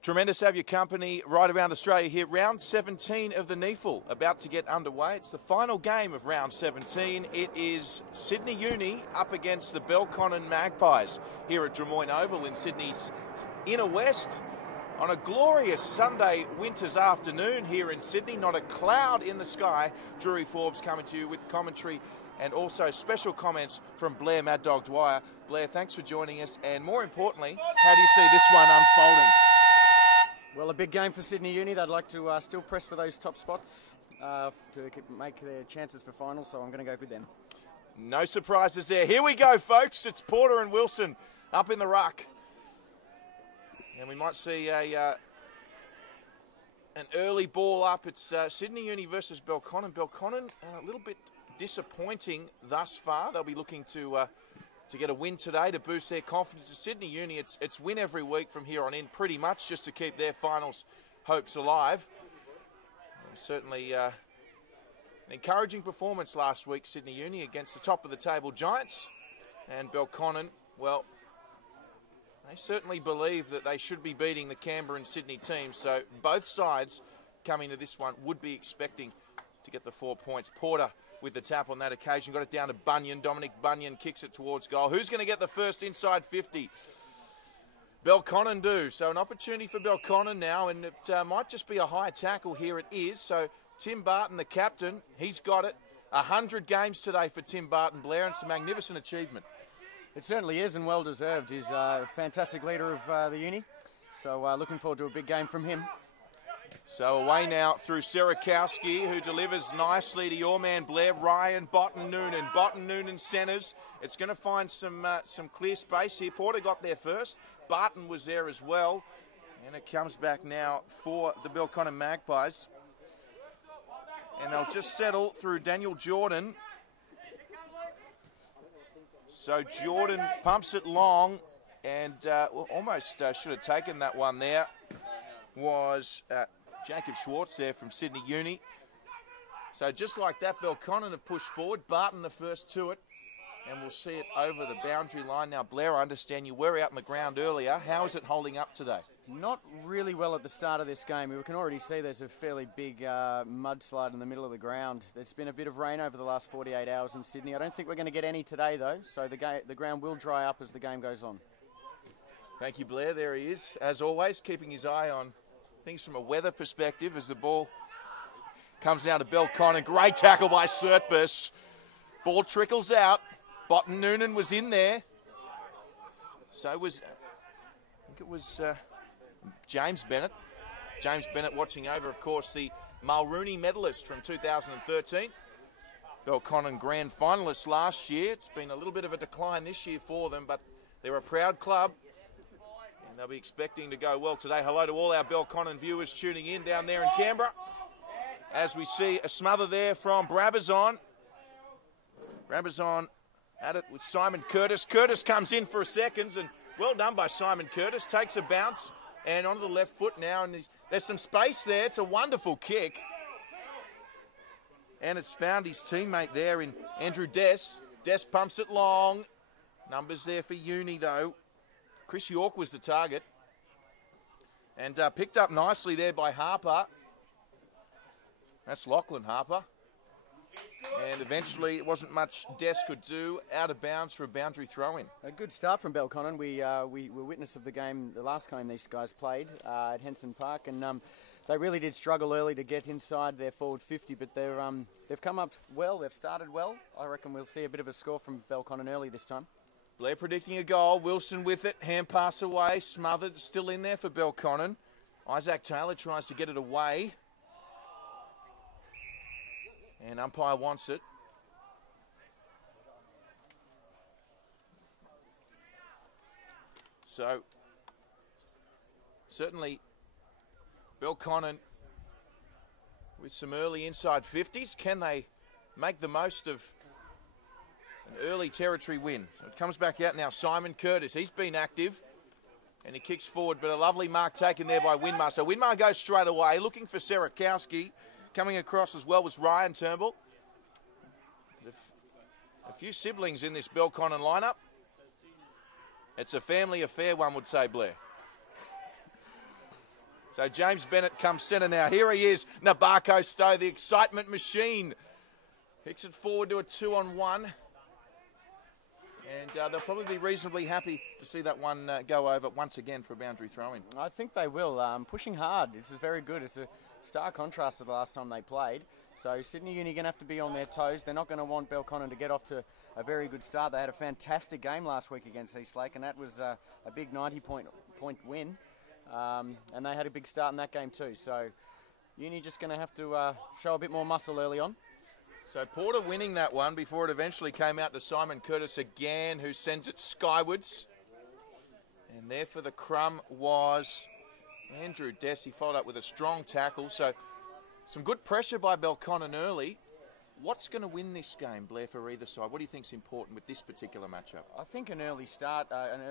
Tremendous to have your company right around Australia here. Round 17 of the NEAFL about to get underway. It's the final game of round 17. It is Sydney Uni up against the Belconnen Magpies here at Drummoyne Oval in Sydney's inner west on a glorious Sunday winter's afternoon here in Sydney. Not a cloud in the sky. Drury Forbes coming to you with commentary and also special comments from Blair Mad Dog Dwyer. Blair, thanks for joining us, and more importantly, how do you see this one unfolding? Well, a big game for Sydney Uni. They'd like to still press for those top spots to make their chances for finals, so I'm going to go with them. No surprises there. Here we go, folks. It's Porter and Wilson up in the ruck. And we might see an early ball up. It's Sydney Uni versus Belconnen. Belconnen a little bit disappointing thus far. They'll be looking to get a win today to boost their confidence. Sydney Uni, it's win every week from here on in, pretty much, just to keep their finals hopes alive. And certainly an encouraging performance last week, Sydney Uni, against the top of the table Giants. And Belconnen, well, they certainly believe that they should be beating the Canberra and Sydney teams. So both sides coming to this one would be expecting to get the 4 points. Porter with the tap on that occasion. Got it down to Bunyan. Dominic Bunyan kicks it towards goal. Who's going to get the first inside 50? Belconnen do. So an opportunity for Belconnen now, and it might just be a high tackle here. It is. So Tim Barton, the captain, he's got it. 100 games today for Tim Barton, Blair, and it's a magnificent achievement. It certainly is, and well deserved. He's a fantastic leader of the Uni. So looking forward to a big game from him. So away now through Serakowski, who delivers nicely to your man Blair. Ryan, Botten Noonan. Botten Noonan centres. It's going to find some clear space here. Porter got there first. Barton was there as well. And it comes back now for the Belconnen Magpies. And they'll just settle through Daniel Jordan. So Jordan pumps it long and almost should have taken that one there. Was Jacob Schwartz there from Sydney Uni. So just like that, Belconnen have pushed forward. Barton the first to it. And we'll see it over the boundary line. Now, Blair, I understand you were out in the ground earlier. How is it holding up today? Not really well at the start of this game. We can already see there's a fairly big mudslide in the middle of the ground. There's been a bit of rain over the last 48 hours in Sydney. I don't think we're going to get any today, though. So the ground will dry up as the game goes on. Thank you, Blair. There he is, as always, keeping his eye on things from a weather perspective as the ball comes down to Belconnen. Great tackle by Surtbus. Ball trickles out. Botten Noonan was in there. So was, I think it was James Bennett. James Bennett watching over, of course, the Mulrooney medalist from 2013. Belconnen grand finalists last year. It's been a little bit of a decline this year for them, but they're a proud club. They'll be expecting to go well today. Hello to all our Belconnen viewers tuning in down there in Canberra. As we see a smother there from Brabazon. Brabazon at it with Simon Curtis. Curtis comes in for a seconds, and well done by Simon Curtis. Takes a bounce and onto the left foot now. And there's some space there. It's a wonderful kick. And it's found his teammate there in Andrew Dess. Dess pumps it long. Numbers there for Uni, though. Chris York was the target. And picked up nicely there by Harper. That's Lachlan Harper. And eventually it wasn't much Des could do. Out of bounds for a boundary throw-in. A good start from Belconnen. We were witness of the game, the last game these guys played at Henson Park. And they really did struggle early to get inside their forward 50. But they've come up well. They've started well. I reckon we'll see a bit of a score from Belconnen early this time. Blair predicting a goal. Wilson with it. Hand pass away. Smothered. Still in there for Belconnen. Isaac Taylor tries to get it away. And umpire wants it. So, certainly, Belconnen with some early inside 50s. Can they make the most of an early territory win? So it comes back out now. Simon Curtis, he's been active. And he kicks forward, but a lovely mark taken there by Winmar. So Winmar goes straight away, looking for Serakowski. Coming across as well was Ryan Turnbull. A few siblings in this Belconnen lineup. It's a family affair, one would say, Blair. So James Bennett comes centre now. Here he is, Nabako Stowe, the excitement machine. Kicks it forward to a 2-on-1. And they'll probably be reasonably happy to see that one go over once again for a boundary throw-in. I think they will. Pushing hard. This is very good. It's a stark contrast to the last time they played. So Sydney Uni are going to have to be on their toes. They're not going to want Belconnen to get off to a very good start. They had a fantastic game last week against Eastlake, and that was a big 90-point win. And they had a big start in that game too. So Uni just going to have to show a bit more muscle early on. So Porter winning that one before it eventually came out to Simon Curtis again, who sends it skywards. And there for the crumb was Andrew Dess. He followed up with a strong tackle. So some good pressure by Belconnen early. What's going to win this game, Blair, for either side? What do you think is important with this particular matchup? I think an early start,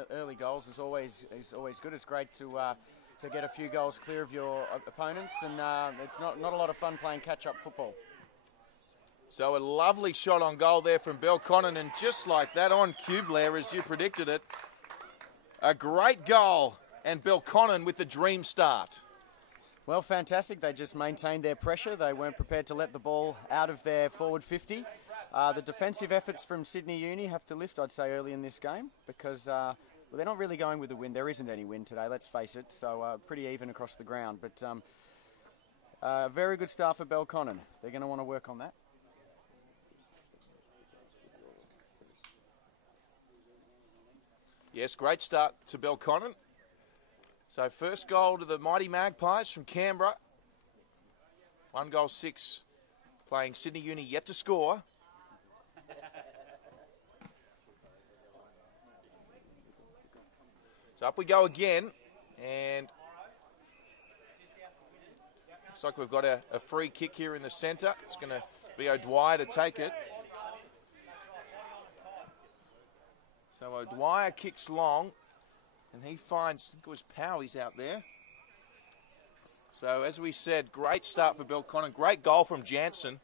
early goals is always good. It's great to get a few goals clear of your opponents, and it's not a lot of fun playing catch-up football. So a lovely shot on goal there from Belconnen, and just like that, on cue, Blair, as you predicted it. A great goal, and Belconnen with the dream start. Well, fantastic. They just maintained their pressure. They weren't prepared to let the ball out of their forward 50. The defensive efforts from Sydney Uni have to lift, I'd say, early in this game, because well, they're not really going with the wind. There isn't any wind today, let's face it, so pretty even across the ground. But very good start for Belconnen. They're going to want to work on that. Yes, great start to Belconnen. So first goal to the mighty Magpies from Canberra. 1-6 playing Sydney Uni yet to score. So up we go again, and looks like we've got a free kick here in the centre. It's going to be O'Dwyer to take it. So O'Dwyer kicks long, and he finds, I think it was Powys out there. So as we said, great start for Belconnen. Great goal from Jansen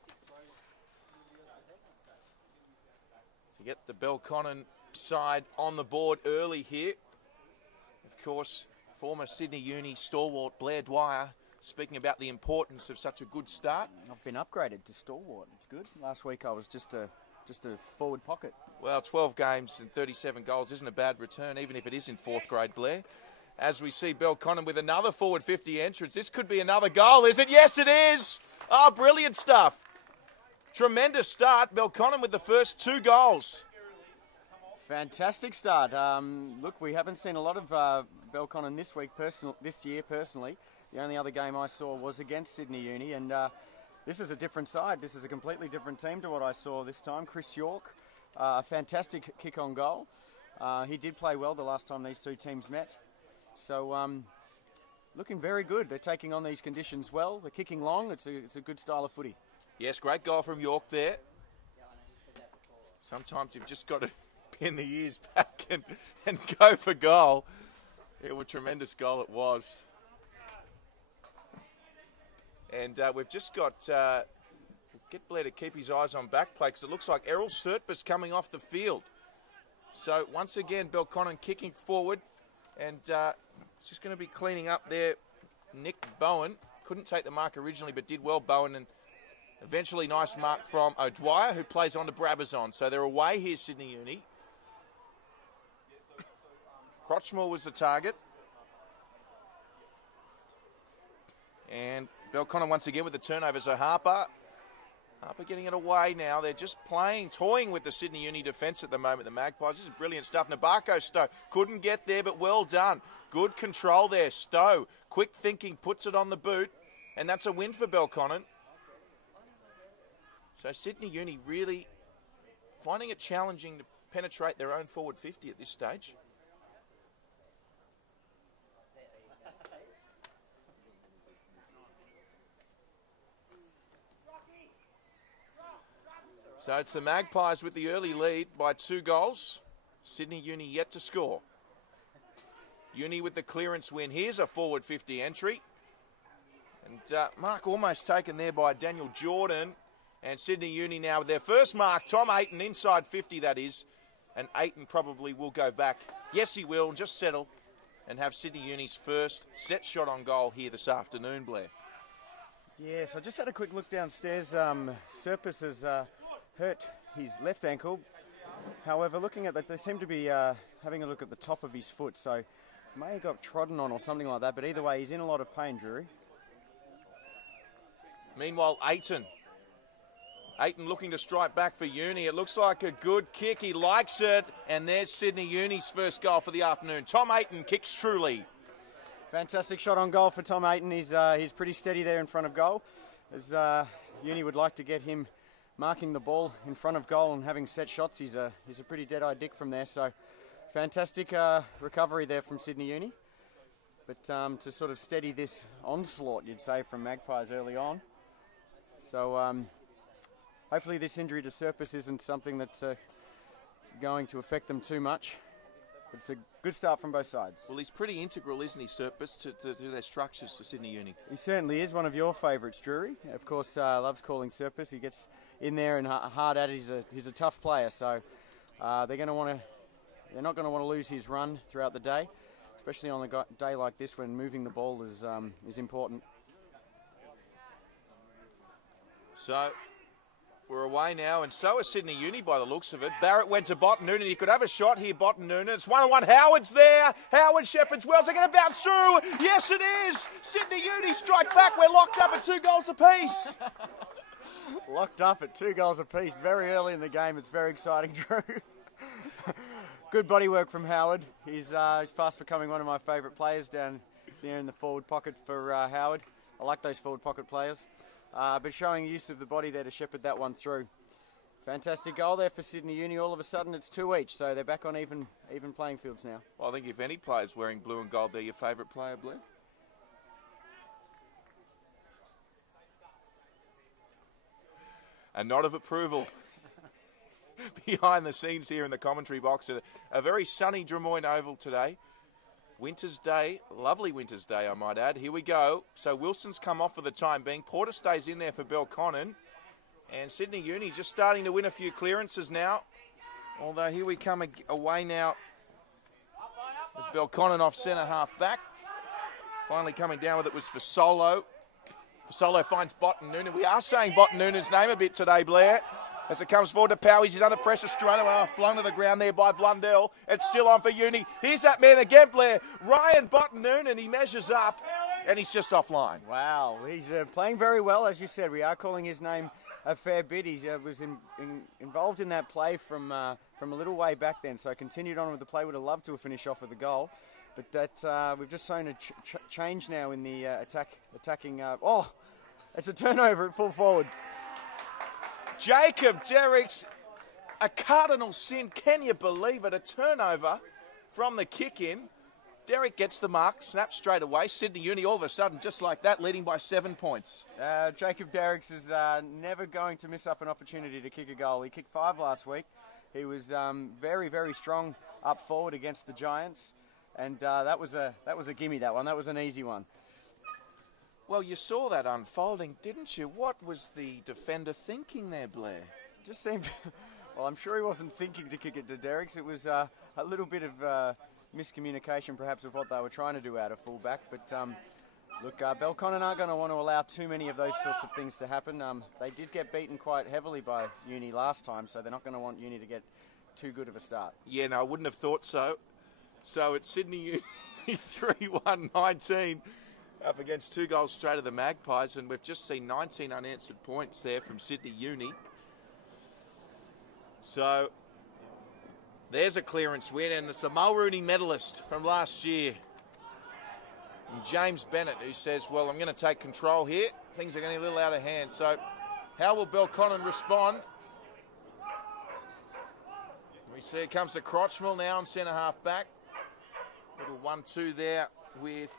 to get the Belconnen side on the board early here. Of course, former Sydney Uni stalwart Blair Dwyer speaking about the importance of such a good start. I've been upgraded to stalwart. It's good. Last week I was just a forward pocket. Well, 12 games and 37 goals isn't a bad return, even if it is in fourth grade, Blair. As we see Belconnen with another forward 50 entrance. This could be another goal, is it? Yes, it is. Oh, brilliant stuff. Tremendous start. Belconnen with the first 2 goals. Fantastic start. Look, we haven't seen a lot of Belconnen this year personally. The only other game I saw was against Sydney Uni, and this is a different side. This is a completely different team to what I saw this time. Chris York, a fantastic kick on goal. He did play well the last time these two teams met. So looking very good. They're taking on these conditions well. They're kicking long. It's a good style of footy. Yes, great goal from York there. Sometimes you've just got to pin the ears back and go for goal. It was a tremendous goal it was. And we've just got, get Blair to keep his eyes on back play, because it looks like Errol Surtbus coming off the field. So once again, Belconnen kicking forward, and it's just going to be cleaning up there. Nick Bowen couldn't take the mark originally, but did well, Bowen, and eventually nice mark from O'Dwyer, who plays on to Brabazon. So they're away here, Sydney Uni. Crotchmore was the target. And Belconnen once again with the turnover. So Harper getting it away now. They're just toying with the Sydney Uni defence at the moment, the Magpies. This is brilliant stuff. Nabako Stowe couldn't get there, but well done. Good control there. Stowe, quick thinking, puts it on the boot, and that's a win for Belconnen. So Sydney Uni really finding it challenging to penetrate their own forward 50 at this stage. So it's the Magpies with the early lead by 2 goals. Sydney Uni yet to score. Uni with the clearance win. Here's a forward 50 entry. And mark almost taken there by Daniel Jordan. And Sydney Uni now with their first mark. Tom Ayton inside 50, that is. And Ayton probably will go back. Yes, he will. Just settle. and have Sydney Uni's first set shot on goal here this afternoon, Blair. Yes, I just had a quick look downstairs. Serpis has hurt his left ankle. However, looking at that, they seem to be having a look at the top of his foot, so may have got trodden on or something like that, but either way, he's in a lot of pain, Drury. Meanwhile, Ayton looking to strike back for Uni. It looks like a good kick. He likes it. And there's Sydney Uni's first goal for the afternoon. Tom Ayton kicks truly. Fantastic shot on goal for Tom Ayton. He's pretty steady there in front of goal. As Uni would like to get him marking the ball in front of goal and having set shots. He's a pretty dead-eye dick from there. So fantastic recovery there from Sydney Uni. But to sort of steady this onslaught, you'd say, from Magpies early on. So hopefully this injury to Serpis isn't something that's going to affect them too much. But it's a good start from both sides. Well, he's pretty integral, isn't he, Serpis, to their structures for Sydney Uni? He certainly is. One of your favourites, Drury. Of course, loves calling Serpis. He gets in there and hard at it. He's a tough player, so they're not going to want to lose his run throughout the day, especially on a day like this when moving the ball is important. So we're away now, and so is Sydney Uni by the looks of it. Barrett went to Botton-Noonan. He could have a shot here, Botton-Noonan. It's 1-on-1. Howard's there. Howard, Shepherd's Wells are going to bounce through. Yes, it is. Sydney Uni strike back. We're locked up at 2 goals apiece. Locked up at 2 goals apiece very early in the game. It's very exciting, Drew. Good body work from Howard. He's fast becoming one of my favourite players down there in the forward pocket for Howard. I like those forward pocket players. But showing use of the body there to shepherd that one through. Fantastic goal there for Sydney Uni. All of a sudden it's 2 each, so they're back on even playing fields now. Well, I think if any player's wearing blue and gold, they're your favourite player, Blair. A nod of approval behind the scenes here in the commentary box. A very sunny Drummoyne Oval today. Winter's day, lovely winter's day, I might add. Here we go. So Wilson's come off for the time being. Porter stays in there for Belconnen. And Sydney Uni just starting to win a few clearances now. Although here we come away now with Belconnen off centre half back. Finally coming down with it was for Solo. Solo finds Botton-Noonan. We are saying Botton-Noonan's name a bit today, Blair. As it comes forward to Powies, he's under pressure straight away, flung to the ground there by Blundell. It's still on for Uni. Here's that man again, Blair. Ryan Botton-Noonan, he measures up, and he's just offline. Wow, he's playing very well, as you said. We are calling his name a fair bit. He was involved in that play from a little way back then, so continued on with the play. Would have loved to have finished off with the goal. But that we've just shown a change now in the attacking. It's a turnover at full forward. Jacob Derricks, a cardinal sin. Can you believe it? A turnover from the kick-in. Derrick gets the mark, snaps straight away. Sydney Uni all of a sudden, just like that, leading by 7 points. Jacob Derricks is never going to miss up an opportunity to kick a goal. He kicked 5 last week. He was very, very strong up forward against the Giants. And that was a gimme, that one. That was an easy one. Well, you saw that unfolding, didn't you? What was the defender thinking there, Blair? Just seemed... Well, I'm sure he wasn't thinking to kick it to Derricks. It was a little bit of miscommunication, perhaps, of what they were trying to do out of fullback. But, look, Belconnen aren't going to want to allow too many of those sorts of things to happen. They did get beaten quite heavily by Uni last time, so they're not going to want Uni to get too good of a start. Yeah, no, I wouldn't have thought so. So it's Sydney Uni 3-1-19 up against 2 goals straight of the Magpies, and we've just seen 19 unanswered points there from Sydney Uni. So there's a clearance win, and it's a Mulrooney medalist from last year, and James Bennett, who says, well, I'm going to take control here. Things are getting a little out of hand. So how will Belconnen respond? We see it comes to Crotchmill now on centre half back. Little 1-2 there with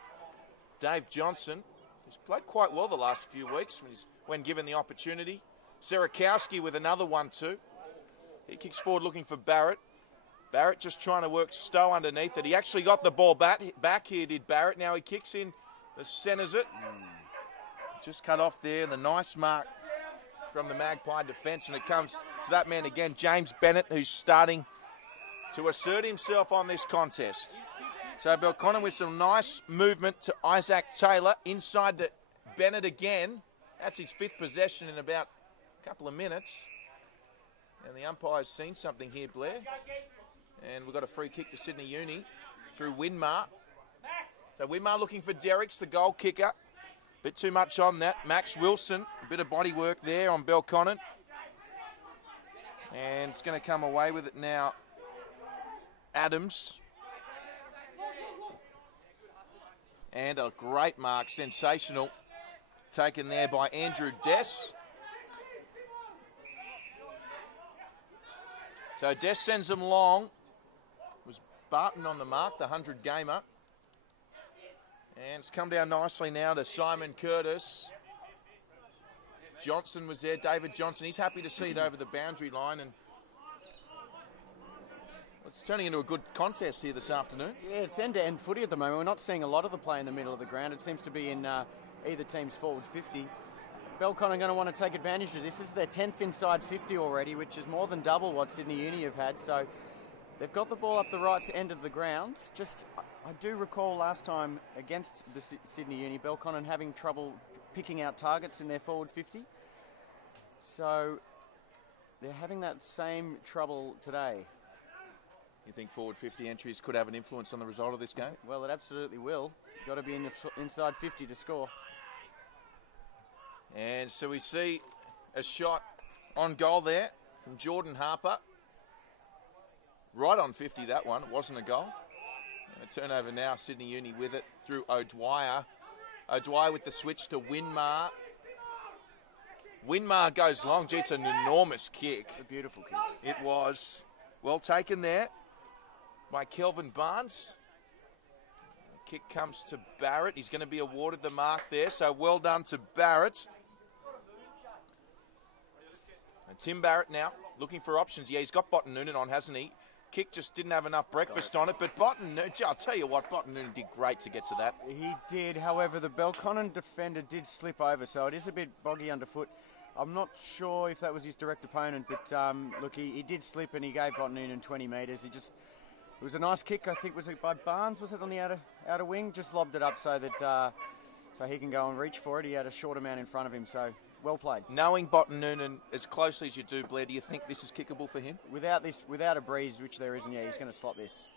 Dave Johnson, who's played quite well the last few weeks when given the opportunity. Serakowski with another 1-2. He kicks forward looking for Barrett. Barrett just trying to work Stowe underneath it. He actually got the ball back here, did Barrett. Now he kicks in, centres it. Just cut off there, the nice mark from the Magpie defence, and it comes to that man again, James Bennett, who's starting to assert himself on this contest. So Belconnen with some nice movement to Isaac Taylor. Inside to Bennett again. That's his 5th possession in about a couple of minutes. And the umpire's seen something here, Blair. And we've got a free kick to Sydney Uni through Winmar. So Winmar looking for Derricks, the goal kicker. Bit too much on that. Max Wilson, a bit of body work there on Belconnen. And it's going to come away with it now. Adams. And a great mark, sensational. Taken there by Andrew Dess. So Dess sends them long. Was Barton on the mark, the 100-gamer. And it's come down nicely now to Simon Curtis. Johnson was there, David Johnson. He's happy to see it over the boundary line. And it's turning into a good contest here this afternoon. Yeah, it's end-to-end footy at the moment. We're not seeing a lot of the play in the middle of the ground. It seems to be in either team's forward 50. Belconnen are going to want to take advantage of this. This is their 10th inside 50 already, which is more than double what Sydney Uni have had. So they've got the ball up the right end of the ground. I do recall last time against the Sydney Uni, Belconnen having trouble picking out targets in their forward 50. So they're having that same trouble today. You think forward 50 entries could have an influence on the result of this game? Well, it absolutely will. You've got to be in the inside 50 to score. And so we see a shot on goal there from Jordan Harper. Right on 50, that one. It wasn't a goal. And a turnover now, Sydney Uni with it through O'Dwyer. O'Dwyer with the switch to Winmar. Winmar goes long. Gee, it's an enormous kick. A beautiful kick. It was. Well taken there by Kelvin Barnes. The kick comes to Barrett. He's going to be awarded the mark there, so well done to Barrett. And Tim Barrett now looking for options. Yeah, he's got Botten Noonan on, hasn't he? Kick just didn't have enough breakfast on it, but Botten Noonan, I'll tell you what, Botten Noonan did great to get to that. He did, however, the Belconnen defender did slip over, so it is a bit boggy underfoot. I'm not sure if that was his direct opponent, but look, he did slip and he gave Botten Noonan 20 metres. It was a nice kick, I think, was it by Barnes, was it on the outer wing? Just lobbed it up so that so he can go and reach for it. He had a short amount in front of him, so well played. Knowing Botten Noonan as closely as you do, Blair, do you think this is kickable for him? Without a breeze, which there isn't, yeah, he's going to slot this.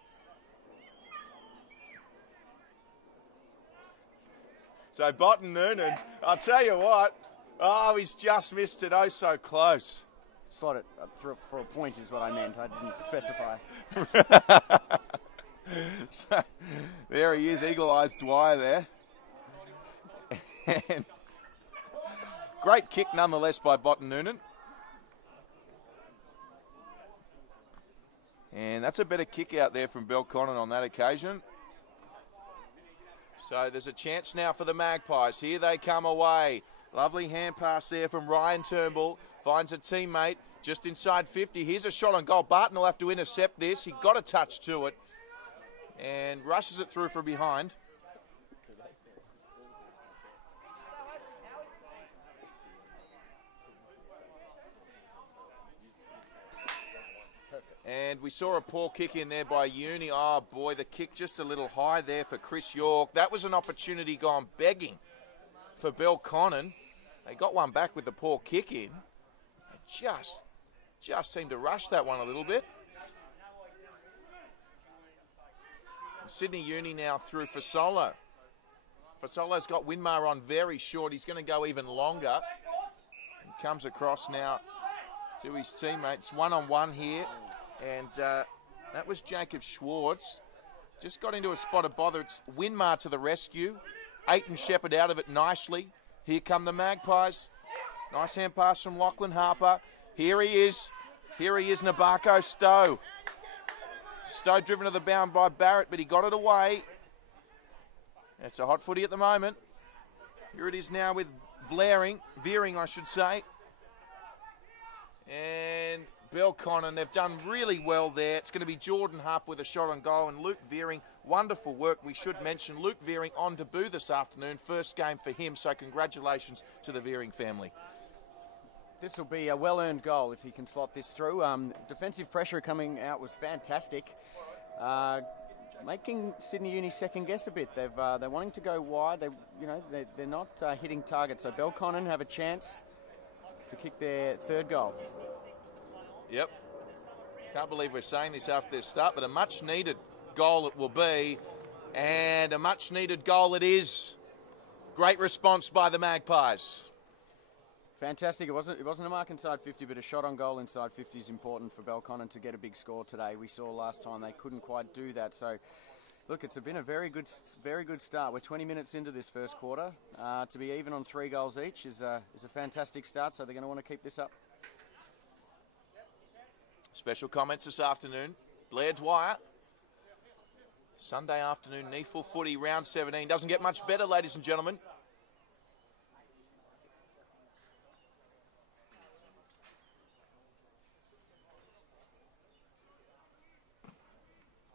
So Botten Noonan, I'll tell you what, oh, he's just missed it, oh so close. Slot it for a point is what I meant, I didn't specify. So, there he is, eagle-eyed Dwyer there. And great kick nonetheless by Botten Noonan. And that's a better kick out there from Belconnen on that occasion. So there's a chance now for the Magpies. Here they come away. Lovely hand pass there from Ryan Turnbull. Finds a teammate just inside 50. Here's a shot on goal. Barton will have to intercept this. He got a touch to it and rushes it through from behind. And we saw a poor kick in there by Uni. Oh, boy, the kick just a little high there for Chris York. That was an opportunity gone begging for Belconnen. They got one back with the poor kick in. They just seemed to rush that one a little bit. And Sydney Uni now through Fasola. Fasola's got Winmar on very short. He's going to go even longer. And comes across now to his teammates. One-on-one here. And that was Jacob Schwartz. Just got into a spot of bother. It's Winmar to the rescue. Aiton Shepherd out of it nicely. Here come the Magpies. Nice hand pass from Lachlan Harper. Here he is. Here he is, Nabako Stowe. Stowe driven to the bound by Barrett, but he got it away. It's a hot footy at the moment. Here it is now with Veering, I should say. And Belconnen, they've done really well there. It's going to be Jordan Harp with a shot on goal and Luke Veering. Wonderful work. We should mention Luke Veering on debut this afternoon. First game for him, so congratulations to the Veering family. This will be a well-earned goal if he can slot this through. Defensive pressure coming out was fantastic. making Sydney Uni second guess a bit. They're wanting to go wide. They're not hitting targets. So Belconnen have a chance to kick their third goal. Yep. Can't believe we're saying this after their start, but a much-needed goal it will be, and a much-needed goal it is. Great response by the Magpies. Fantastic. It wasn't a mark inside 50, but a shot on goal inside 50 is important for Belconnen to get a big score today. We saw last time they couldn't quite do that. So, look, it's been a very good start. We're 20 minutes into this first quarter. To be even on 3 goals each is a fantastic start, so they're going to want to keep this up. Special comments this afternoon. Blair Dwyer. Sunday afternoon, NEFL footy, round 17. Doesn't get much better, ladies and gentlemen.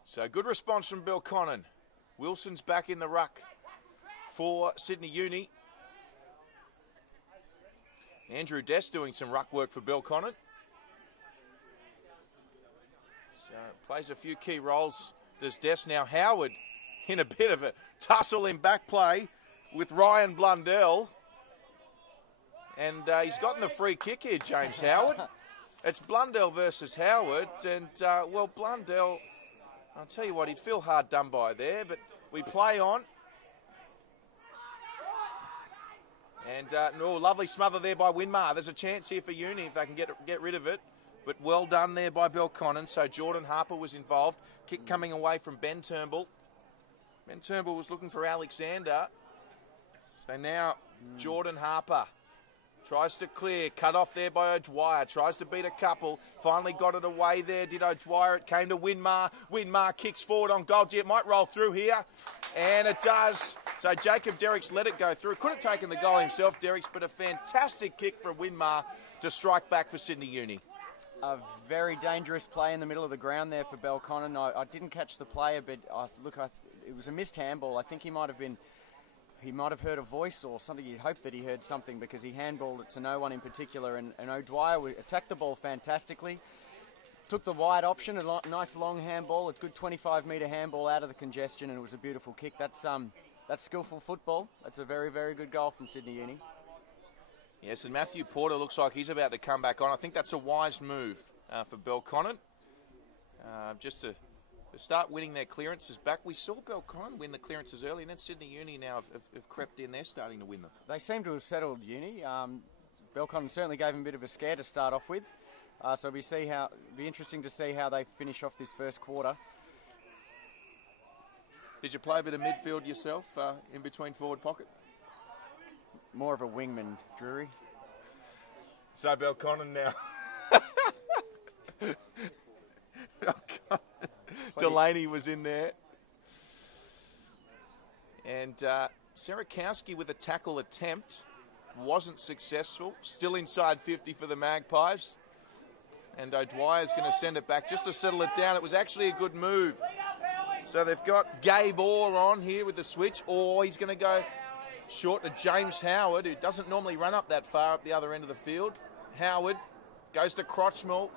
So good response from Belconnen. Wilson's back in the ruck for Sydney Uni. Andrew Dess doing some ruck work for Belconnen. So plays a few key roles. Does Dess now. Howard in a bit of a tussle in back play with Ryan Blundell. And he's gotten the free kick here, James Howard. It's Blundell versus Howard. And, well, Blundell, I'll tell you what, he'd feel hard done by there. But we play on. And, lovely smother there by Winmar. There's a chance here for Uni if they can get rid of it. But well done there by Belconnen. So Jordan Harper was involved. Kick coming away from Ben Turnbull. Ben Turnbull was looking for Alexander. So now Jordan Harper tries to clear. Cut off there by O'Dwyer. Tries to beat a couple. Finally got it away there. Did O'Dwyer. It came to Winmar. Winmar kicks forward on goal. It might roll through here. And it does. So Jacob Derricks let it go through. Could have taken the goal himself, Derricks, but a fantastic kick from Winmar to strike back for Sydney Uni. A very dangerous play in the middle of the ground there for Belconnen. I didn't catch the player, but it was a missed handball. I think he might have heard a voice or something. You'd hope that he heard something because he handballed it to no one in particular. And O'Dwyer attacked the ball fantastically. Took the wide option, a nice long handball, a good 25-metre handball out of the congestion, and it was a beautiful kick. That's skillful football. That's a very, very good goal from Sydney Uni. Yes, and Matthew Porter looks like he's about to come back on. I think that's a wise move for Belconnen. Just to start winning their clearances back. We saw Belconnen win the clearances early, and then Sydney Uni now have crept in. They're starting to win them. They seem to have settled Uni. Belconnen certainly gave them a bit of a scare to start off with. So it'll be interesting to see how they finish off this first quarter. Did you play a bit of midfield yourself in between forward pocket? More of a wingman, Drury. So Belconnen now. Delaney was in there. And Serakowski with a tackle attempt. Wasn't successful. Still inside 50 for the Magpies. And O'Dwyer's going to send it back just to settle it down. It was actually a good move. So they've got Gabe Orr on here with the switch. Or he's going to go short to James Howard, who doesn't normally run up that far up the other end of the field. Howard goes to Crotchmore.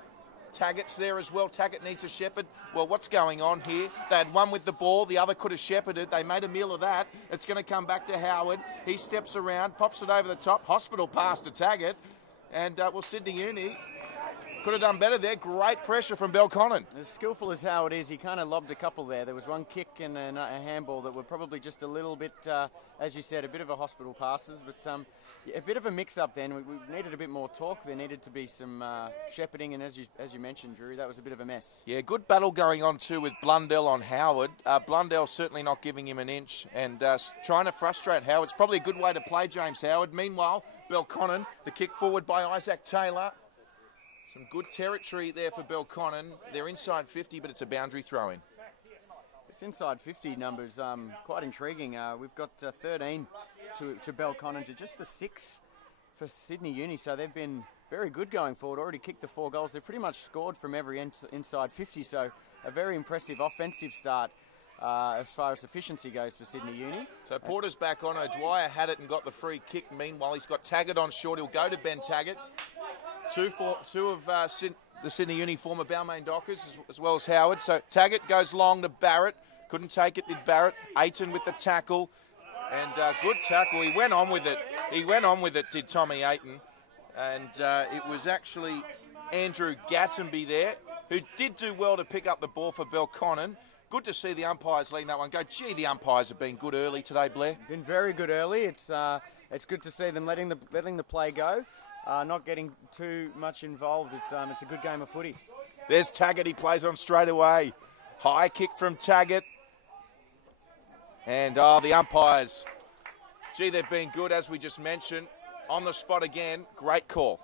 Taggart's there as well. Taggart needs a shepherd. Well, what's going on here? They had one with the ball. The other could have shepherded. They made a meal of that. It's going to come back to Howard. He steps around, pops it over the top. Hospital pass to Taggart. And, Sydney Uni could have done better there. Great pressure from Belconnen. As skillful as Howard is, he kind of lobbed a couple there. There was one kick and a handball that were probably just a little bit, as you said, a bit of a hospital passes, but a bit of a mix-up then. We needed a bit more talk. There needed to be some shepherding, and as you mentioned, Drury, that was a bit of a mess. Yeah, good battle going on too with Blundell on Howard. Blundell certainly not giving him an inch and trying to frustrate Howard. It's probably a good way to play James Howard. Meanwhile, Belconnen, the kick forward by Isaac Taylor. Some good territory there for Belconnen. They're inside 50, but it's a boundary throw-in. This inside 50 number's quite intriguing. We've got 13 to Belconnen to just the 6 for Sydney Uni. So they've been very good going forward. Already kicked the 4 goals. They've pretty much scored from every inside 50. So a very impressive offensive start as far as efficiency goes for Sydney Uni. So Porter's back on. O'Dwyer had it and got the free kick. Meanwhile, he's got Taggart on short. He'll go to Ben Taggart. Two of the Sydney Uni former Balmain Dockers as well as Howard. So Taggart goes long to Barrett. Couldn't take it, did Barrett. Aiton with the tackle. And good tackle. He went on with it. He went on with it, did Tommy Aiton. And it was actually Andrew Gattenby there, who did do well to pick up the ball for Belconnen. Good to see the umpires leading that one go. Gee, the umpires have been good early today, Blair. Been very good early. It's good to see them letting the play go, not getting too much involved. It's a good game of footy. There's Taggart. He plays on straight away. High kick from Taggart. And the umpires. Gee, they've been good, as we just mentioned. On the spot again. Great call.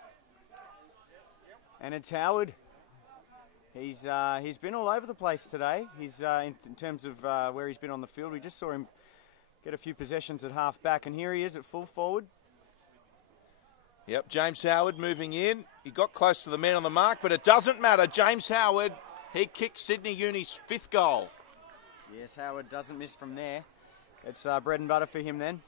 And it's Howard. He's been all over the place today. He's in terms of where he's been on the field. We just saw him get a few possessions at half back, and here he is at full forward. Yep, James Howard moving in. He got close to the man on the mark, but it doesn't matter. James Howard, he kicked Sydney Uni's 5th goal. Yes, Howard doesn't miss from there. It's bread and butter for him then.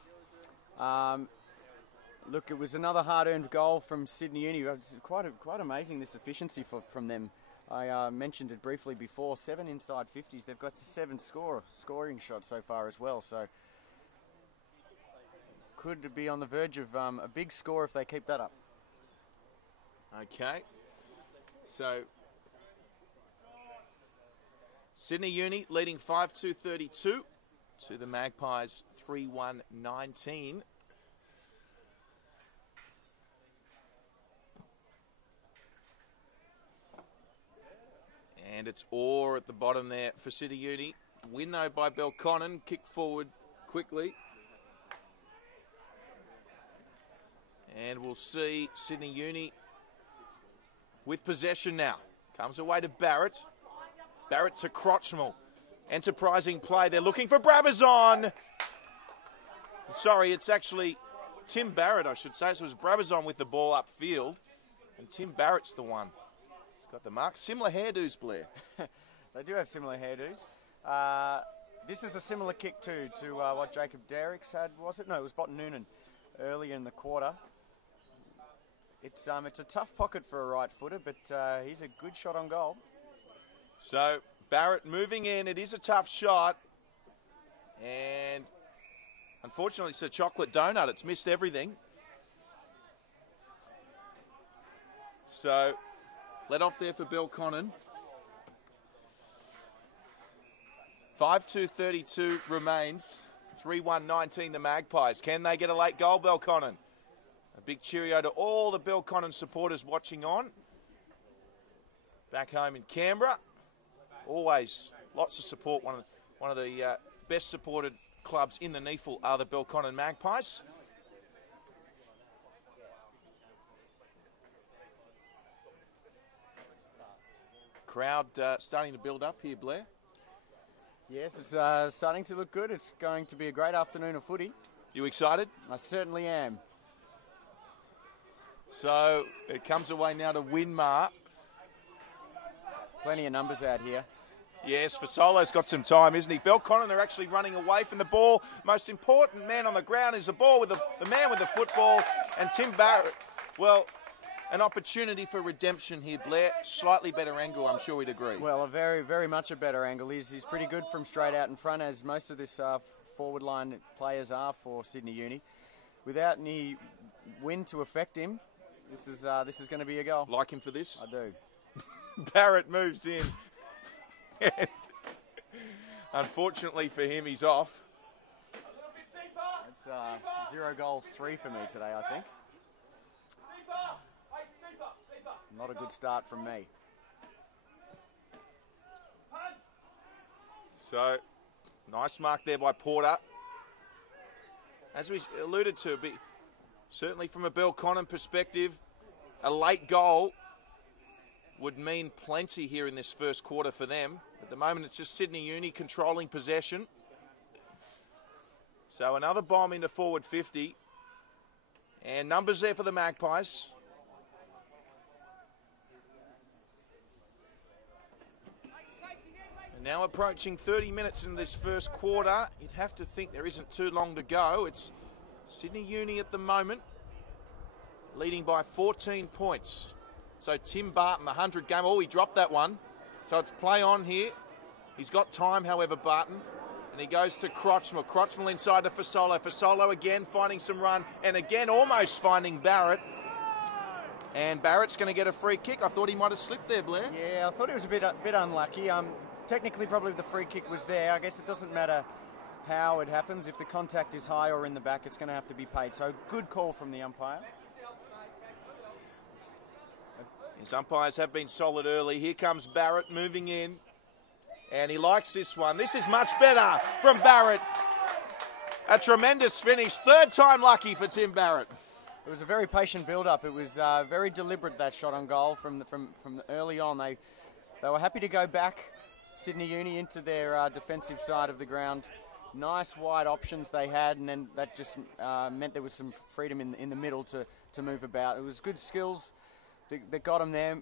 Look, it was another hard-earned goal from Sydney Uni. It's quite amazing, this efficiency from them. I mentioned it briefly before. 7 inside 50s. They've got 7 scoring shots so far as well. So could be on the verge of a big score if they keep that up. Okay. So Sydney Uni leading 5-2-32 to the Magpies 3-1-19. And it's Orr at the bottom there for Sydney Uni. Win though by Belconnen. Kick forward quickly. And we'll see Sydney Uni with possession now. Comes away to Barrett. Barrett to Crotchmell. Enterprising play. They're looking for Brabazon. Sorry, it's actually Tim Barrett, I should say. So it was Brabazon with the ball upfield. And Tim Barrett's the one. Got the mark. Similar hairdos, Blair. They do have similar hairdos. This is a similar kick too to what Jacob Derricks had, was it? No, it was Botten Noonan early in the quarter. It's a tough pocket for a right footer, but he's a good shot on goal. So Barrett moving in. It is a tough shot. And unfortunately, it's a chocolate donut. It's missed everything. So let off there for Belconnen. 5-2-32 remains. 3-1-19 the Magpies. Can they get a late goal, Belconnen? A big cheerio to all the Belconnen supporters watching on. Back home in Canberra. Always lots of support. One of the best supported clubs in the NEAFL are the Belconnen Magpies. Crowd starting to build up here, Blair. Yes, it's starting to look good. It's going to be a great afternoon of footy. You excited? I certainly am. So it comes away now to Winmar. Plenty of numbers out here. Yes, Fasolo's got some time, isn't he? Belconnen are actually running away from the ball. Most important man on the ground is the ball with the man with the football. And Tim Barrett, well, an opportunity for redemption here, Blair. Slightly better angle, I'm sure we'd agree. Well, a very, very much a better angle. He's pretty good from straight out in front, as most of this forward line players are for Sydney Uni. Without any wind to affect him, this is going to be a goal. Like him for this? I do. Barrett moves in. And unfortunately for him, he's off. It's 0 goals, 3 for me today, I think. Not a good start from me. So, nice mark there by Porter. As we alluded to, certainly from a Belconnen perspective, a late goal would mean plenty here in this first quarter for them. At the moment, it's just Sydney Uni controlling possession. So another bomb into forward 50. And numbers there for the Magpies. And now approaching 30 minutes in this first quarter. You'd have to think there isn't too long to go. It's Sydney Uni at the moment, leading by 14 points. So Tim Barton, the 100 game. Oh, he dropped that one. So it's play on here. He's got time, however, Barton. And he goes to Crotchmell. Crotchmell inside to Fasolo. Fasolo again finding some run. And again almost finding Barrett. And Barrett's going to get a free kick. I thought he might have slipped there, Blair. Yeah, I thought he was a bit unlucky. Technically, probably the free kick was there. I guess it doesn't matter how it happens. If the contact is high or in the back, it's going to have to be paid. So good call from the umpire. His umpires have been solid early. Here comes Barrett moving in. And he likes this one. This is much better from Barrett. A tremendous finish. Third time lucky for Tim Barrett. It was a very patient build-up. It was very deliberate, that shot on goal from early on. They were happy to go back, Sydney Uni, into their defensive side of the ground. Nice wide options they had, and then that just meant there was some freedom in the middle to move about. It was good skills that got them there.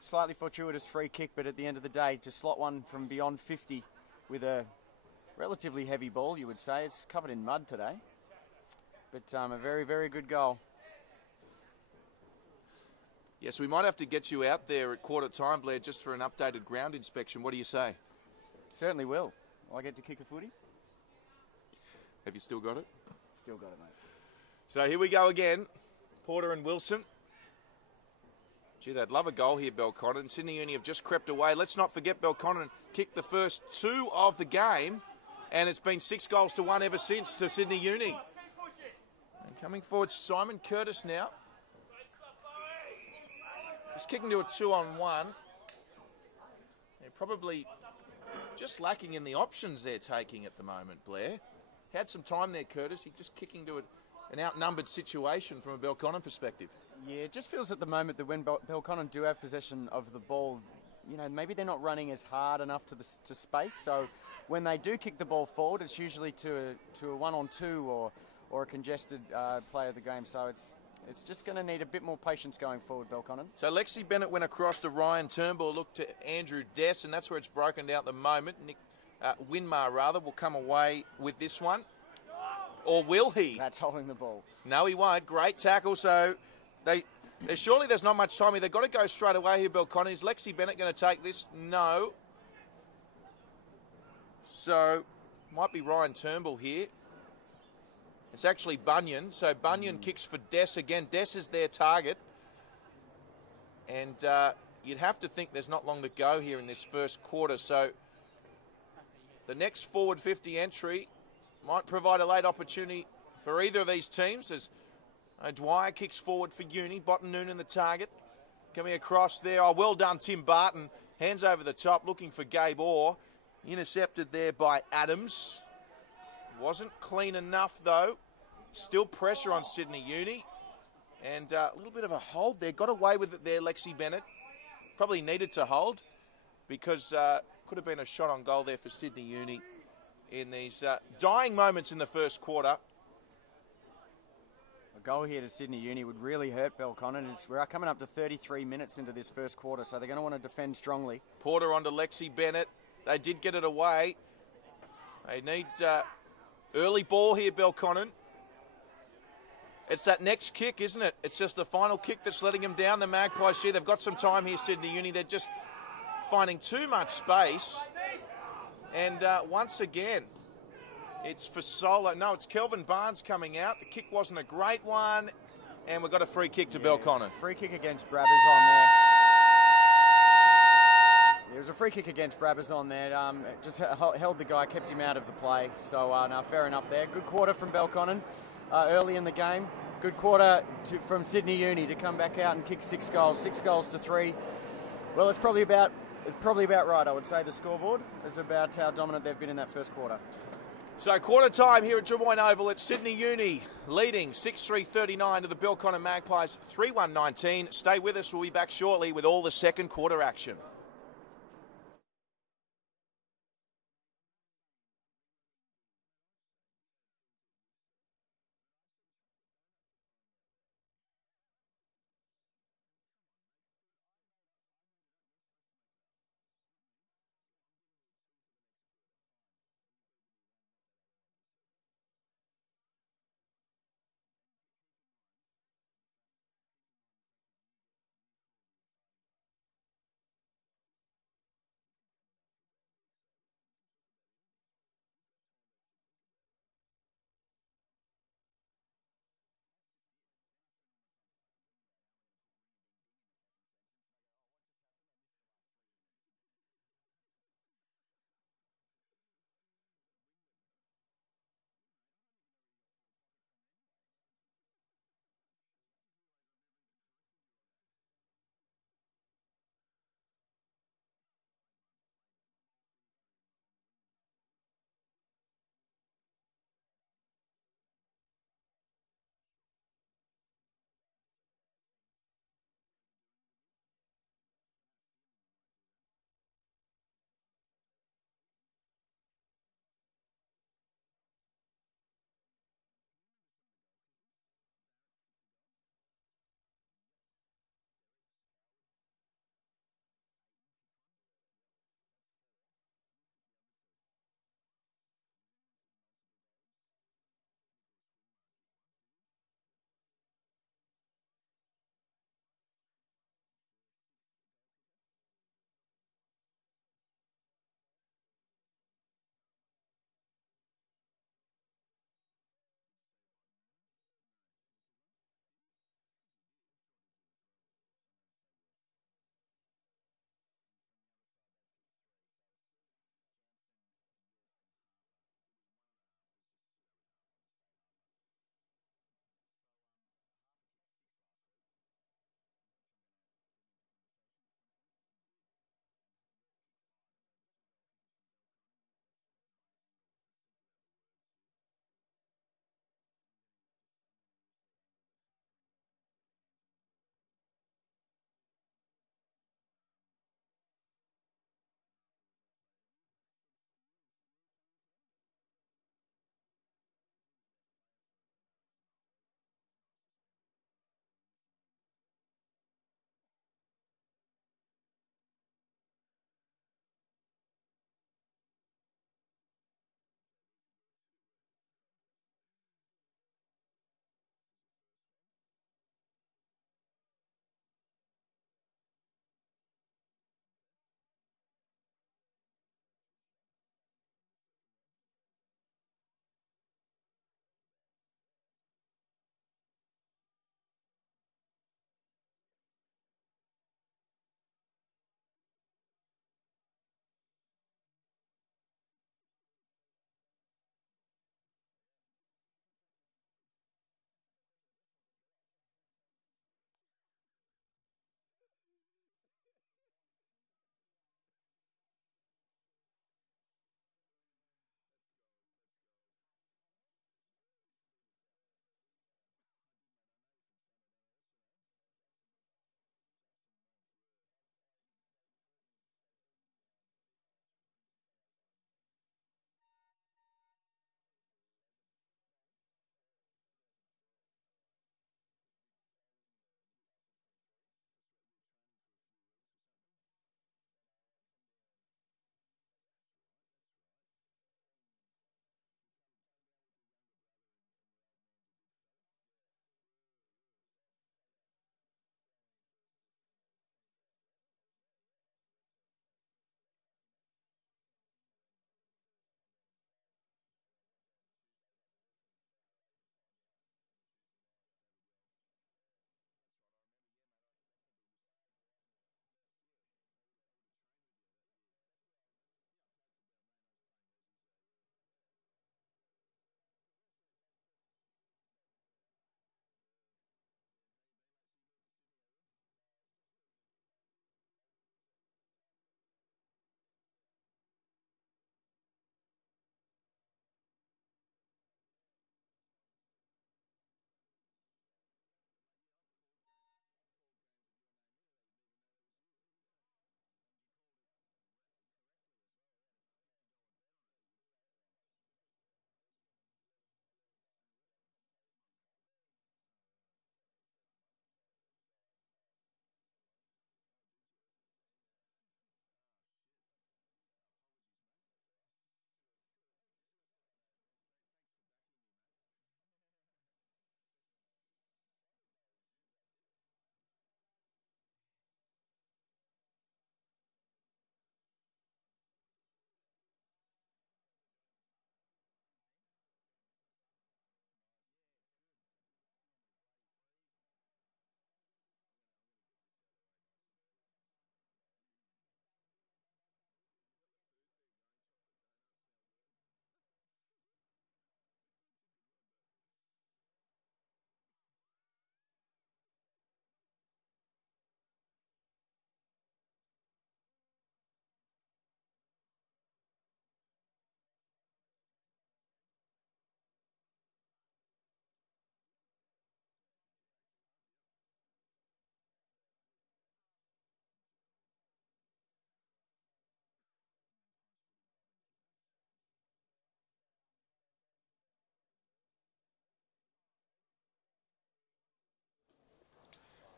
Slightly fortuitous free kick, but at the end of the day, to slot one from beyond 50 with a relatively heavy ball, you would say. It's covered in mud today, but a very, very good goal. Yes, we might have to get you out there at quarter time, Blair, just for an updated ground inspection. What do you say? Certainly will. Will I get to kick a footy? Have you still got it? Still got it, mate. So here we go again. Porter and Wilson. Gee, they'd love a goal here, Belconnen. Sydney Uni have just crept away. Let's not forget Belconnen kicked the first 2 of the game, and it's been 6-1 ever since to Sydney Uni. And coming forward, Simon Curtis now. He's kicking to a 2-on-1. They're probably just lacking in the options they're taking at the moment, Blair. Had some time there, Curtis. He's just kicking to an outnumbered situation from a Belconnen perspective. Yeah, it just feels at the moment that when Belconnen do have possession of the ball, you know, maybe they're not running as hard enough to space. So when they do kick the ball forward, it's usually to a 1-on-2 or a congested play of the game. So it's just going to need a bit more patience going forward, Belconnen. So Lexi Bennett went across to Ryan Turnbull, looked to Andrew Dess, and that's where it's broken down at the moment. Nick Winmar, rather, will come away with this one. Or will he? That's holding the ball. No, he won't. Great tackle. So surely there's not much time here. They've got to go straight away here, Belconnen. Is Lexi Bennett going to take this? No. So might be Ryan Turnbull here. It's actually Bunyan. So Bunyan kicks for Dess again. Dess is their target. And you'd have to think there's not long to go here in this first quarter. So the next forward 50 entry might provide a late opportunity for either of these teams as Dwyer kicks forward for Uni. Botanoon in the target. Coming across there. Oh, well done, Tim Barton. Hands over the top, looking for Gabe Orr. Intercepted there by Adams. Wasn't clean enough, though. Still pressure on Sydney Uni. And a little bit of a hold there. Got away with it there, Lexi Bennett. Probably needed to hold because could have been a shot on goal there for Sydney Uni in these dying moments in the first quarter. A goal here to Sydney Uni would really hurt Belconnen. We're coming up to 33 minutes into this first quarter, so they're going to want to defend strongly. Porter onto Lexi Bennett. They did get it away. They need early ball here, Belconnen. It's that next kick, isn't it? It's just the final kick that's letting them down. The Magpies here, they've got some time here, Sydney Uni. They're just finding too much space. And once again, it's for Solo. No, it's Kelvin Barnes coming out. The kick wasn't a great one. And we've got a free kick to Belconnen. Free kick against Brabbers on there. There was a free kick against Brabbers on there. It just held the guy, kept him out of the play. So, no, fair enough there. Good quarter from Belconnen early in the game. Good quarter from Sydney Uni to come back out and kick 6 goals. 6 goals to 3. Well, it's probably about right, I would say. The scoreboard is about how dominant they've been in that first quarter. So quarter time here at Drummoyne Oval at Sydney Uni, leading 6-3-39 to the Belconnen Magpies 3-1-19. Stay with us, we'll be back shortly with all the second quarter action.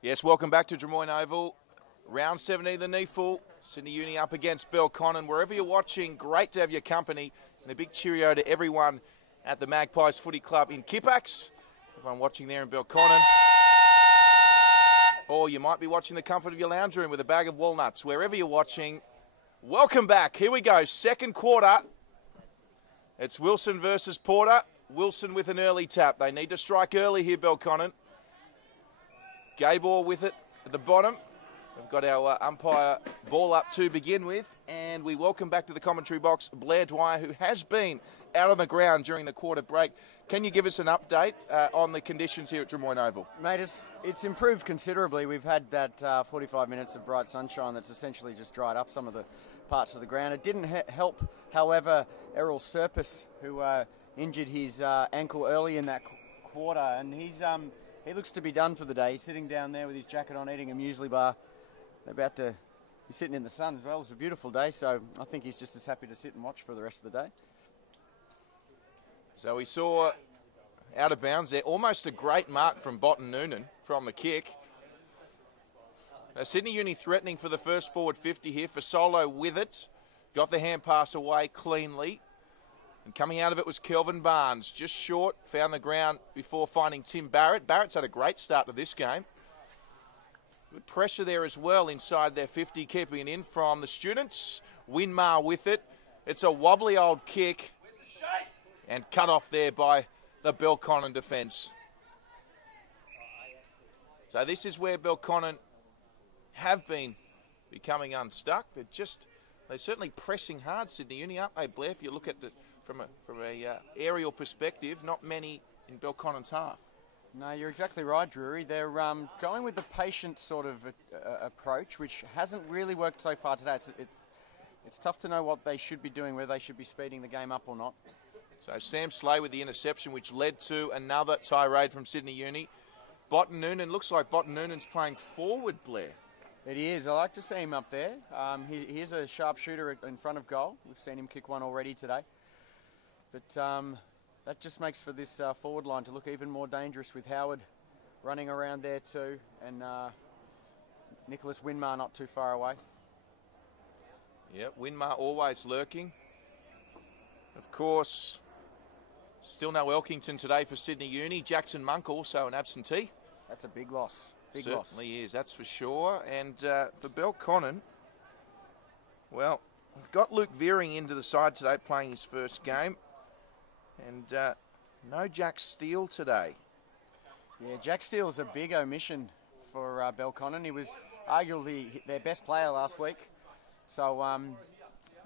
Yes, welcome back to Drummoyne Oval. Round 17, the Neeful. Sydney Uni up against Belconnen. Wherever you're watching, great to have your company. And a big cheerio to everyone at the Magpies Footy Club in Kippax. Everyone watching there in Belconnen. Or you might be watching the comfort of your lounge room with a bag of walnuts. Wherever you're watching, welcome back. Here we go, second quarter. It's Wilson versus Porter. Wilson with an early tap. They need to strike early here, Belconnen. Gabor with it at the bottom. We've got our umpire ball up to begin with. And we welcome back to the commentary box Blair Dwyer, who has been out on the ground during the quarter break. Can you give us an update on the conditions here at Drummoyne Oval? Mate, it's improved considerably. We've had that 45 minutes of bright sunshine that's essentially just dried up some of the parts of the ground. It didn't help, however, Errol Serpis, who injured his ankle early in that quarter, and he looks to be done for the day. He's sitting down there with his jacket on, eating a muesli bar. They're about to be sitting in the sun as well. It's a beautiful day, so I think he's just as happy to sit and watch for the rest of the day. So we saw out of bounds there, almost a great mark from Botten Noonan from the kick. Now, Sydney Uni threatening for the first forward 50 here. For Solo with it. Got the hand pass away cleanly. And coming out of it was Kelvin Barnes. Just short, found the ground before finding Tim Barrett. Barrett's had a great start to this game. Good pressure there as well inside their 50, keeping it in from the students. Winmar with it. It's a wobbly old kick. And cut off there by the Belconnen defence. So this is where Belconnen have been becoming unstuck. They're certainly pressing hard, Sydney Uni, aren't they, Blair? If you look at it from a aerial perspective, not many in Belconnen's half. No, you're exactly right, Drury. They're going with the patient sort of approach, which hasn't really worked so far today. It's tough to know what they should be doing, whether they should be speeding the game up or not. So Sam Slay with the interception, which led to another tirade from Sydney Uni. Botten Noonan, looks like Botten Noonan's playing forward, Blair. It is. I like to see him up there. He is a sharp shooter in front of goal. We've seen him kick one already today. But that just makes for this forward line to look even more dangerous with Howard running around there too, and Nicholas Winmar not too far away. Yep, Winmar always lurking. Of course, still no Elkington today for Sydney Uni. Jackson Monk also an absentee. That's a big loss. Certainly is, that's for sure. And for Belconnen, well, we've got Luke Veering into the side today playing his first game. And no Jack Steele today. Yeah, Jack Steele's a big omission for Belconnen. He was arguably their best player last week. So,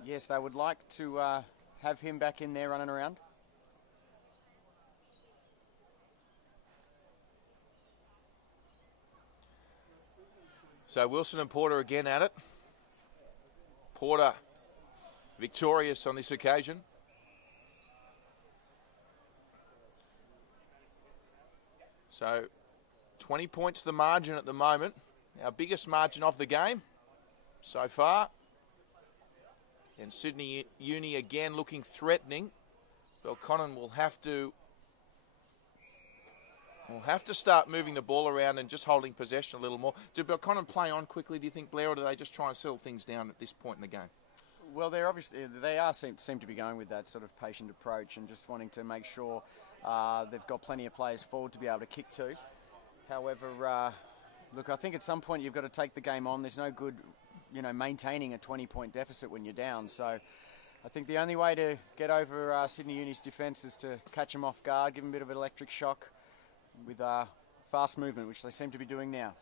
yes, they would like to have him back in there running around. So Wilson and Porter again at it. Porter victorious on this occasion. So 20 points the margin at the moment. Our biggest margin of the game so far. And Sydney Uni again looking threatening. Belconnen will have to start moving the ball around and just holding possession a little more. Do Belconnen play on quickly, do you think, Blair, or do they just try and settle things down at this point in the game? Well, seem to be going with that sort of patient approach and just wanting to make sure they've got plenty of players forward to be able to kick to. However, look, I think at some point you've got to take the game on. There's no good, maintaining a 20-point deficit when you're down. So I think the only way to get over Sydney Uni's defence is to catch them off guard, give them a bit of an electric shock with fast movement, which they seem to be doing now.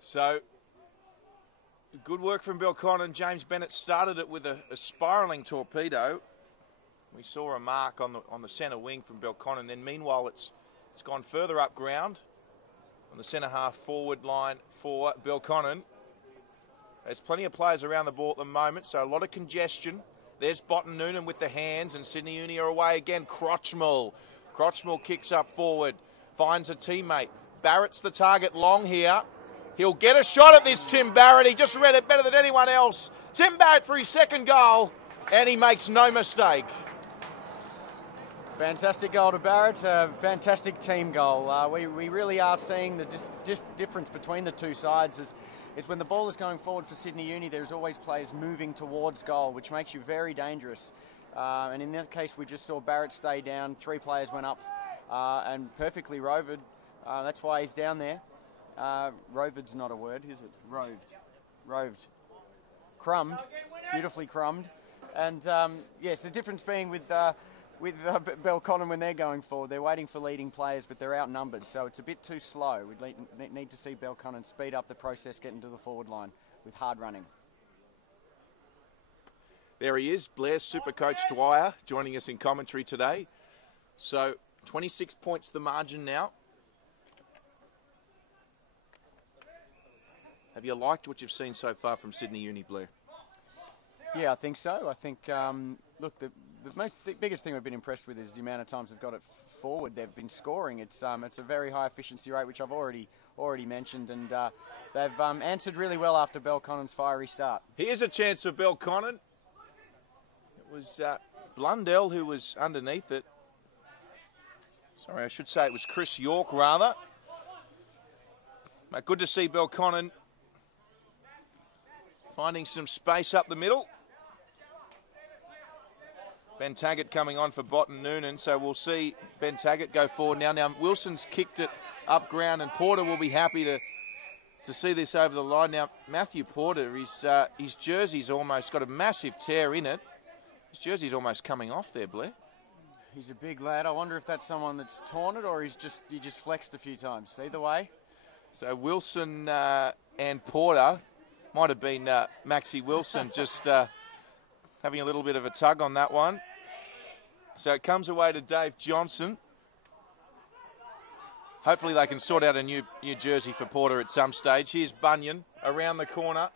So, good work from Belconnen. James Bennett started it with a spiralling torpedo. We saw a mark on the centre wing from Belconnen. Then meanwhile, it's gone further up ground on the centre half forward line for Belconnen. There's plenty of players around the ball at the moment, so a lot of congestion. There's Botten Noonan with the hands, and Sydney Uni are away again. Crotchmall kicks up forward, finds a teammate. Barrett's the target long here. He'll get a shot at this, Tim Barrett. He just read it better than anyone else. Tim Barrett for his second goal, and he makes no mistake. Fantastic goal to Barrett, fantastic team goal. We really are seeing the difference between the two sides is when the ball is going forward for Sydney Uni, there's always players moving towards goal, which makes you very dangerous. And in that case, we just saw Barrett stay down, 3 players went up and perfectly rovered. That's why he's down there. Roved's not a word, is it? Roved. Crumbed, beautifully crumbed. And yes, the difference being with Belconnen when they're going forward, they're waiting for leading players, but they're outnumbered, so it's a bit too slow. We need to see Belconnen speed up the process, getting to the forward line with hard running. There he is, Blair's super coach Dwyer, joining us in commentary today. So 26 points the margin now. Have you liked what you've seen so far from Sydney Uni, Blair? Yeah, I think so. I think, look, the biggest thing we've been impressed with is the amount of times they've got it forward. They've been scoring. It's a very high efficiency rate, which I've already mentioned, and they've answered really well after Belconnen's fiery start. Here's a chance for Belconnen. It was Blundell who was underneath it. Sorry, I should say it was Chris York, rather. But good to see Belconnen finding some space up the middle. Ben Taggart coming on for Bott and Noonan, so we'll see Ben Taggart go forward now. Now, Wilson's kicked it up ground, and Porter will be happy to see this over the line. Now, Matthew Porter, his jersey's almost got a massive tear in it. His jersey's almost coming off there, Blair. He's a big lad. I wonder if that's someone that's torn it or he just flexed a few times. Either way. So Wilson and Porter, might have been Maxie Wilson, just having a little bit of a tug on that one. So it comes away to Dave Johnson. Hopefully they can sort out a new jersey for Porter at some stage. Here's Bunyan around the corner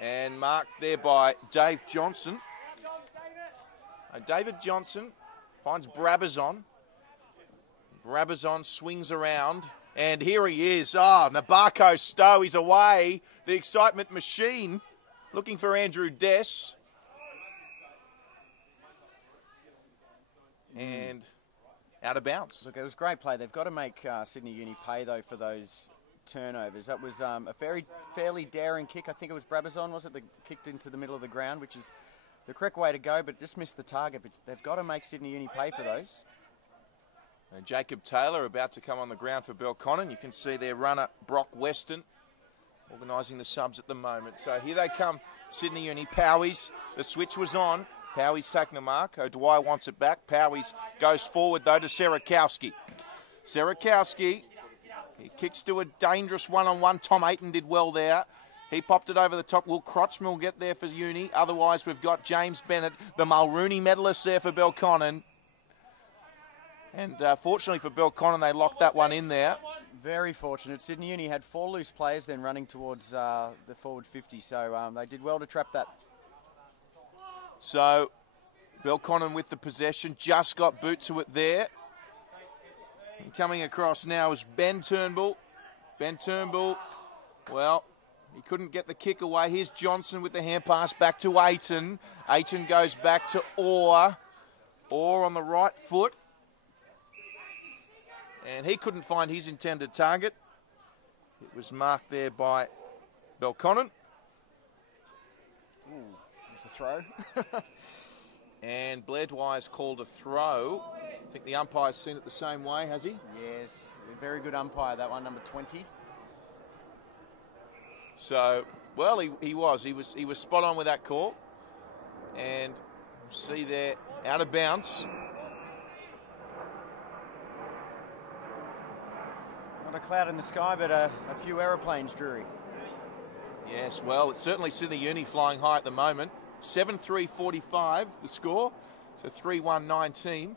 and marked there by Dave Johnson. David Johnson finds Brabazon. Brabazon swings around. And here he is. Nabarko Stowe is away. The excitement machine looking for Andrew Dess. And out of bounds. Look, it was great play. They've got to make Sydney Uni pay, though, for those turnovers. That was a fairly daring kick. I think it was Brabazon, was it, that kicked into the middle of the ground, which is the correct way to go, but just missed the target. But they've got to make Sydney Uni pay for those. And Jacob Taylor about to come on the ground for Belconnen. You can see their runner, Brock Weston, organising the subs at the moment. So here they come, Sydney Uni. Powies, the switch was on. Powies taking the mark. O'Dwyer wants it back. Powies goes forward, though, to Serakowski. Serakowski, he kicks to a dangerous one-on-one. Tom Ayton did well there. He popped it over the top. Will Crotchmill get there for Uni? Otherwise, we've got James Bennett, the Mulrooney medalist, there for Belconnen. And fortunately for Belconnen, they locked that one in there. Very fortunate. Sydney Uni had 4 loose players then running towards the forward 50, so they did well to trap that. So Belconnen with the possession, just got boot to it there. And coming across now is Ben Turnbull. Ben Turnbull, well, he couldn't get the kick away. Here's Johnson with the hand pass back to Ayton. Ayton goes back to Orr. Orr on the right foot. And he couldn't find his intended target. It was marked there by Belconnen. Ooh, it's a throw. And Blair Dwyer's called a throw. I think the umpire's seen it the same way, has he? Yes, a very good umpire, that one, number 20. So, well, he was spot on with that call. And see there, out of bounds. Not a cloud in the sky, but a few aeroplanes, Drury. Yes, well, it's certainly Sydney Uni flying high at the moment. 7-3-45 the score, so 3-1-19.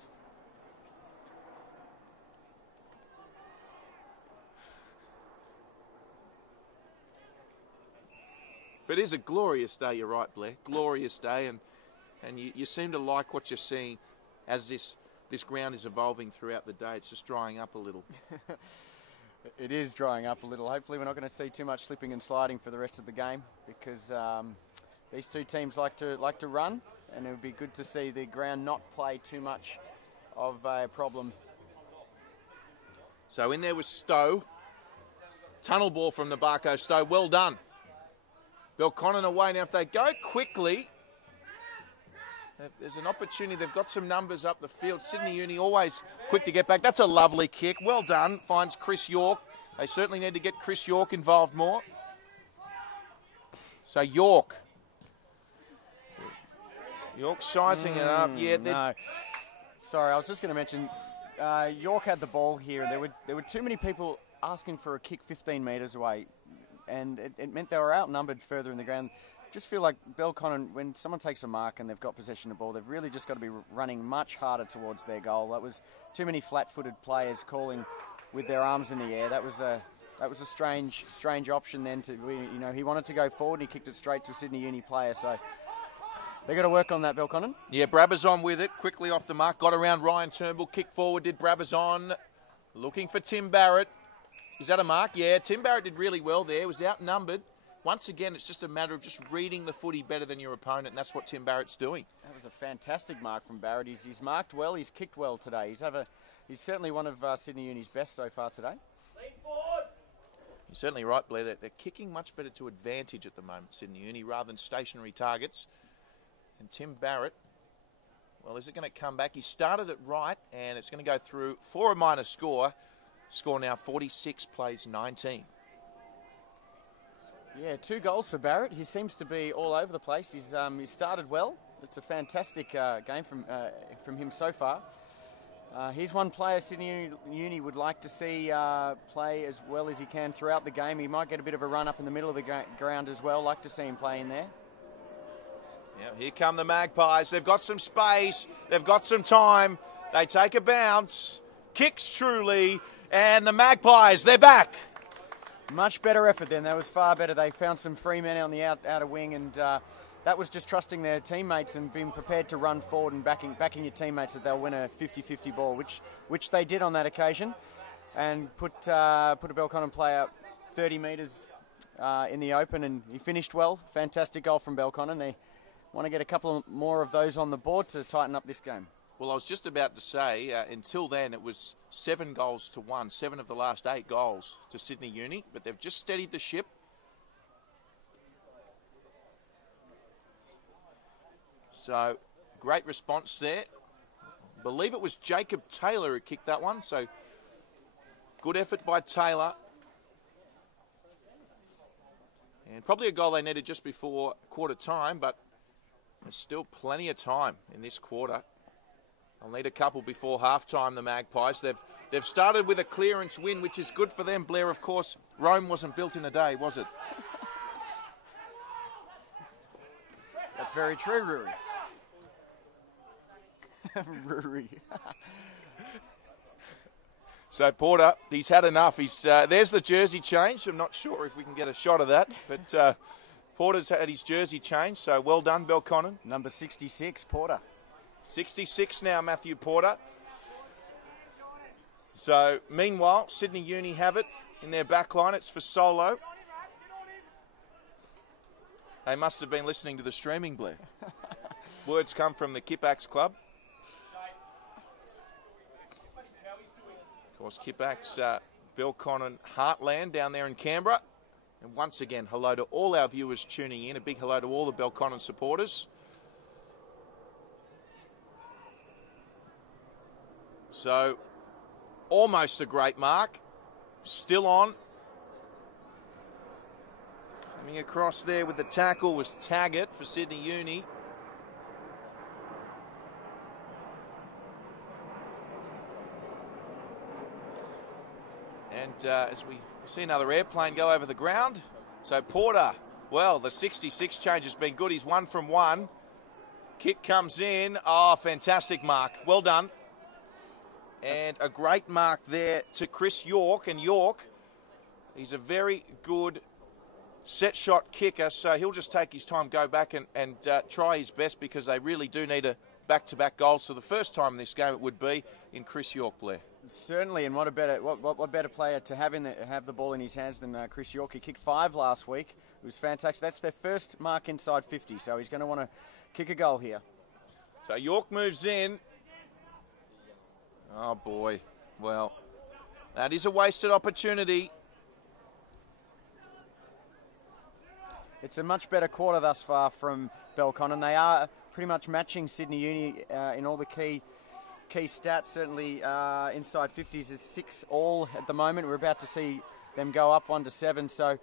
But it is a glorious day, you're right, Blair. Glorious day, and you seem to like what you're seeing as this ground is evolving throughout the day. It's just drying up a little. It is drying up a little. Hopefully we're not going to see too much slipping and sliding for the rest of the game, because these two teams like to run, and it would be good to see the ground not play too much of a problem. So in there was Stowe. Tunnel ball from the Barco Stowe. Well done. Belconnen away. Now, if they go quickly, there's an opportunity. They've got some numbers up the field. Sydney Uni always quick to get back. That's a lovely kick. Well done. Finds Chris York. They certainly need to get Chris York involved more. So York sizing it up. Yeah. No. Sorry, I was just going to mention York had the ball here. There were too many people asking for a kick 15 metres away, and it meant they were outnumbered further in the ground. Just feel like Belconnen, when someone takes a mark and they've got possession of the ball, they've really just got to be running much harder towards their goal. That was too many flat-footed players calling with their arms in the air. That was a strange option then. He wanted to go forward and he kicked it straight to a Sydney Uni player. So they've got to work on that, Belconnen. Yeah, Brabazon with it, quickly off the mark, got around Ryan Turnbull, kick forward, did Brabazon, looking for Tim Barrett. Is that a mark? Yeah, Tim Barrett did really well there, was outnumbered. Once again, it's just a matter of just reading the footy better than your opponent, and that's what Tim Barrett's doing. That was a fantastic mark from Barrett. He's marked well, he's kicked well today. He's certainly one of Sydney Uni's best so far today. You're certainly right, Blair. They're kicking much better to advantage at the moment, Sydney Uni, rather than stationary targets. And Tim Barrett, well, is it going to come back? He started it right, and it's going to go through for a minor score. Score now 46, plays 19. Yeah, 2 goals for Barrett. He seems to be all over the place. He's started well. It's a fantastic game from him so far. He's one player Sydney Uni would like to see play as well as he can throughout the game. He might get a bit of a run up in the middle of the ground as well. Like to see him play in there. Yeah, here come the Magpies. They've got some space. They've got some time. They take a bounce. Kicks Truly. And the Magpies, they're back. Much better effort then. That was far better. They found some free men on the outer wing, and that was just trusting their teammates and being prepared to run forward and backing your teammates that they'll win a 50-50 ball, which they did on that occasion, and put a Belconnen player 30 metres in the open, and he finished well. Fantastic goal from Belconnen. They want to get a couple more of those on the board to tighten up this game. Well, I was just about to say, until then, it was 7 goals to 1, 7 of the last 8 goals to Sydney Uni, but they've just steadied the ship. So, great response there. I believe it was Jacob Taylor who kicked that one, so good effort by Taylor. And probably a goal they needed just before quarter time, but there's still plenty of time in this quarter. They'll need a couple before half-time, the Magpies. They've started with a clearance win, which is good for them. Blair, of course, Rome wasn't built in a day, was it? That's very true, Drury. Drury. So Porter, he's had enough. There's the jersey change. I'm not sure if we can get a shot of that, but Porter's had his jersey change, so well done, Belconnen. Number 66, Porter. 66 now, Matthew Porter. So, meanwhile, Sydney Uni have it in their back line. It's for Solo. They must have been listening to the streaming, Blair. Words come from the Kipax Club. Of course, Kipax, Belconnen Heartland down there in Canberra. And once again, hello to all our viewers tuning in. A big hello to all the Belconnen supporters. So, almost a great mark. Still on. Coming across there with the tackle was Taggart for Sydney Uni. And as we see another airplane go over the ground. So Porter, well, the 66 change has been good. He's 1 from 1. Kick comes in. Oh, fantastic mark. Well done. And a great mark there to Chris York. And York, he's a very good set shot kicker, so he'll just take his time, go back and try his best, because they really do need a back-to-back goals for the first time in this game. It would be in Chris York, Blair. Certainly, and what better player to have the ball in his hands than Chris York. He kicked 5 last week. It was fantastic. That's their first mark inside 50, so he's going to want to kick a goal here. So York moves in. Oh, boy. Well, that is a wasted opportunity. It's a much better quarter thus far from Belconnen. They are pretty much matching Sydney Uni in all the key stats. Certainly inside 50s is 6 all at the moment. We're about to see them go up 1-7. So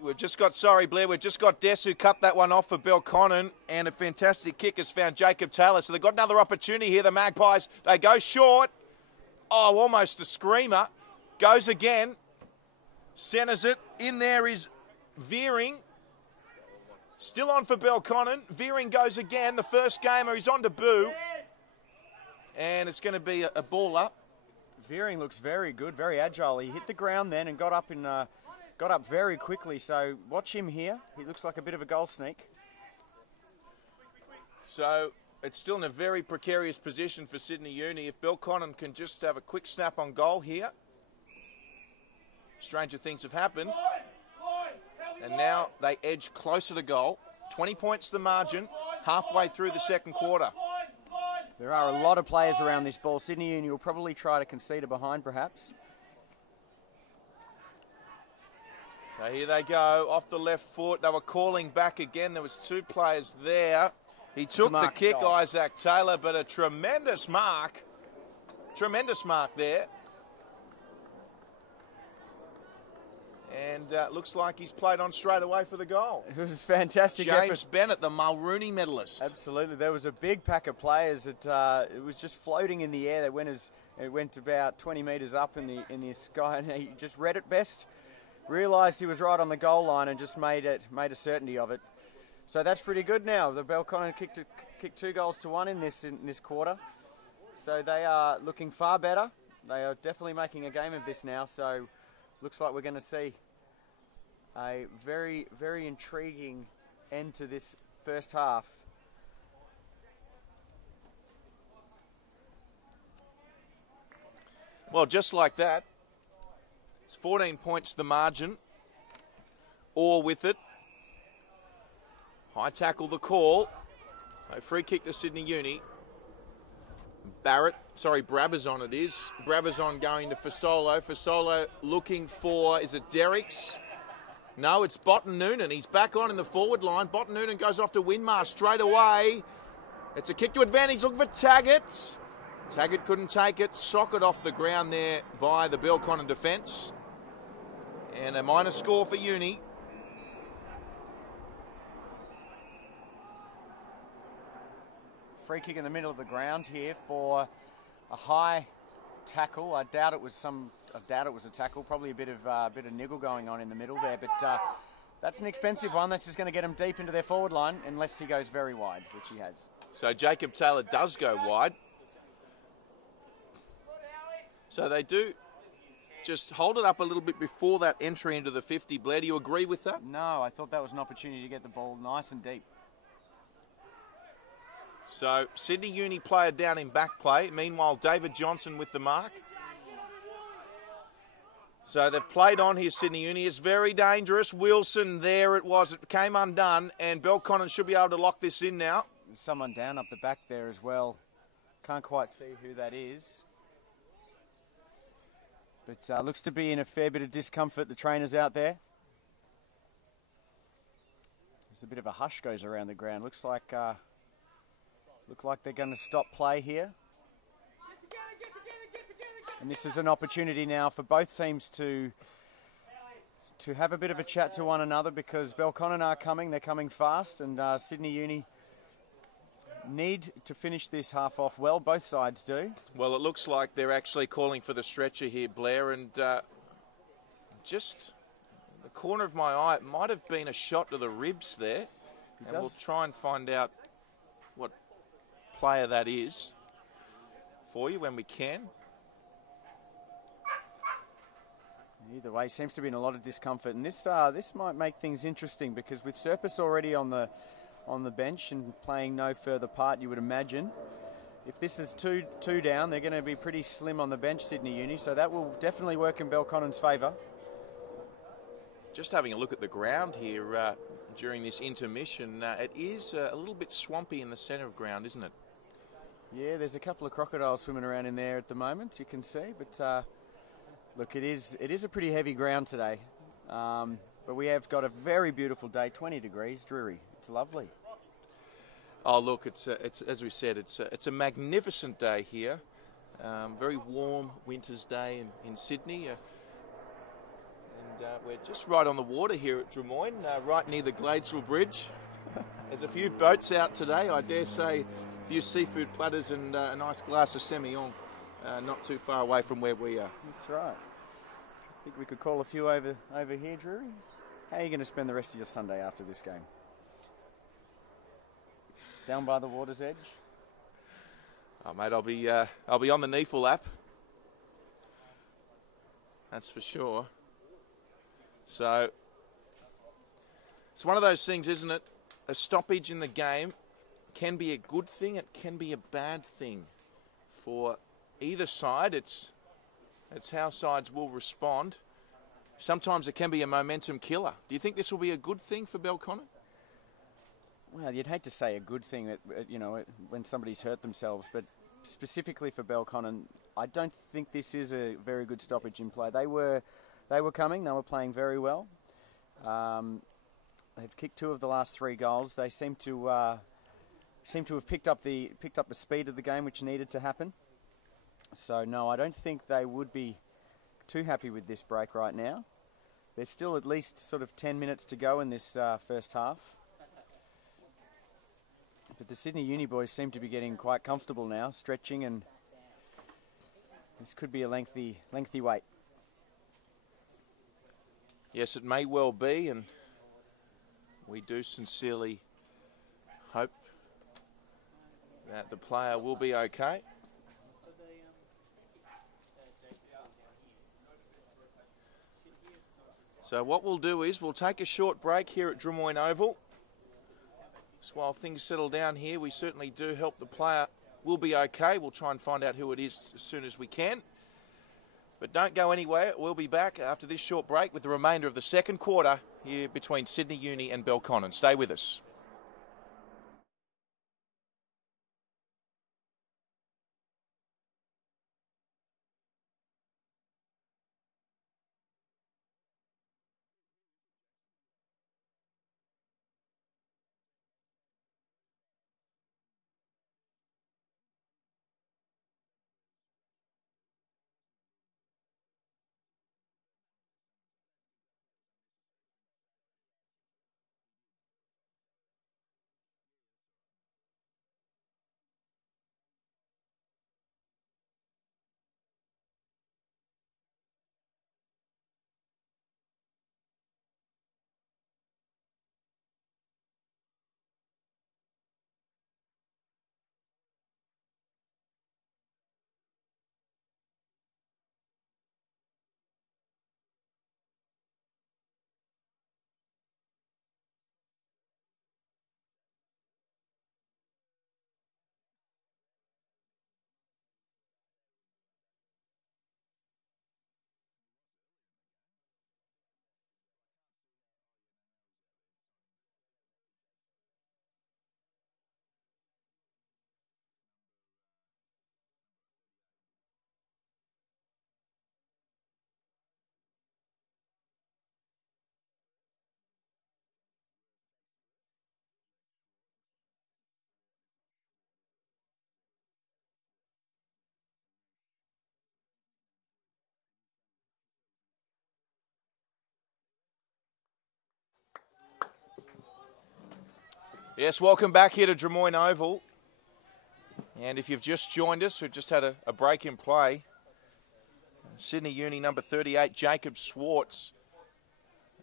we've just got Des who cut that one off for Belconnen, and a fantastic kick has found Jacob Taylor. So they've got another opportunity here. The Magpies, they go short. Oh, almost a screamer. Goes again. Centres it. In there is Veering. Still on for Belconnen. Veering goes again. The first gamer is on to Boo. And it's going to be a ball up. Veering looks very good, very agile. He hit the ground then and got up very quickly. So watch him here. He looks like a bit of a goal sneak. So it's still in a very precarious position for Sydney Uni. If Belconnen can just have a quick snap on goal here, stranger things have happened. And now they edge closer to goal. 20 points the margin, halfway through the second quarter. There are a lot of players around this ball. Sydney Uni will probably try to concede a behind, perhaps. So here they go, off the left foot. They were calling back again. There was 2 players there. He took the kick, Isaac Taylor, but a tremendous mark. Tremendous mark there. And looks like he's played on straight away for the goal. It was fantastic. James Bennett, the Mulrooney medalist. Absolutely. There was a big pack of players that it was just floating in the air. It went about 20 metres up in the sky, and he just read it best, realised he was right on the goal line, and just made a certainty of it. So that's pretty good now. The Belconnen kicked 2 goals to 1 in this quarter. So they are looking far better. They are definitely making a game of this now. So looks like we're going to see a very, very intriguing end to this first half. Well, just like that, it's 14 points the margin. Or with it. High tackle the call. A free kick to Sydney Uni. Brabazon it is. Brabazon going to Fasolo. Fasolo looking for, is it Derricks? No, it's Botten Noonan. He's back on in the forward line. Botten Noonan goes off to Winmar straight away. It's a kick to advantage. Looking for Taggart. Taggart couldn't take it. Socket off the ground there by the Belconnen defence. And a minor score for Uni. Free kick in the middle of the ground here for a high tackle. I doubt it was a tackle. Probably a bit of niggle going on in the middle there. But that's an expensive one. That's just going to get him deep into their forward line, unless he goes very wide, which he has. So Jacob Taylor does go wide. So they do just hold it up a little bit before that entry into the 50. Blair, do you agree with that? No, I thought that was an opportunity to get the ball nice and deep. So Sydney Uni player down in back play. Meanwhile, David Johnson with the mark. So they've played on here, Sydney Uni. It's very dangerous. Wilson, there it was. It came undone, and Belconnen should be able to lock this in now. There's someone down up the back there as well. Can't quite see who that is. But looks to be in a fair bit of discomfort, the trainers out there. There's a bit of a hush goes around the ground. Looks like they're going to stop play here. And this is an opportunity now for both teams to have a bit of a chat to one another, because Belconnen are coming. They're coming fast, and Sydney Uni need to finish this half off well. Both sides do. Well, it looks like they're actually calling for the stretcher here, Blair, and just the corner of my eye, it might have been a shot to the ribs there. And we'll try and find out what player that is for you when we can. Either way, seems to be in a lot of discomfort, and this might make things interesting, because with Serpis already on the bench and playing no further part, you would imagine, if this is two down, they're going to be pretty slim on the bench, Sydney Uni, so that will definitely work in Belconnen's favour. Just having a look at the ground here during this intermission, it is a little bit swampy in the centre of ground, isn't it? Yeah, there's a couple of crocodiles swimming around in there at the moment, you can see. But look, it is a pretty heavy ground today. But we have got a very beautiful day, 20 degrees, Drury. It's lovely. Oh, look, it's as we said, it's a magnificent day here. Very warm winter's day in Sydney. And we're just right on the water here at Drummoyne, right near the Gladesville Bridge. There's a few boats out today. I dare say a few seafood platters and a nice glass of Semillon not too far away from where we are. That's right. I think we could call a few over here, Drury. How are you going to spend the rest of your Sunday after this game? Down by the water's edge? Oh, mate, I'll be on the Neefle app. That's for sure. So it's one of those things, isn't it? A stoppage in the game can be a good thing. It can be a bad thing for either side. It's how sides will respond. Sometimes it can be a momentum killer. Do you think this will be a good thing for Belconnen? Well, you'd hate to say a good thing that when somebody's hurt themselves, but specifically for Belconnen, I don't think this is a very good stoppage in play. They were coming. They were playing very well. They've kicked 2 of the last 3 goals. They seem to have picked up the speed of the game, which needed to happen. So no, I don't think they would be too happy with this break right now. There's still at least sort of 10 minutes to go in this first half. But the Sydney Uni boys seem to be getting quite comfortable now, stretching, and this could be a lengthy wait. Yes, it may well be, and we do sincerely hope that the player will be okay. So what we'll do is we'll take a short break here at Drummoyne Oval. So while things settle down here, we certainly do help the player will be okay. We'll try and find out who it is as soon as we can. But don't go anywhere. We'll be back after this short break with the remainder of the second quarter here between Sydney Uni and Belconnen. Stay with us. Yes, welcome back here to Drummoyne Oval. And if you've just joined us, we've just had a break in play. Sydney Uni number 38, Jacob Swartz,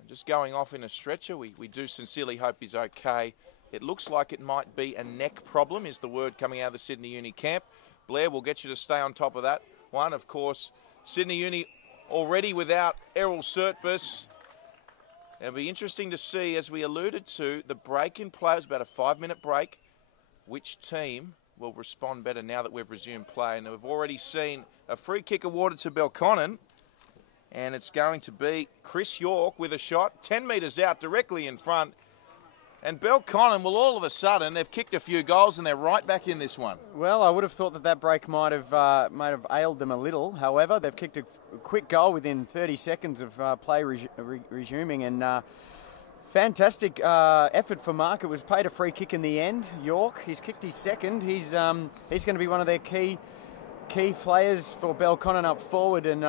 just going off in a stretcher. We do sincerely hope he's okay. It looks like it might be a neck problem, is the word coming out of the Sydney Uni camp. Blair will get you to stay on top of that one. Of course, Sydney Uni already without Errol Surtbus. It'll be interesting to see, as we alluded to, the break in play is about a 5-minute break. Which team will respond better now that we've resumed play? And we've already seen a free kick awarded to Belconnen. And it's going to be Chris York with a shot, 10 metres out, directly in front. And Belconnen, well, all of a sudden, they've kicked a few goals and they're right back in this one. Well, I would have thought that break might have ailed them a little. However, they've kicked a quick goal within 30 seconds of play resuming, and fantastic effort for Mark. It was paid a free kick in the end. York, he's kicked his second. He's going to be one of their key players for Belconnen up forward, and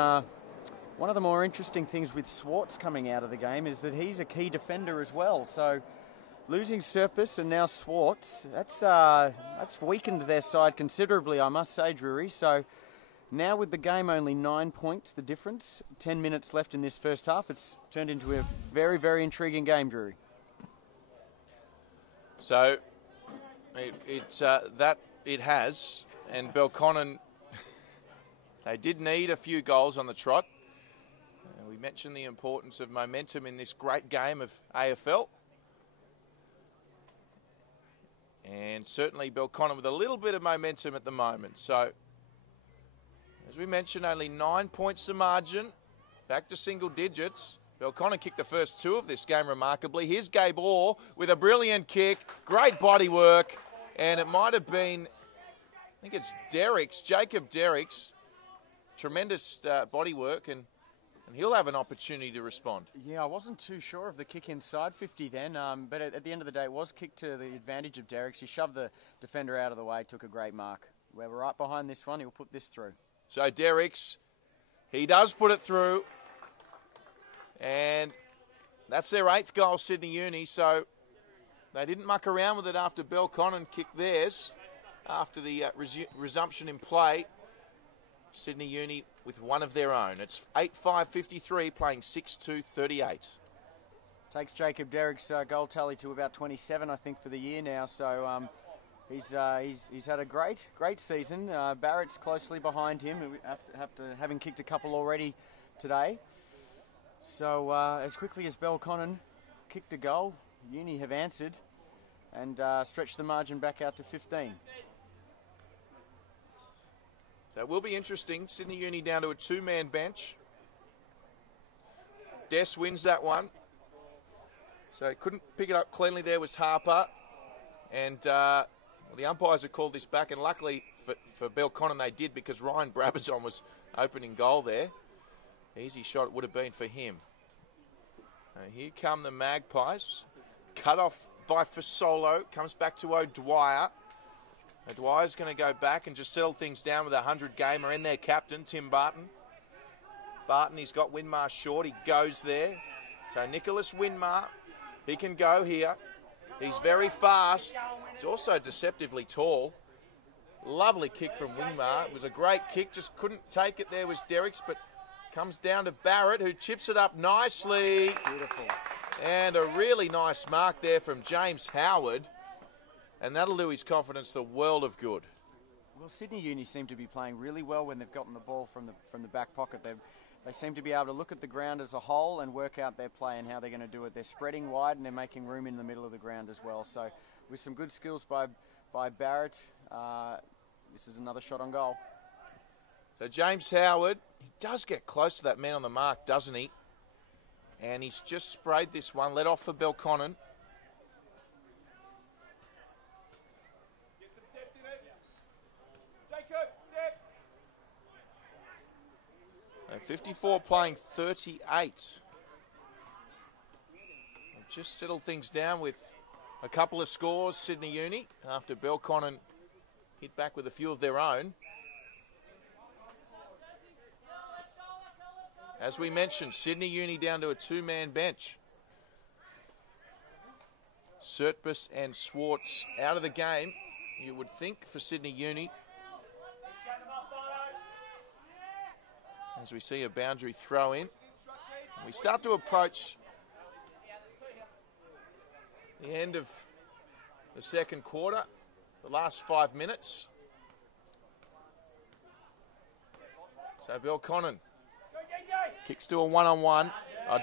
one of the more interesting things with Swartz coming out of the game is that he's a key defender as well. So losing Serpis and now Swartz, that's weakened their side considerably, I must say, Drury. So now with the game only 9 points, the difference, 10 minutes left in this first half, it's turned into a very, very intriguing game, Drury. So it has, and Belconnen, they did need a few goals on the trot. We mentioned the importance of momentum in this great game of AFL. And certainly Belconnen with a little bit of momentum at the moment. So, as we mentioned, only 9 points the margin. Back to single digits. Belconnen kicked the first two of this game remarkably. Here's Gabe Orr with a brilliant kick. Great body work. And it might have been, I think it's Derrick's, Jacob Derrick's. Tremendous body work, and he'll have an opportunity to respond. Yeah, I wasn't too sure of the kick inside 50 then, but at the end of the day, it was kicked to the advantage of Derrick's. He shoved the defender out of the way, took a great mark. We're right behind this one. He'll put this through. So Derrick's, he does put it through, and that's their 8th goal, Sydney Uni. So they didn't muck around with it after Belconnen kicked theirs after the resumption in play. Sydney Uni with one of their own. It's 8-5-53, playing 6-2-38. Takes Jacob Derrick's goal tally to about 27, I think, for the year now. So he's had a great season. Barrett's closely behind him, having kicked a couple already today. So as quickly as Belconnen kicked a goal, Uni have answered and stretched the margin back out to 15. So it will be interesting. Sydney Uni down to a 2-man bench. Des wins that one. So couldn't pick it up cleanly there was Harper. And well, the umpires have called this back, and luckily for Belconnen they did, because Ryan Brabazon was opening goal there. Easy shot it would have been for him. Here come the Magpies. Cut off by Fasolo. Comes back to O'Dwyer. O'Dwyer's going to go back and just settle things down with a 100-gamer and their captain, Tim Barton. Barton, he's got Winmar short. He goes there. So Nicholas Winmar, he can go here. He's very fast. He's also deceptively tall. Lovely kick from Winmar. It was a great kick, just couldn't take it there was Derrick's, but comes down to Barrett, who chips it up nicely. Beautiful. And a really nice mark there from James Howard. And that'll do his confidence the world of good. Well, Sydney Uni seem to be playing really well when they've gotten the ball from the back pocket. They seem to be able to look at the ground as a whole and work out their play and how they're going to do it. They're spreading wide and they're making room in the middle of the ground as well. So with some good skills by Barrett, this is another shot on goal. So James Howard, he does get close to that man on the mark, doesn't he? And he's just sprayed this one, let off for Belconnen. 54 playing 38. Just settled things down with a couple of scores, Sydney Uni, after Belconnen hit back with a few of their own. As we mentioned, Sydney Uni down to a 2-man bench. Sertbus and Swartz out of the game, you would think, for Sydney Uni. As we see a boundary throw in. We start to approach the end of the second quarter, the last 5 minutes. So Belconnen kicks to a one-on-one.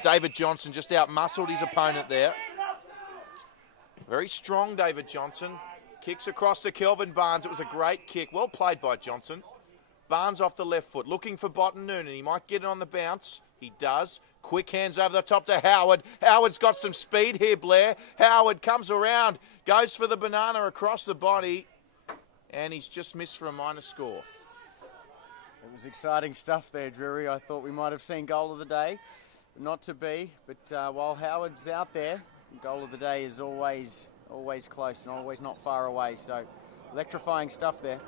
David Johnson just out-muscled his opponent there. Very strong David Johnson. Kicks across to Kelvin Barnes. It was a great kick. Well played by Johnson. Barnes off the left foot, looking for Botton Noonan. He might get it on the bounce. He does. Quick hands over the top to Howard. Howard's got some speed here, Blair. Howard comes around, goes for the banana across the body, and he's just missed for a minor score. It was exciting stuff there, Drury. I thought we might have seen goal of the day. Not to be, but while Howard's out there, goal of the day is always close and always not far away. So electrifying stuff there.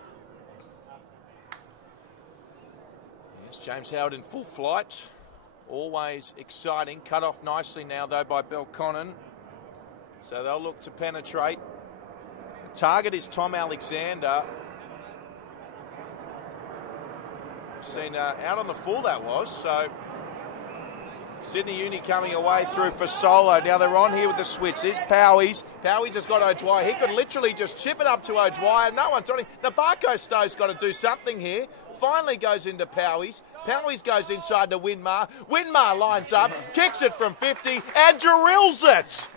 Yes, James Howard in full flight. Always exciting. Cut off nicely now, though, by Belconnen. So they'll look to penetrate. The target is Tom Alexander. Seen out on the full that was. So Sydney Uni coming away through for Solo. Now they're on here with the switch. There's Powies. Powies has got O'Dwyer. He could literally just chip it up to O'Dwyer. No one's on him. Nabarko Stowe's got to do something here. Finally goes into Powies. Powies goes inside to Winmar. Winmar lines up, kicks it from 50 and drills it.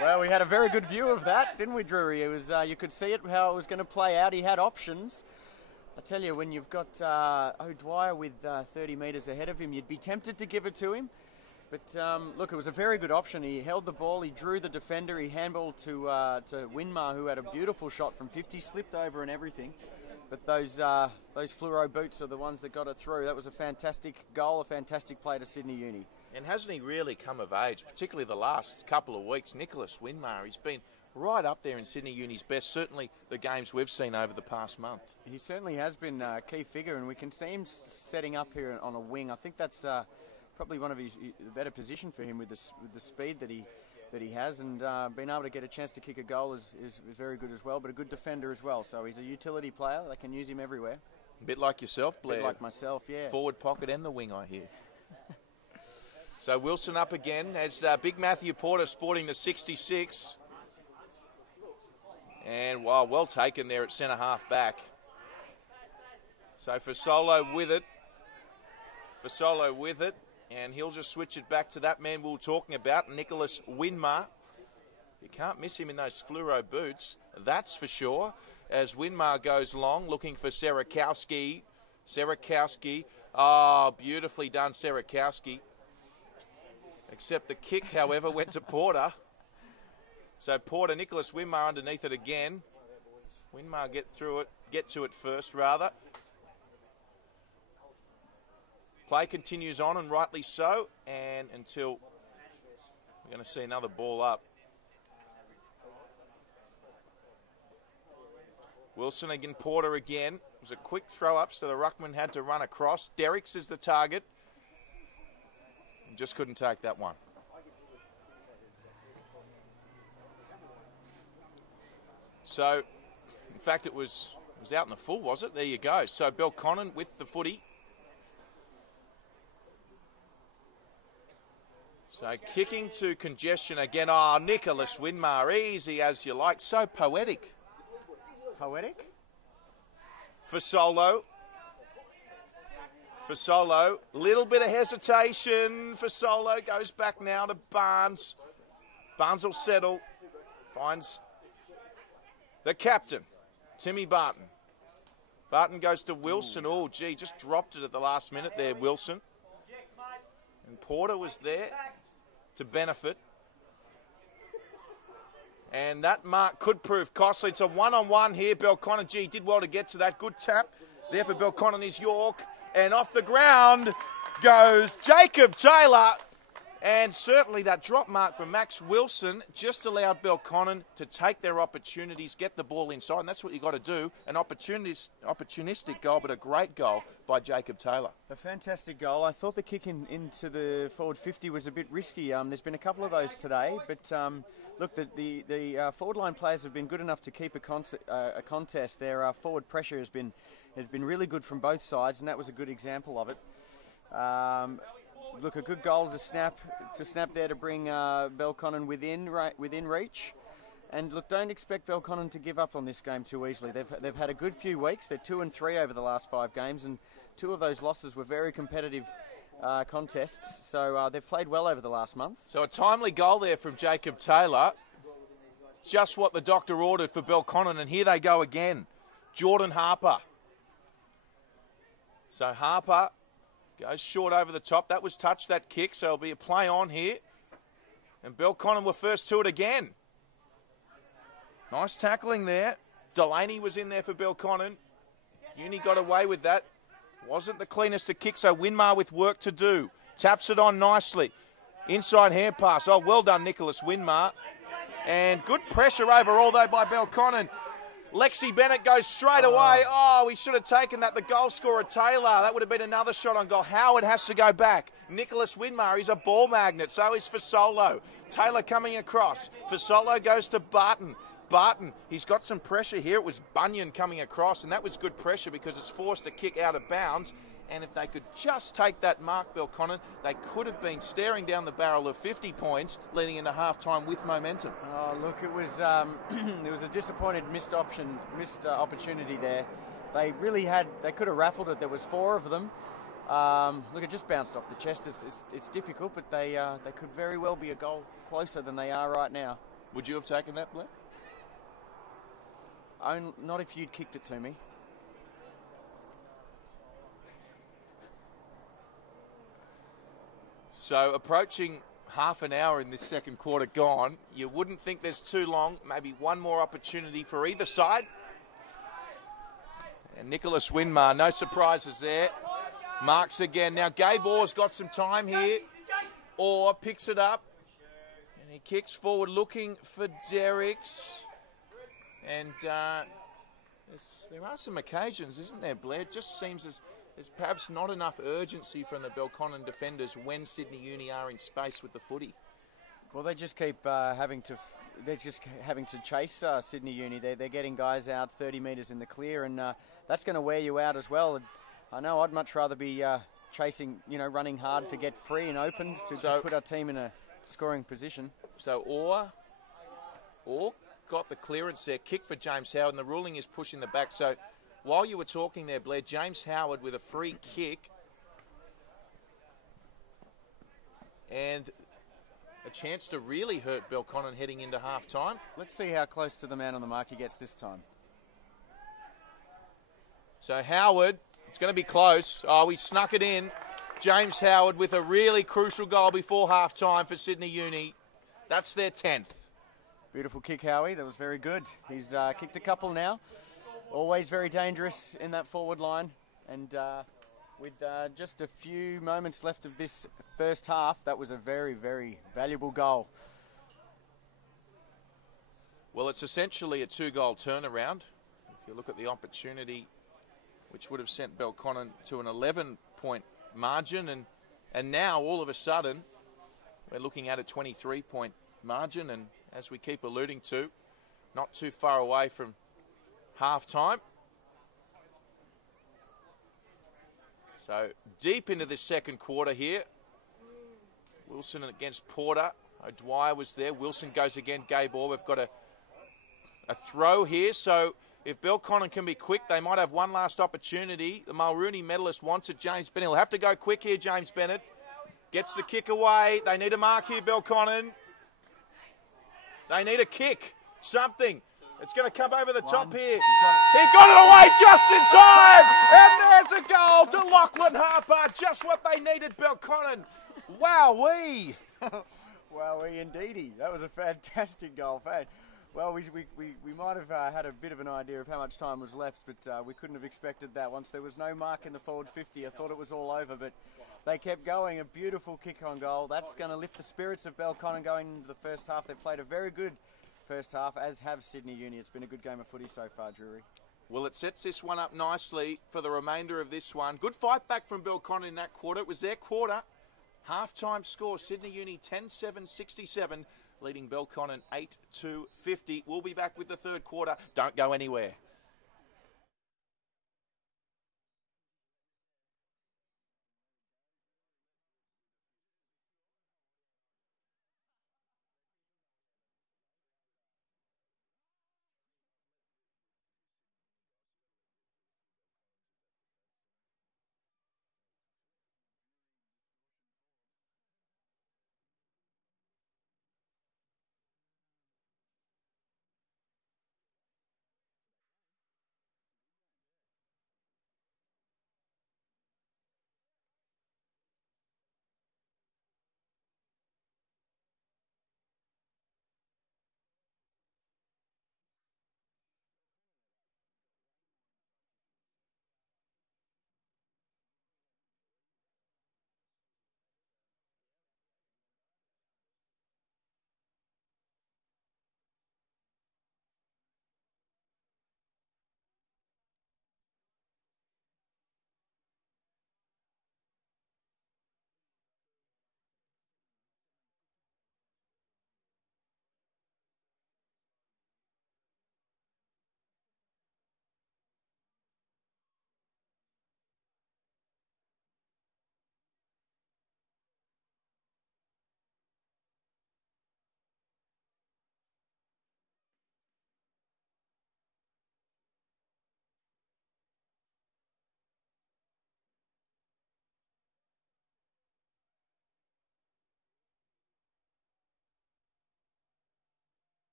Well, we had a very good view of that, didn't we, Drury? It was you could see it how it was going to play out. He had options. I tell you, when you've got O'Dwyer with 30 metres ahead of him, you'd be tempted to give it to him. But look, it was a very good option. He held the ball, he drew the defender, he handballed to Winmar, who had a beautiful shot from 50, slipped over and everything. But those fluoro boots are the ones that got it through. That was a fantastic goal, a fantastic play to Sydney Uni. And hasn't he really come of age, particularly the last couple of weeks? Nicholas Winmar, he's been right up there in Sydney Uni's best, certainly the games we've seen over the past month. He certainly has been a key figure, and we can see him setting up here on a wing. I think that's probably one of his better position for him with the speed that he has, and being able to get a chance to kick a goal is very good as well, but a good defender as well. So he's a utility player. They can use him everywhere. A bit like yourself, Blair. A bit like myself, yeah. Forward pocket and the wing, I hear. So Wilson up again as Big Matthew Porter sporting the 66. And wow, well taken there at centre half back. So for Solo with it. And he'll just switch it back to that man we were talking about, Nicholas Winmar. You can't miss him in those fluoro boots, that's for sure. As Winmar goes long, looking for Serakowski. Oh, beautifully done, Serakowski. Except the kick, however, went to Porter. So Porter, Nicholas Winmar underneath it again. Winmar get to it first, rather. Play continues on, and rightly so, and until we're going to see another ball up. Wilson again, Porter again. It was a quick throw up, so the ruckman had to run across. Derricks is the target. Just couldn't take that one. So, in fact, it was out in the full, was it? There you go. So Belconnen with the footy. So kicking to congestion again. Oh, Nicholas Winmar, easy as you like. So poetic. Poetic? For Solo. Little bit of hesitation for Solo. Goes back now to Barnes. Barnes will settle. Finds the captain, Timmy Barton. Barton goes to Wilson. Oh, gee, just dropped it at the last minute there, Wilson. And Porter was there to benefit. And that mark could prove costly. It's a one-on-one here. Belconnen, gee, did well to get to that. Good tap. There for Belconnen is York. And off the ground goes Jacob Taylor. And certainly that drop mark from Max Wilson just allowed Belconnen to take their opportunities, get the ball inside. And that's what you've got to do. An opportunistic goal, but a great goal by Jacob Taylor. A fantastic goal. I thought the kick into the forward 50 was a bit risky. There's been a couple of those today. But look, the forward line players have been good enough to keep a contest. Their forward pressure has been really good from both sides, and that was a good example of it. Look, a good goal to snap there to bring Belconnen within reach. And look, don't expect Belconnen to give up on this game too easily. They've had a good few weeks. They're 2-3 over the last 5 games, and 2 of those losses were very competitive contests. So they've played well over the last month. So a timely goal there from Jacob Taylor. Just what the doctor ordered for Belconnen, and here they go again. Jordan Harper. So Harper Goes short over the top. That was touched, that kick, so it'll be a play on here. And Belconnen were first to it again. Nice tackling there. Delaney was in there for Belconnen. Uni got away with that. Wasn't the cleanest of kicks, so Winmar with work to do. Taps it on nicely. Inside hand pass. Oh, well done, Nicholas Winmar. And good pressure overall, though, by Belconnen. Lexi Bennett goes straight away. Oh, we should have taken that. The goal scorer, Taylor. That would have been another shot on goal. Howard has to go back. Nicholas Winmar, he's a ball magnet. So is Fasolo. Taylor coming across. Fasolo goes to Barton. Barton, he's got some pressure here. It was Bunyan coming across, and that was good pressure because it's forced a kick out of bounds. And if they could just take that mark, Belconnen, they could have been staring down the barrel of 50 points leading into half-time with momentum. Oh, look, it was it was a disappointed missed opportunity there. They could have raffled it. There was 4 of them. Look, it just bounced off the chest. It's difficult, but they could very well be a goal closer than they are right now. Would you have taken that, Blair? Not if you'd kicked it to me. So approaching half an hour in this second quarter gone. You wouldn't think there's too long. Maybe one more opportunity for either side. And Nicholas Winmar, no surprises there. Marks again. Now Gabe Orr's got some time here. Orr picks it up. And he kicks forward looking for Derricks. And there are some occasions, isn't there, Blair? It just seems as there's perhaps not enough urgency from the Belconnen defenders when Sydney Uni are in space with the footy. Well, they just keep having to chase Sydney Uni. They're getting guys out 30 metres in the clear, and that's going to wear you out as well. And I know I'd much rather be chasing, running hard to get free and open to put our team in a scoring position. So Orr got the clearance there, kick for James Howard, and the ruling is pushing the back. So while you were talking there, Blair, James Howard with a free kick and a chance to really hurt Belconnen heading into half-time. Let's see how close to the man on the mark he gets this time. So Howard, it's going to be close. Oh, he snuck it in. James Howard with a really crucial goal before half-time for Sydney Uni. That's their 10th. Beautiful kick, Howie. That was very good. He's kicked a couple now. Always very dangerous in that forward line. And with just a few moments left of this first half, that was a very, very valuable goal. Well, it's essentially a 2-goal turnaround. If you look at the opportunity, which would have sent Belconnen to an 11-point margin. And now, all of a sudden, we're looking at a 23-point margin. And as we keep alluding to, not too far away from half-time. So deep into this second quarter here. Wilson against Porter. O'Dwyer was there. Wilson goes again. Gabe Orr. We've got a throw here. So if Belconnen can be quick, they might have one last opportunity. The Mulrooney medalist wants it. James Bennett. He'll have to go quick here, James Bennett. Gets the kick away. They need a mark here, Belconnen. They need a kick. Something. It's going to come over the top here. He got it away just in time. And there's a goal to Lachlan Harper. Just what they needed, Belconnen. Wowee. Wowee indeedy. That was a fantastic goal. Well, we might have had a bit of an idea of how much time was left, but we couldn't have expected that. Once there was no mark in the forward 50, I thought it was all over, but they kept going. A beautiful kick on goal. That's going to lift the spirits of Belconnen going into the first half. They've played a very good first half, as have Sydney Uni. It's been a good game of footy so far, Drury. Well, it sets this one up nicely for the remainder of this one. Good fight back from Belconnen in that quarter. It was their quarter. Half-time score, Sydney Uni 10-7-67, leading Belconnen 8-50. We'll be back with the third quarter. Don't go anywhere.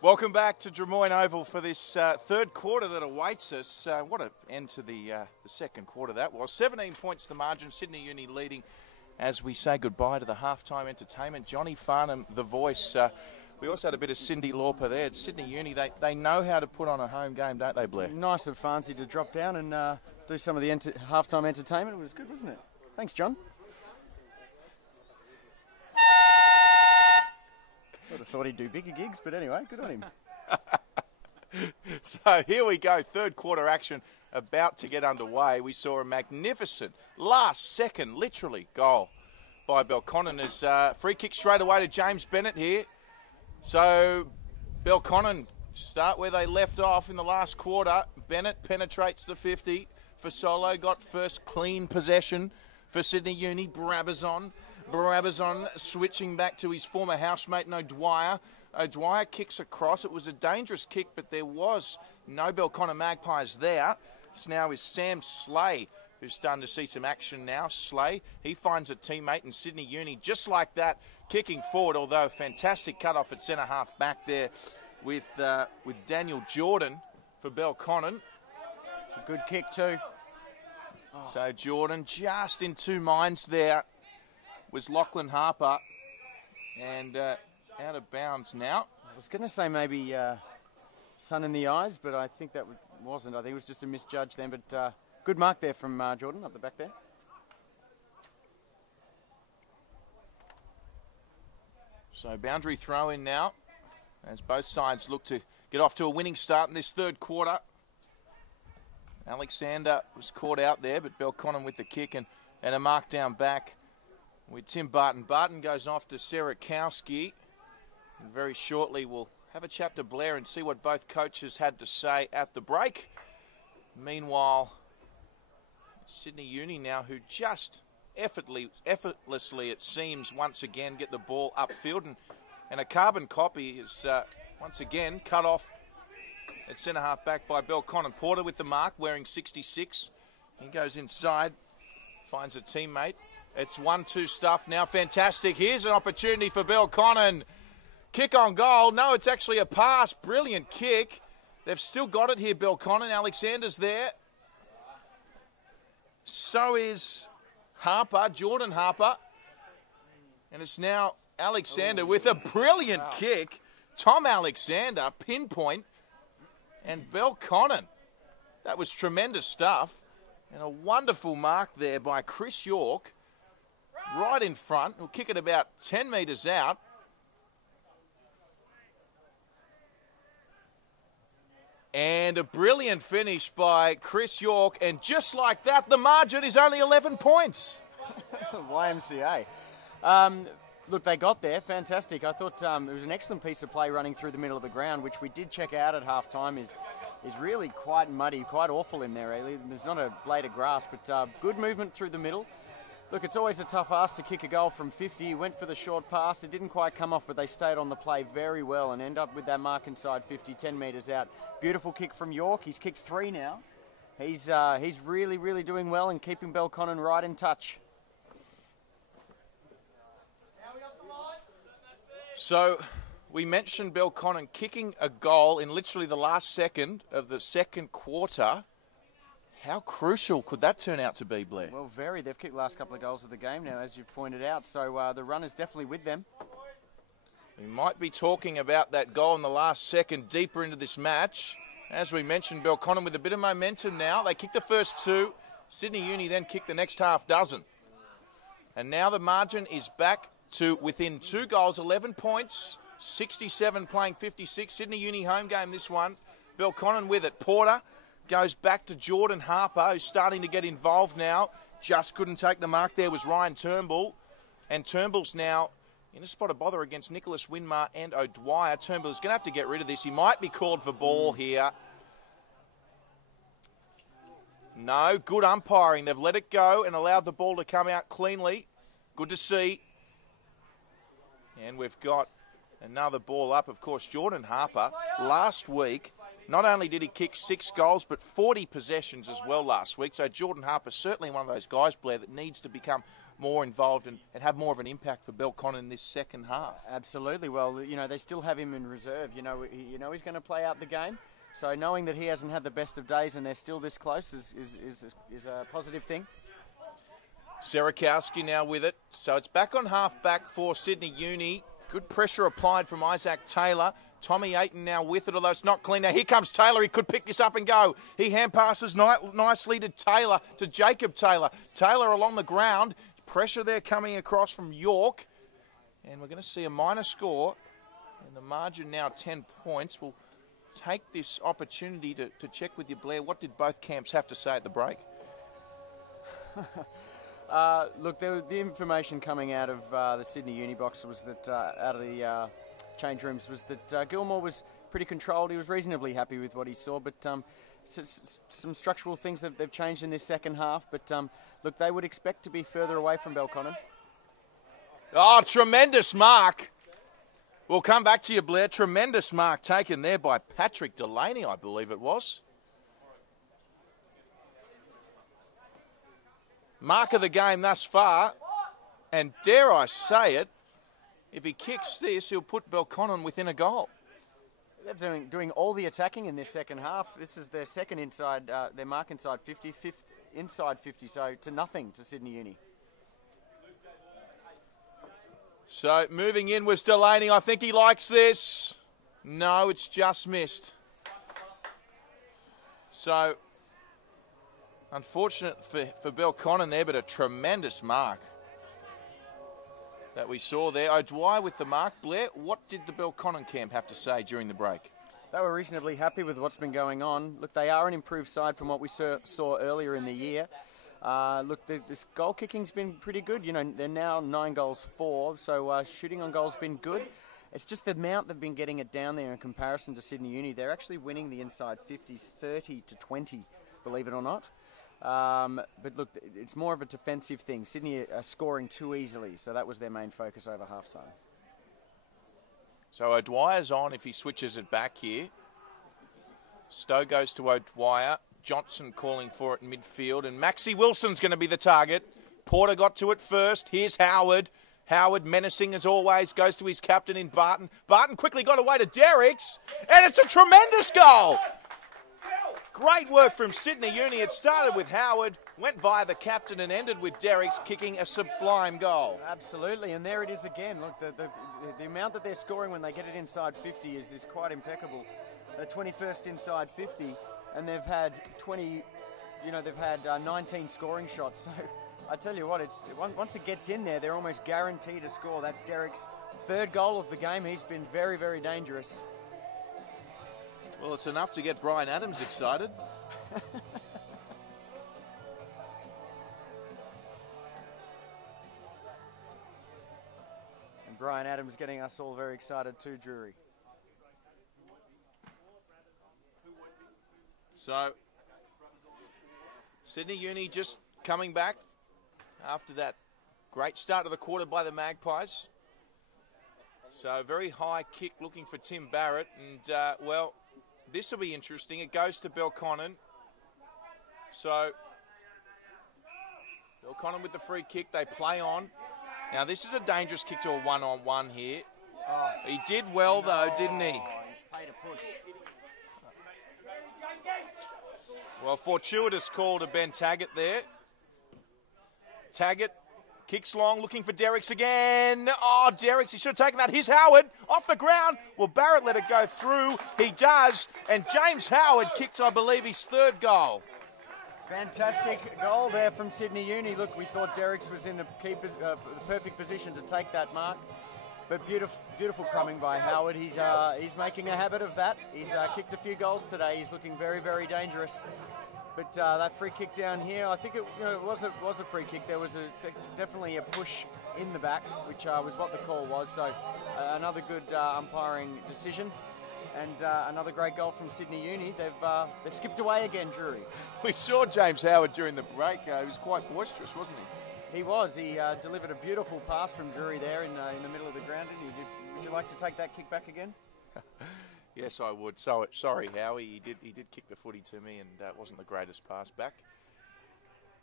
Welcome back to Drummoyne Oval for this third quarter that awaits us. What an end to the second quarter that was. 17 points the margin, Sydney Uni leading as we say goodbye to the halftime entertainment. Johnny Farnham, the voice. We also had a bit of Cindy Lauper there. Sydney Uni, they know how to put on a home game, don't they, Blair? Nice and fancy to drop down and do some of the halftime entertainment. It was good, wasn't it? Thanks, John. I would have thought he'd do bigger gigs, but anyway, good on him. So here we go, third quarter action about to get underway. We saw a magnificent last second, literally, goal by Belconnen as free kick straight away to James Bennett here. So Belconnen start where they left off in the last quarter. Bennett penetrates the 50 for Solo, got first clean possession for Sydney Uni. Brabazon switching back to his former housemate, O'Dwyer. O'Dwyer kicks across. It was a dangerous kick, but there was no Belconnen Magpies there. This now is Sam Slay, who's starting to see some action now. Slay, he finds a teammate in Sydney Uni just like that, kicking forward, although a fantastic cut-off at centre-half back there with Daniel Jordan for Belconnen. It's a good kick too. Oh. So Jordan just in two minds there. Was Lachlan Harper, and out of bounds now. I was going to say maybe sun in the eyes, but I think that wasn't. I think it was just a misjudge then, but good mark there from Jordan up the back there. So boundary throw in now, as both sides look to get off to a winning start in this third quarter. Alexander was caught out there, but Belconnen with the kick and a mark down back. With Tim Barton. Barton goes off to Serakowski. And very shortly we'll have a chat to Blair and see what both coaches had to say at the break. Meanwhile, Sydney Uni now, who just effortlessly it seems, once again get the ball upfield. And a carbon copy is once again cut off at centre-half back by Belconnen. Porter with the mark, wearing 66. He goes inside, finds a teammate. It's 1-2 stuff now. Fantastic. Here's an opportunity for Belconnen. Kick on goal. No, it's actually a pass. Brilliant kick. They've still got it here, Belconnen. Alexander's there. So is Harper, Jordan Harper. And it's now Alexander with a brilliant kick. Tom Alexander, pinpoint. And Belconnen. That was tremendous stuff. And a wonderful mark there by Chris York. Right in front. He'll kick it about 10 metres out. And a brilliant finish by Chris York. And just like that, the margin is only 11 points. YMCA. Look, they got there. Fantastic. I thought it was an excellent piece of play running through the middle of the ground, which we did check out at half-time, is really quite muddy, quite awful in there, really. There's not a blade of grass, but good movement through the middle. Look, it's always a tough ask to kick a goal from 50. He went for the short pass. It didn't quite come off, but they stayed on the play very well and end up with that mark inside 50, 10 metres out. Beautiful kick from York. He's kicked 3 now. He's really, really doing well and keeping Belconnen right in touch. So we mentioned Belconnen kicking a goal in literally the last second of the second quarter. How crucial could that turn out to be, Blair? Well, very. They've kicked the last couple of goals of the game now, as you've pointed out. So the run is definitely with them. We might be talking about that goal in the last second deeper into this match. As we mentioned, Belconnen with a bit of momentum now. They kicked the first 2. Sydney Uni then kicked the next half dozen. And now the margin is back to within 2 goals, 11 points, 67 playing 56. Sydney Uni home game this one. Belconnen with it. Porter goes back to Jordan Harper, who's starting to get involved now. Just couldn't take the mark there was Ryan Turnbull. And Turnbull's now in a spot of bother against Nicholas Winmar and O'Dwyer. Turnbull's going to have to get rid of this. He might be called for ball here. No, good umpiring. They've let it go and allowed the ball to come out cleanly. Good to see. And we've got another ball up. Of course, Jordan Harper, last week, not only did he kick 6 goals, but 40 possessions as well last week. So Jordan Harper, certainly one of those guys, Blair, that needs to become more involved and have more of an impact for Belconnen in this second half. Absolutely. Well, you know, they still have him in reserve. You know he's going to play out the game. So knowing that he hasn't had the best of days and they're still this close is a positive thing. Serakowski now with it. So it's back on half-back for Sydney Uni. Good pressure applied from Isaac Taylor. Tommy Ayton now with it, although it's not clean. Now here comes Taylor. He could pick this up and go. He hand passes nicely to Taylor, to Jacob Taylor. Taylor along the ground. Pressure there coming across from York. And we're going to see a minor score. And the margin now 10 points. We'll take this opportunity to check with you, Blair. What did both camps have to say at the break? Look, the information coming out of the Sydney Uni box was that, out of the change rooms, was that Gilmore was pretty controlled. He was reasonably happy with what he saw, but some structural things that they've changed in this second half. But look, they would expect to be further away from Belconnen. Oh, tremendous mark. We'll come back to you, Blair. Tremendous mark taken there by Patrick Delaney, I believe it was. Mark of the game thus far. And dare I say it, if he kicks this, he'll put Belconnen within a goal. They're doing all the attacking in this second half. This is their second inside, their mark inside 50, fifth inside 50, so to nothing to Sydney Uni. So moving in was Delaney. I think he likes this. No, it's just missed. So unfortunate for Belconnen there, but a tremendous mark that we saw there. O'Dwyer with the mark. Blair, what did the Belconnen camp have to say during the break? They were reasonably happy with what's been going on. Look, they are an improved side from what we saw earlier in the year. Look, this goal kicking's been pretty good. You know, they're now 9 goals 4, so shooting on goal's been good. It's just the amount they've been getting it down there in comparison to Sydney Uni. They're actually winning the inside 50s 30-20, believe it or not. But look, it's more of a defensive thing. Sydney are scoring too easily, so that was their main focus over half-time. So O'Dwyer's on if he switches it back here. Stowe goes to O'Dwyer. Johnson calling for it in midfield, and Maxie Wilson's going to be the target. Porter got to it first. Here's Howard. Howard menacing as always, goes to his captain in Barton. Barton quickly got away to Derricks, and it's a tremendous goal. Great work from Sydney Uni. It started with Howard, went via the captain and ended with Derricks kicking a sublime goal. Absolutely, and there it is again. Look, the amount that they're scoring when they get it inside 50 is quite impeccable. The 21st inside 50, and they've had 19 scoring shots. So I tell you what, once it gets in there, they're almost guaranteed to score. That's Derricks' third goal of the game. He's been very, very dangerous. Well, it's enough to get Brian Adams excited. And Brian Adams getting us all very excited too, Drury. So, Sydney Uni just coming back after that great start of the quarter by the Magpies. So, very high kick looking for Tim Barrett. And, well, this will be interesting. It goes to Belconnen. So, Belconnen with the free kick. They play on. Now, this is a dangerous kick to a one-on-one here. Oh. He did well, though, didn't he? He's paid a push. Well, fortuitous call to Ben Taggart there. Taggart kicks long, looking for Derricks again. Oh, Derricks, he should have taken that. Here's Howard, off the ground. Well, Barrett let it go through. He does. And James Howard kicked, I believe, his third goal. Fantastic goal there from Sydney Uni. Look, we thought Derricks was in the perfect position to take that mark. But beautiful crumbing by Howard. He's making a habit of that. He's kicked a few goals today. He's looking very, very dangerous. But that free kick down here, I think it was a free kick. There was definitely a push in the back, which was what the call was. So another good umpiring decision. And another great goal from Sydney Uni. They've skipped away again, Drury. We saw James Howard during the break. He was quite boisterous, wasn't he? He was. He delivered a beautiful pass from Drury there in the middle of the ground. Would you like to take that kick back again? Yes, I would. Sorry, Howie. He did kick the footy to me, and that wasn't the greatest pass back.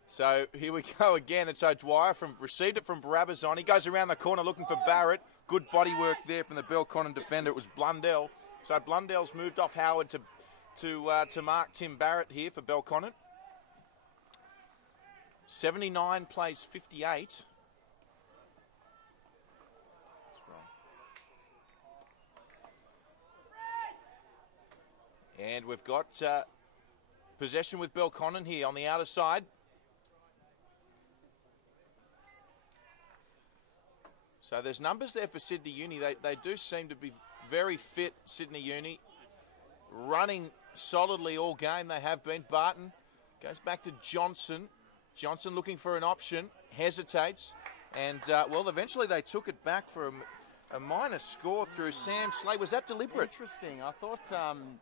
So here we go again. It's O'Dwyer received it from Brabazon. He goes around the corner looking for Barrett. Good body work there from the Belconnen defender. It was Blundell. So Blundell's moved off Howard to mark Tim Barrett here for Belconnen. 79 plays 58. And we've got possession with Belconnen here on the outer side. So there's numbers there for Sydney Uni. They do seem to be very fit, Sydney Uni. Running solidly all game, they have been. Barton goes back to Johnson. Johnson looking for an option, hesitates. And, well, eventually they took it back for a minor score through Sam Slade. Was that deliberate? Interesting. I thought,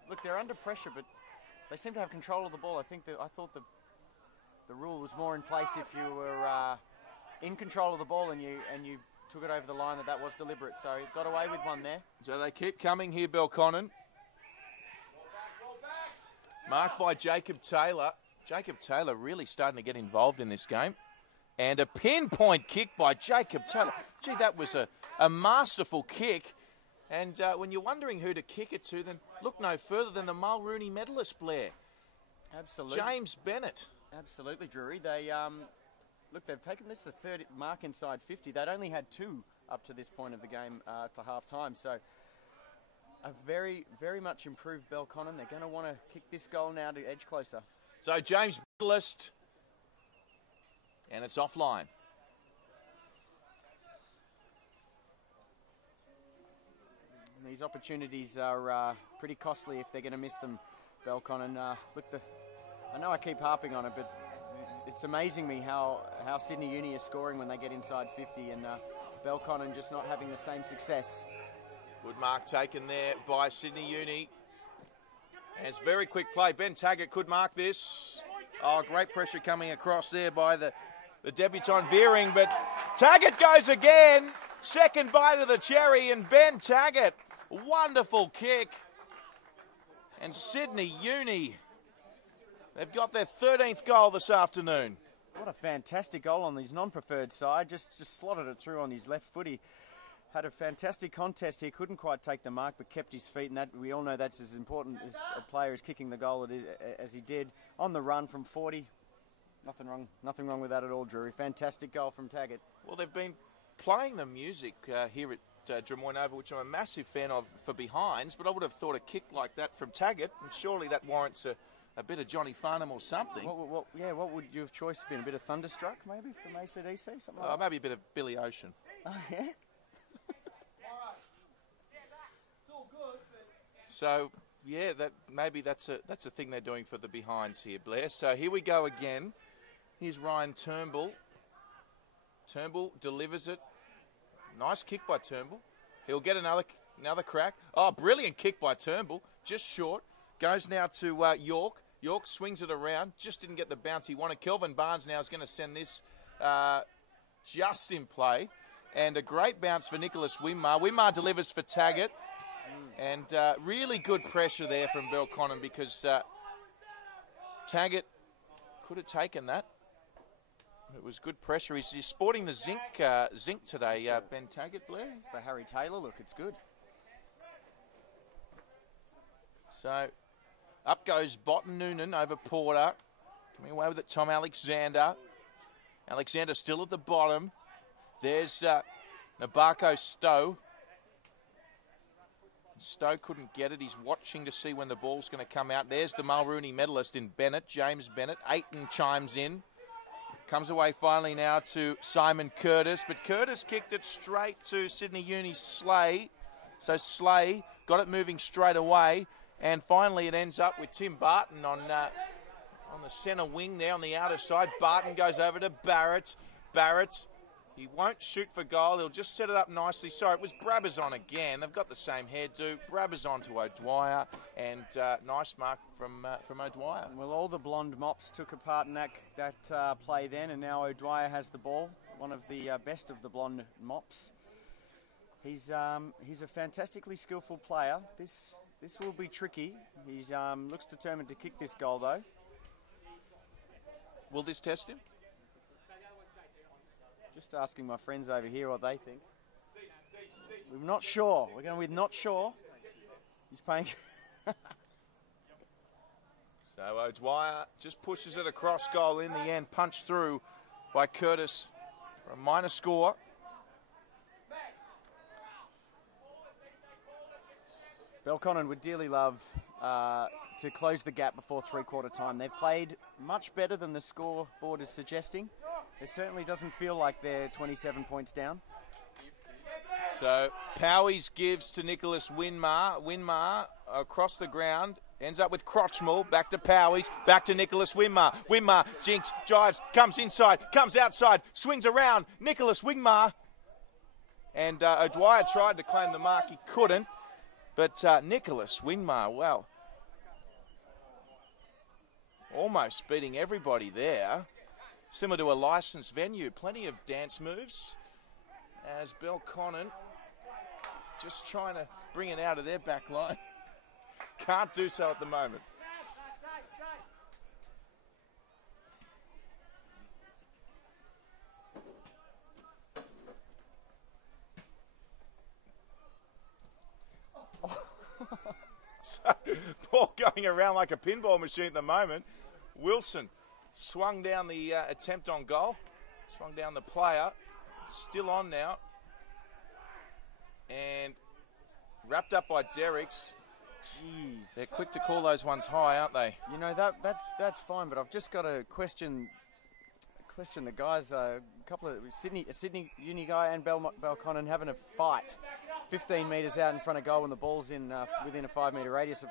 look, they're under pressure, but they seem to have control of the ball. I thought the rule was more in place if you were in control of the ball and you took it over the line, that was deliberate. So he got away with one there. So they keep coming here, Belconnen. Marked by Jacob Taylor. Jacob Taylor really starting to get involved in this game. And a pinpoint kick by Jacob Taylor. Gee, that was a masterful kick. And when you're wondering who to kick it to, then look no further than the Mulrooney medalist, Blair. Absolutely. James Bennett. Absolutely, Drury. They, look, they've taken this the third mark inside 50. They'd only had 2 up to this point of the game to half-time. So a very, very much improved Belconnen. They're going to want to kick this goal now to edge closer. So James medalist. And it's offline. And these opportunities are pretty costly if they're going to miss them, Belconnen. Look, I know I keep harping on it, but it's amazing me how Sydney Uni is scoring when they get inside 50, and Belconnen just not having the same success. Good mark taken there by Sydney Uni. And it's very quick play. Ben Taggart could mark this. Oh, great pressure coming across there by the debutant veering, but Taggart goes again. Second bite of the cherry, and Ben Taggart. Wonderful kick. And Sydney Uni, they've got their 13th goal this afternoon. What a fantastic goal on his non-preferred side. Just slotted it through on his left foot. He had a fantastic contest here. Couldn't quite take the mark, but kept his feet. And that, we all know that's as important as a player is kicking the goal as he did. On the run from 40. Nothing wrong with that at all, Drury. Fantastic goal from Taggart. Well, they've been playing the music here at Drummoyne Oval, which I'm a massive fan of for behinds, but I would have thought a kick like that from Taggart, and surely that warrants a bit of Johnny Farnham or something. What would your choice have been? A bit of Thunderstruck, maybe, from AC/DC? Something like that? Maybe a bit of Billy Ocean. Oh, yeah? So, yeah, maybe that's a thing they're doing for the behinds here, Blair. So here we go again. Here's Ryan Turnbull. Turnbull delivers it. Nice kick by Turnbull. He'll get another crack. Oh, brilliant kick by Turnbull. Just short. Goes now to York. York swings it around. Just didn't get the bounce he wanted. Kelvin Barnes now is going to send this just in play. And a great bounce for Nicholas Winmar. Winmar delivers for Taggart. And really good pressure there from Belconnen because Taggart could have taken that. It was good pressure. He's sporting the zinc today, Ben Taggart, Blair. It's the Harry Taylor look. It's good. So up goes Botten Noonan over Porter. Coming away with it, Tom Alexander. Alexander still at the bottom. There's Nabako Stowe. Stowe couldn't get it. He's watching to see when the ball's going to come out. There's the Mulrooney medalist in Bennett, James Bennett. Aiton chimes in. Comes away finally now to Simon Curtis. But Curtis kicked it straight to Sydney Uni's Slay. So Slay got it moving straight away. And finally it ends up with Tim Barton on the centre wing there on the outer side. Barton goes over to Barrett. Barrett, he won't shoot for goal. He'll just set it up nicely. Sorry, it was Brabazon again. They've got the same hairdo. Brabazon to O'Dwyer. And nice mark from O'Dwyer. Well, all the blonde mops took a part in that play then, and now O'Dwyer has the ball. One of the best of the blonde mops. He's a fantastically skillful player. This will be tricky. He looks determined to kick this goal, though. Will this test him? Just asking my friends over here what they think. We're not sure. We're going with not sure. He's paying. So O'Dwyer just pushes it across goal in the end. Punched through by Curtis for a minor score. Belconnen would dearly love to close the gap before three-quarter time. They've played much better than the scoreboard is suggesting. It certainly doesn't feel like they're 27 points down. So Powies gives to Nicholas Winmar. Winmar across the ground. Ends up with Crotchmore. Back to Powies. Back to Nicholas Winmar. Winmar jinks, jives, comes inside, comes outside, swings around. Nicholas Winmar. And O'Dwyer tried to claim the mark. He couldn't. But Nicholas Winmar, well, almost beating everybody there. Similar to a licensed venue. Plenty of dance moves. As Belconnen just trying to bring it out of their back line. Can't do so at the moment. So, ball going around like a pinball machine at the moment. Wilson swung down the attempt on goal. Swung down the player. Still on now. And wrapped up by Derricks. Jeez. They're quick to call those ones high, aren't they? You know, that's fine, but I've just got to question the guys. A couple of Sydney Uni guy and Belconnen having a fight. 15 metres out in front of goal when the ball's in within a 5 metre radius.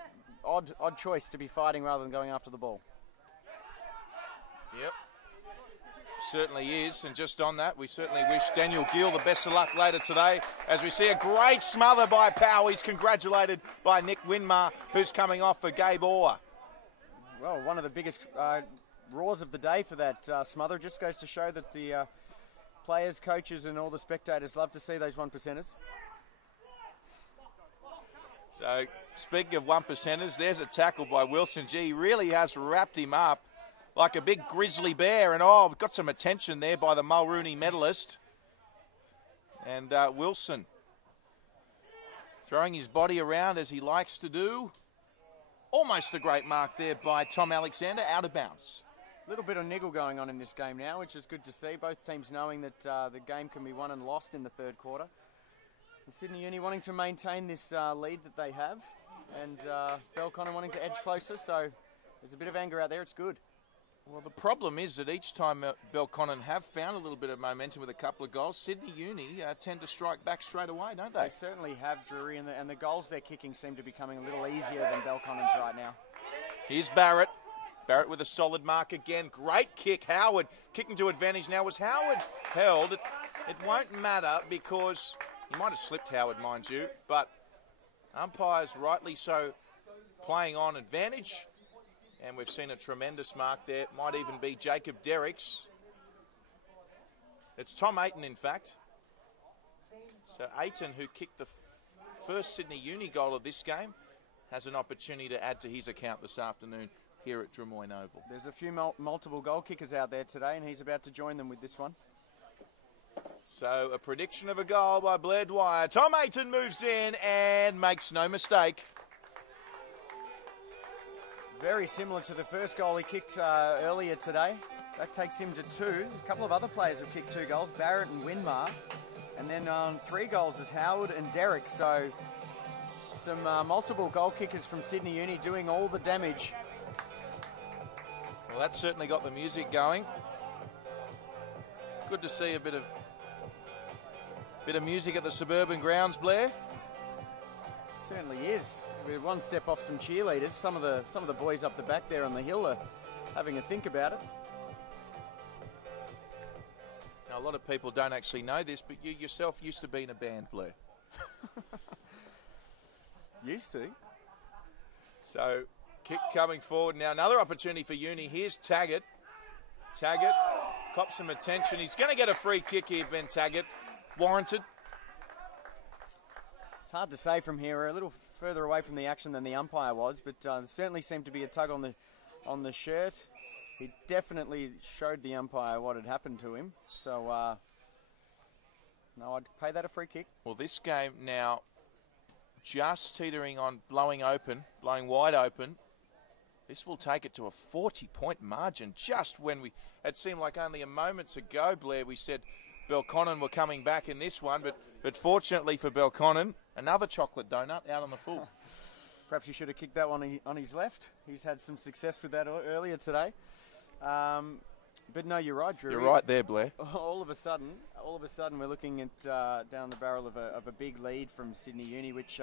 Odd choice to be fighting rather than going after the ball. Yep. Certainly is, and just on that, we certainly wish Daniel Gill the best of luck later today as we see a great smother by Powies, congratulated by Nick Winmar, who's coming off for Gabe Orr. Well, one of the biggest roars of the day for that smother. Just goes to show that the players, coaches and all the spectators love to see those one percenters. So, speaking of one percenters, there's a tackle by Wilson. Gee, he really has wrapped him up like a big grizzly bear, and we've got some attention there by the Mulrooney medalist. And Wilson throwing his body around as he likes to do. Almost a great mark there by Tom Alexander, out of bounds. A little bit of niggle going on in this game now, which is good to see. Both teams knowing that the game can be won and lost in the third quarter. And Sydney Uni wanting to maintain this lead that they have, and Belconnen wanting to edge closer, so there's a bit of anger out there. It's good. Well, the problem is that each time Belconnen have found a little bit of momentum with a couple of goals, Sydney Uni tend to strike back straight away, don't they? They certainly have, Drury, and the goals they're kicking seem to be coming a little easier than Belconnen's right now. Here's Barrett. Barrett with a solid mark again. Great kick. Howard kicking to advantage now. Was Howard held? It won't matter because he might have slipped Howard, mind you, but umpires rightly so playing on advantage. And we've seen a tremendous mark there. Might even be Jacob Derricks. It's Tom Ayton, in fact. So Ayton, who kicked the first Sydney Uni goal of this game, has an opportunity to add to his account this afternoon here at Drummoyne Oval. There's a few multiple goal kickers out there today, and he's about to join them with this one. So a prediction of a goal by Blair Dwyer. Tom Ayton moves in and makes no mistake. Very similar to the first goal he kicked earlier today. That takes him to 2. A couple of other players have kicked 2 goals, Barrett and Winmar. And then 3 goals is Howard and Derrick. So some multiple goal kickers from Sydney Uni doing all the damage. Well, that's certainly got the music going. Good to see a bit of music at the suburban grounds, Blair. Certainly is. We're one step off some cheerleaders. Some of the boys up the back there on the hill are having a think about it. Now, a lot of people don't actually know this, but you yourself used to be in a band, Blair. Used to. So, kick coming forward now. Another opportunity for Uni. Here's Taggart. Taggart cops some attention. He's going to get a free kick here, Ben Taggart. Warranted. It's hard to say from here. We're a little further away from the action than the umpire was, but certainly seemed to be a tug on the shirt. He definitely showed the umpire what had happened to him. So No, I'd pay that a free kick. Well, this game now just teetering on blowing wide open. This will take it to a 40-point margin. Just when it seemed like only a moments ago, Blair, we said Belconnen were coming back in this one, but fortunately for Belconnen, another chocolate donut out on the full. Perhaps he should have kicked that one on his left. He's had some success with that earlier today. But no, you're right, Drury. You're right there, Blair. All of a sudden, we're looking at down the barrel of a big lead from Sydney Uni, which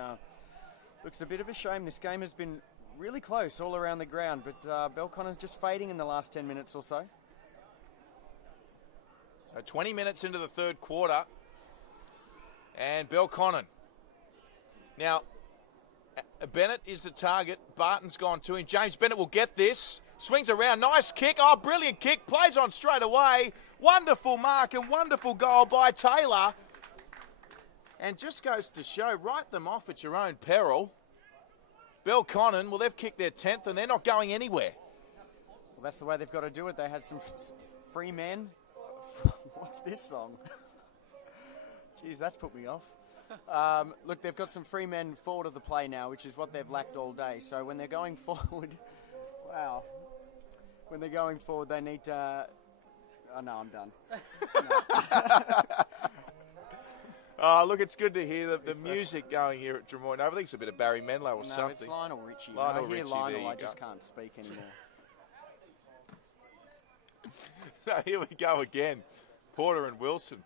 looks a bit of a shame. This game has been really close all around the ground, but Belconnen's just fading in the last 10 minutes or so. So 20 minutes into the third quarter, and Belconnen. Now, Bennett is the target. Barton's gone to him. James Bennett will get this. Swings around. Nice kick. Oh, brilliant kick. Plays on straight away. Wonderful mark and wonderful goal by Taylor. And just goes to show, write them off at your own peril. Belconnen, well, they've kicked their 10th and they're not going anywhere. Well, that's the way they've got to do it. They had some free men. What's this song? Jeez, that's put me off. Look, they've got some free men forward of the play now, which is what they've lacked all day. So when they're going forward, wow. When they're going forward, they need to... Oh, no, I'm done. Oh, look, it's good to hear the music going here at Drummoyne. I think it's a bit of Barry Menlo or something. No, it's Lionel Richie. Lionel Richie, Richie, I just can't speak anymore. So here we go again. Porter and Wilson.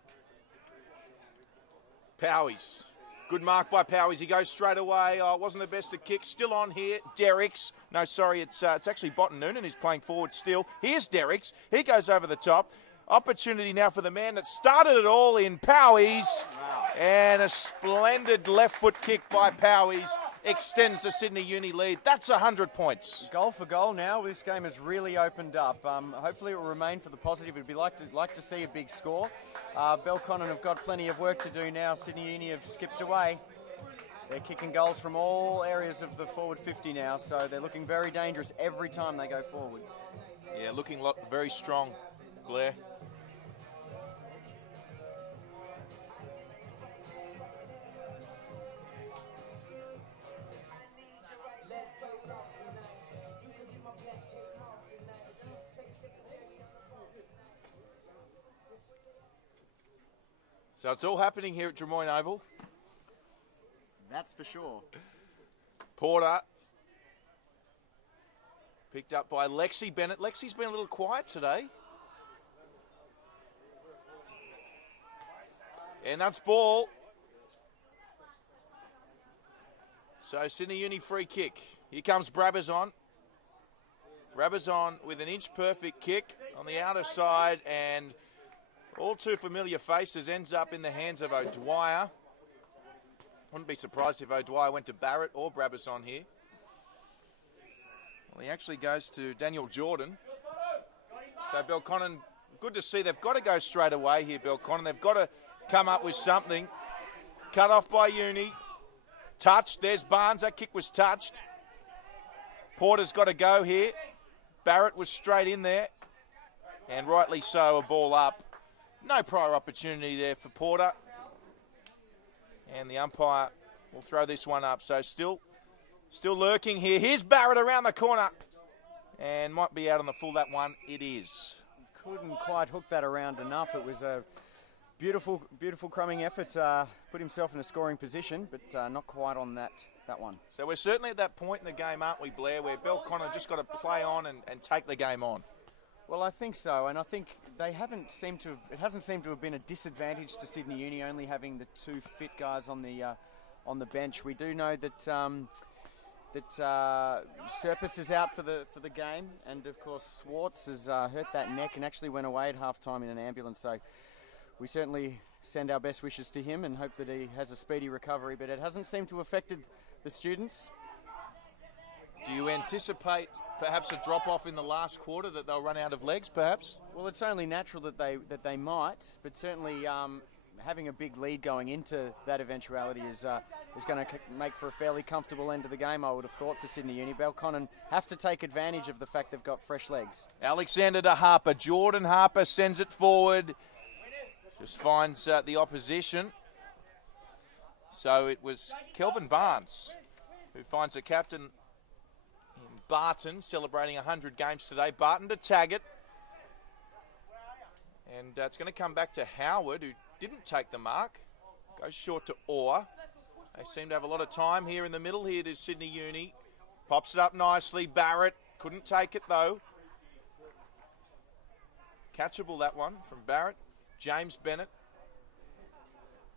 Powies. Good mark by Powies. He goes straight away. Oh, it wasn't the best of kicks. Still on here. Derricks. No, sorry, it's actually Botten Noonan who's playing forward still. Here's Derricks. He goes over the top. Opportunity now for the man that started it all in Powies. Wow. And a splendid left foot kick by Powies extends the Sydney Uni lead. That's 100 points. Goal for goal now. This game has really opened up. Hopefully it will remain for the positive. We'd like to see a big score. Belconnen have got plenty of work to do now. Sydney Uni have skipped away. They're kicking goals from all areas of the forward 50 now, so they're looking very dangerous every time they go forward. Yeah, looking very strong, Blair. So it's all happening here at Drummoyne Oval. That's for sure. Porter. Picked up by Lexi Bennett. Lexi's been a little quiet today. And that's ball. So Sydney Uni free kick. Here comes Brabazon. Brabazon with an inch perfect kick on the outer side, and all too familiar faces, ends up in the hands of O'Dwyer. Wouldn't be surprised if O'Dwyer went to Barrett or Brabazon here. Well, he actually goes to Daniel Jordan. So Belconnen, good to see. They've got to go straight away here, Belconnen. They've got to come up with something. Cut off by Uni. Touched. There's Barnes. That kick was touched. Porter's got to go here. Barrett was straight in there. And rightly so, a ball up. No prior opportunity there for Porter. And the umpire will throw this one up. So still lurking here. Here's Barrett around the corner. And might be out on the full, that one. It is. Couldn't quite hook that around enough. It was a beautiful crumbing effort. Put himself in a scoring position, but not quite on that one. So we're certainly at that point in the game, aren't we, Blair, where Belconnen just got to play on and take the game on. Well, I think so, and I think they haven't seemed to. It hasn't seemed to have been a disadvantage to Sydney Uni only having the two fit guys on the bench. We do know that Serpis is out for the game, and of course Swartz has hurt that neck and actually went away at half-time in an ambulance. So we certainly send our best wishes to him and hope that he has a speedy recovery. But it hasn't seemed to have affected the students. Do you anticipate perhaps a drop-off in the last quarter, that they'll run out of legs, perhaps? Well, it's only natural that they might, but certainly having a big lead going into that eventuality is going to make for a fairly comfortable end of the game, I would have thought, for Sydney Uni. Belconnen have to take advantage of the fact they've got fresh legs. Alexander to Harper. Jordan Harper sends it forward. Just finds the opposition. So it was Kelvin Barnes who finds the captain in Barton, celebrating 100 games today. Barton to Taggart. And it's going to come back to Howard, who didn't take the mark. Goes short to Orr. They seem to have a lot of time here in the middle. Here it is Sydney Uni. Pops it up nicely. Barrett couldn't take it though. Catchable that one from Barrett. James Bennett.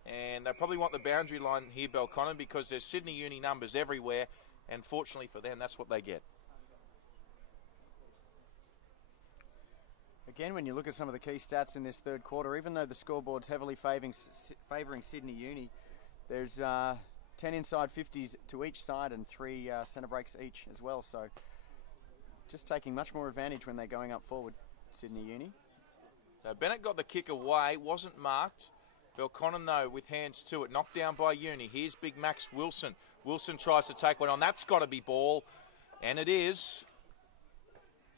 And they probably want the boundary line here, Belconnen, because there's Sydney Uni numbers everywhere. And fortunately for them, that's what they get. Again, when you look at some of the key stats in this third quarter, even though the scoreboard's heavily favouring Sydney Uni, there's 10 inside 50s to each side and 3 centre breaks each as well. So just taking much more advantage when they're going up forward, Sydney Uni. Bennett got the kick away, wasn't marked. Belconnen, though, with hands to it. Knocked down by Uni. Here's big Max Wilson. Wilson tries to take one on. That's got to be ball. And it is.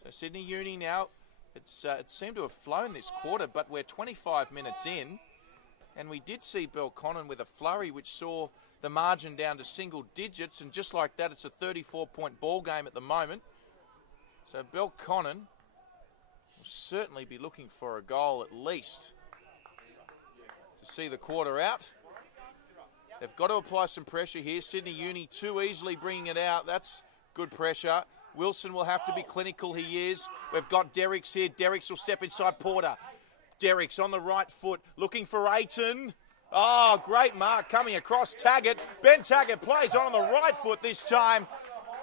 So Sydney Uni now, it seemed to have flown this quarter, but we're 25 minutes in. And we did see Belconnen with a flurry, which saw the margin down to single digits. And just like that, it's a 34-point ball game at the moment. So Belconnen will certainly be looking for a goal at least to see the quarter out. They've got to apply some pressure here. Sydney Uni too easily bringing it out. That's good pressure. Wilson will have to be clinical. He is. We've got Derricks here. Derricks will step inside Porter. Derricks on the right foot, looking for Ayton. Oh, great mark coming across Taggart. Ben Taggart plays on the right foot this time.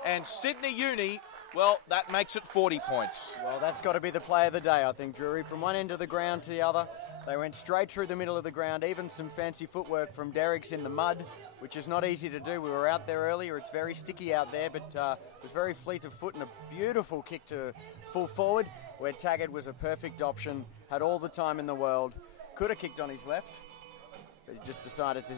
And Sydney Uni, well, that makes it 40 points. Well, that's got to be the play of the day, I think, Drury. From one end of the ground to the other, they went straight through the middle of the ground. Even some fancy footwork from Derricks in the mud, which is not easy to do. We were out there earlier. It's very sticky out there, but it was very fleet of foot and a beautiful kick to full forward, where Taggart was a perfect option, had all the time in the world. Could have kicked on his left, but he just decided to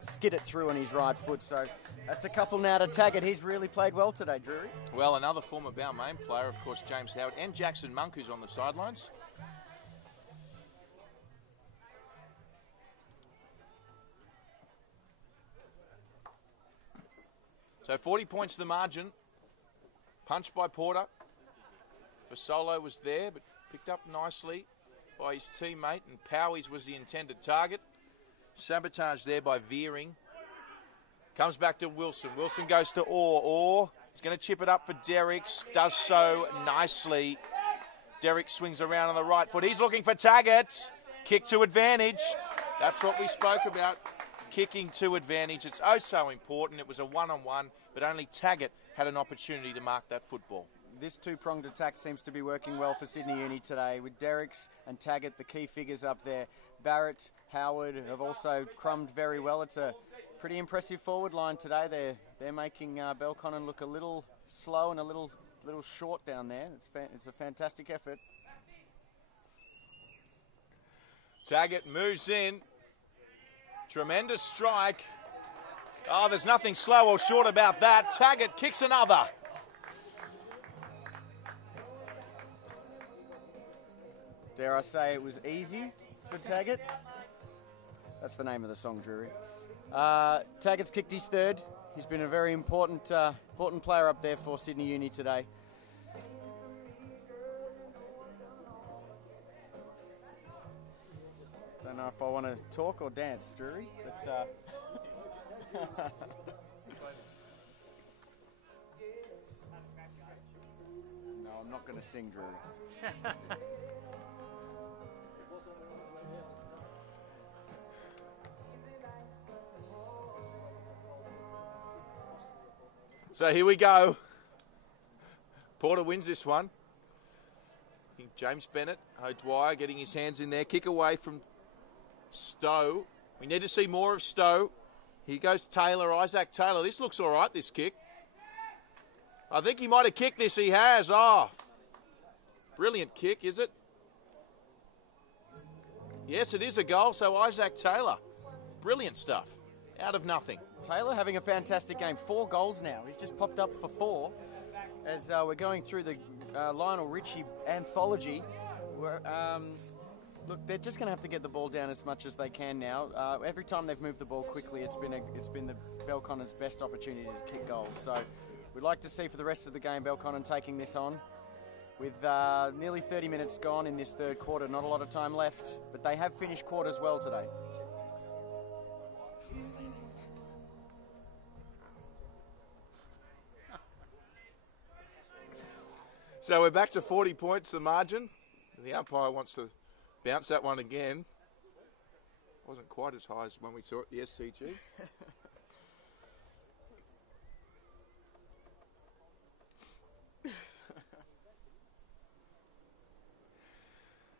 skid it through on his right foot. So that's a couple now to Taggart. He's really played well today, Drury. Well, another former Balmain player, of course, James Howard, and Jackson Monk, who's on the sidelines. So 40 points the margin. Punched by Porter. Fasolo was there, but picked up nicely by his teammate, and Powies was the intended target. Sabotage there by Veering. Comes back to Wilson. Wilson goes to Orr. Orr is going to chip it up for Derricks. Does so nicely. Derricks swings around on the right foot. He's looking for Taggart. Kick to advantage. That's what we spoke about. Kicking to advantage. It's oh so important. It was a one-on-one, but only Taggart had an opportunity to mark that football. This two-pronged attack seems to be working well for Sydney Uni today, with Derricks and Taggart, the key figures up there. Barrett, Howard have also crumbed very well. It's a pretty impressive forward line today. They're making Belconnen look a little slow and a little short down there. It's a fantastic effort. Taggart moves in. Tremendous strike. Oh, there's nothing slow or short about that. Taggart kicks another. Dare I say it was easy for Taggart? That's the name of the song, Drury. Taggart's kicked his third. He's been a very important player up there for Sydney Uni today. Don't know if I want to talk or dance, Drury, but no, I'm not going to sing, Drury. So here we go. Porter wins this one. I think James Bennett, O'Dwyer getting his hands in there. Kick away from Stowe. We need to see more of Stowe. Here goes Taylor, Isaac Taylor. This looks all right, this kick. I think he might have kicked this. He has. Oh, brilliant kick, is it? Yes, it is a goal. So Isaac Taylor. Brilliant stuff. Out of nothing. Taylor having a fantastic game. 4 goals now. He's just popped up for 4. As we're going through the Lionel Richie anthology, Look, they're just going to have to get the ball down as much as they can now. Every time they've moved the ball quickly, it's been the Belconnen's best opportunity to kick goals. So we'd like to see for the rest of the game Belconnen taking this on. With nearly 30 minutes gone in this third quarter, not a lot of time left, but they have finished quarters well today. So we're back to 40 points, the margin. The umpire wants to bounce that one again. Wasn't quite as high as when we saw it, the SCG.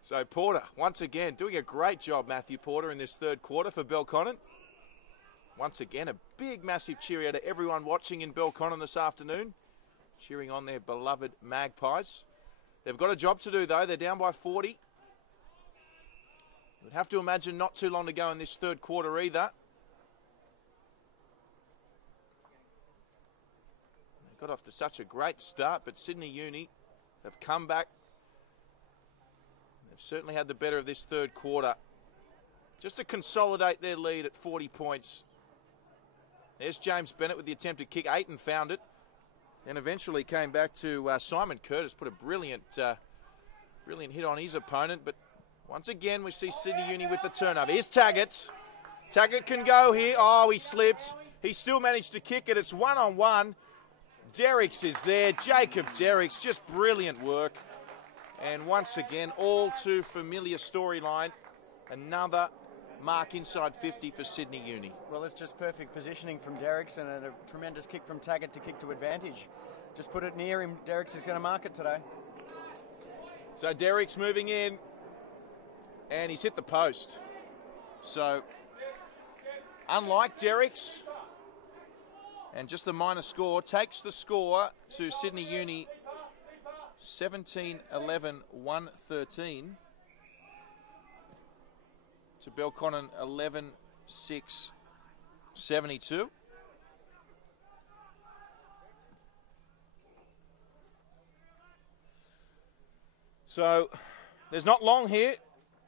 So Porter, once again, doing a great job, Matthew Porter, in this third quarter for Belconnen. Once again, a big, massive cheerio to everyone watching in Belconnen this afternoon, cheering on their beloved Magpies. They've got a job to do, though. They're down by 40. You'd have to imagine not too long to go in this third quarter either. They got off to such a great start, but Sydney Uni have come back. They've certainly had the better of this third quarter, just to consolidate their lead at 40 points. There's James Bennett with the attempted kick. Aiton found it, and eventually came back to Simon Curtis, put a brilliant hit on his opponent. But once again, we see Sydney Uni with the turnover. Here's Taggart. Taggart can go here. Oh, he slipped. He still managed to kick it. It's 1-on-1. Derricks is there. Jacob Derricks, just brilliant work. And once again, all too familiar storyline. Another mark inside 50 for Sydney Uni. Well, it's just perfect positioning from Derricks and a tremendous kick from Taggart to kick to advantage. Just put it near him. Derricks is going to mark it today. So Derricks moving in, and he's hit the post. So, unlike Derricks, and just the minor score, takes the score to Sydney Uni 17-11-113 to Belconnen 11-6-72. So, there's not long here.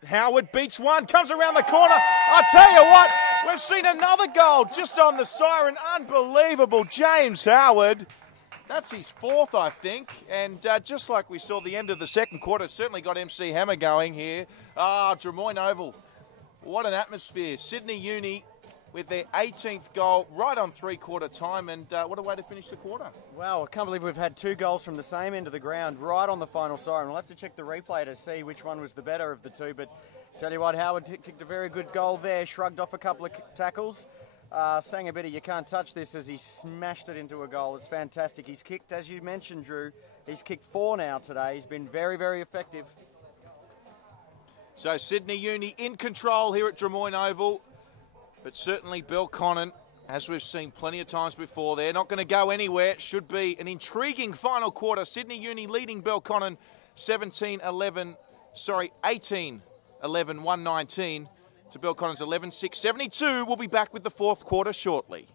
Howard beats one, comes around the corner. I tell you what, we've seen another goal just on the siren. Unbelievable. James Howard. That's his fourth, I think. And just like we saw the end of the second quarter, certainly got MC Hammer going here. Drummoyne Oval. What an atmosphere. Sydney Uni with their 18th goal right on three-quarter time. And what a way to finish the quarter. Wow, I can't believe we've had two goals from the same end of the ground right on the final siren. We'll have to check the replay to see which one was the better of the two. But tell you what, Howard ticked a very good goal there, shrugged off a couple of tackles. Sang a bit of "you can't touch this" as he smashed it into a goal. It's fantastic. He's kicked, as you mentioned, Drew, he's kicked 4 now today. He's been very, very effective. So Sydney Uni in control here at Drummoyne Oval, but certainly Belconnen, as we've seen plenty of times before, they're not going to go anywhere. It should be an intriguing final quarter. Sydney Uni leading Belconnen 18-11-119 to Belconnen's 11-6-72. We'll be back with the fourth quarter shortly.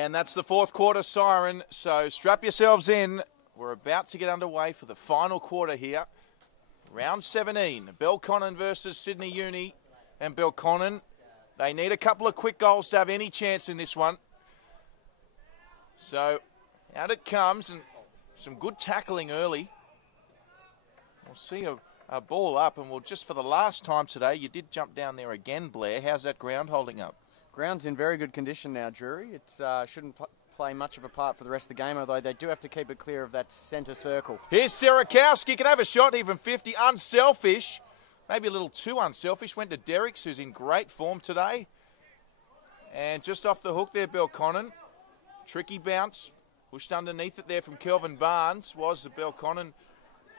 And that's the fourth quarter siren, so strap yourselves in. We're about to get underway for the final quarter here. Round 17, Belconnen versus Sydney Uni. And Belconnen, they need a couple of quick goals to have any chance in this one. So out it comes, and some good tackling early. We'll see a ball up, and we'll just for the last time today, you did jump down there again, Blair. How's that ground holding up? Ground's in very good condition now, Drury. It shouldn't play much of a part for the rest of the game, although they do have to keep it clear of that centre circle. Here's Sirakowski, can have a shot here from 50, unselfish. Maybe a little too unselfish, went to Derricks, who's in great form today. And just off the hook there, Belconnen. Tricky bounce, pushed underneath it there from Kelvin Barnes, was the Belconnen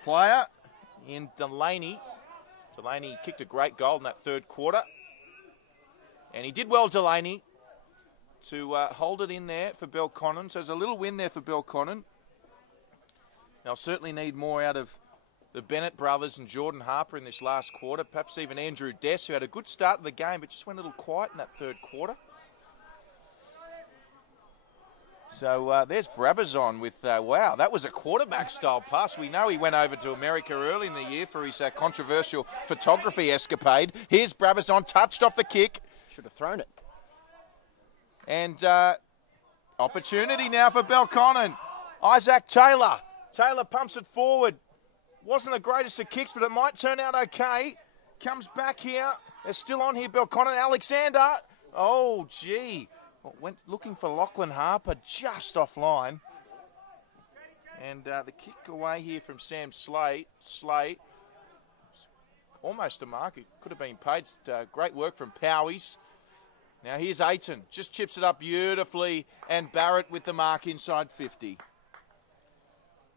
player in Delaney. Delaney kicked a great goal in that third quarter. And he did well, Delaney, to hold it in there for Belconnen. So there's a little win there for Belconnen. They'll certainly need more out of the Bennett brothers and Jordan Harper in this last quarter. Perhaps even Andrew Dess, who had a good start to the game, but just went a little quiet in that third quarter. So there's Brabazon with, wow, that was a quarterback-style pass. We know he went over to America early in the year for his controversial photography escapade. Here's Brabazon, touched off the kick. Should have thrown it. And opportunity now for Belconnen. Isaac Taylor. Taylor pumps it forward. Wasn't the greatest of kicks, but it might turn out okay. Comes back here. They're still on here, Belconnen. Alexander. Oh, gee. Went looking for Lachlan Harper just offline. And the kick away here from Sam Slate. Almost a mark. It could have been paid. Great work from Powies. Now here's Ayton. Just chips it up beautifully. And Barrett with the mark inside 50.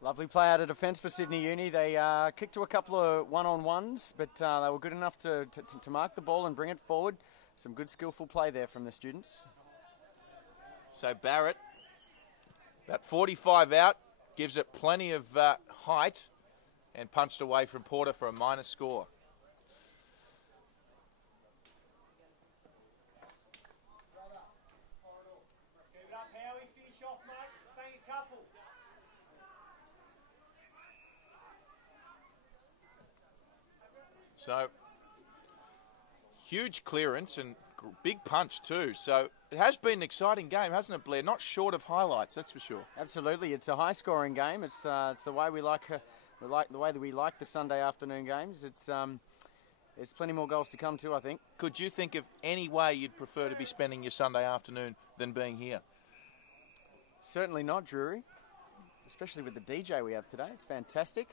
Lovely play out of defence for Sydney Uni. They kicked to a couple of one-on-ones, but they were good enough to mark the ball and bring it forward. Some good skillful play there from the students. So Barrett, about 45 out, gives it plenty of height and punched away from Porter for a minor score. So, huge clearance and big punch too. So, it has been an exciting game, hasn't it, Blair? Not short of highlights, that's for sure. Absolutely. It's a high-scoring game. It's the way we like the way that we like the Sunday afternoon games. It's plenty more goals to come too, I think. Could you think of any way you'd prefer to be spending your Sunday afternoon than being here? Certainly not, Drury. Especially with the DJ we have today. It's fantastic.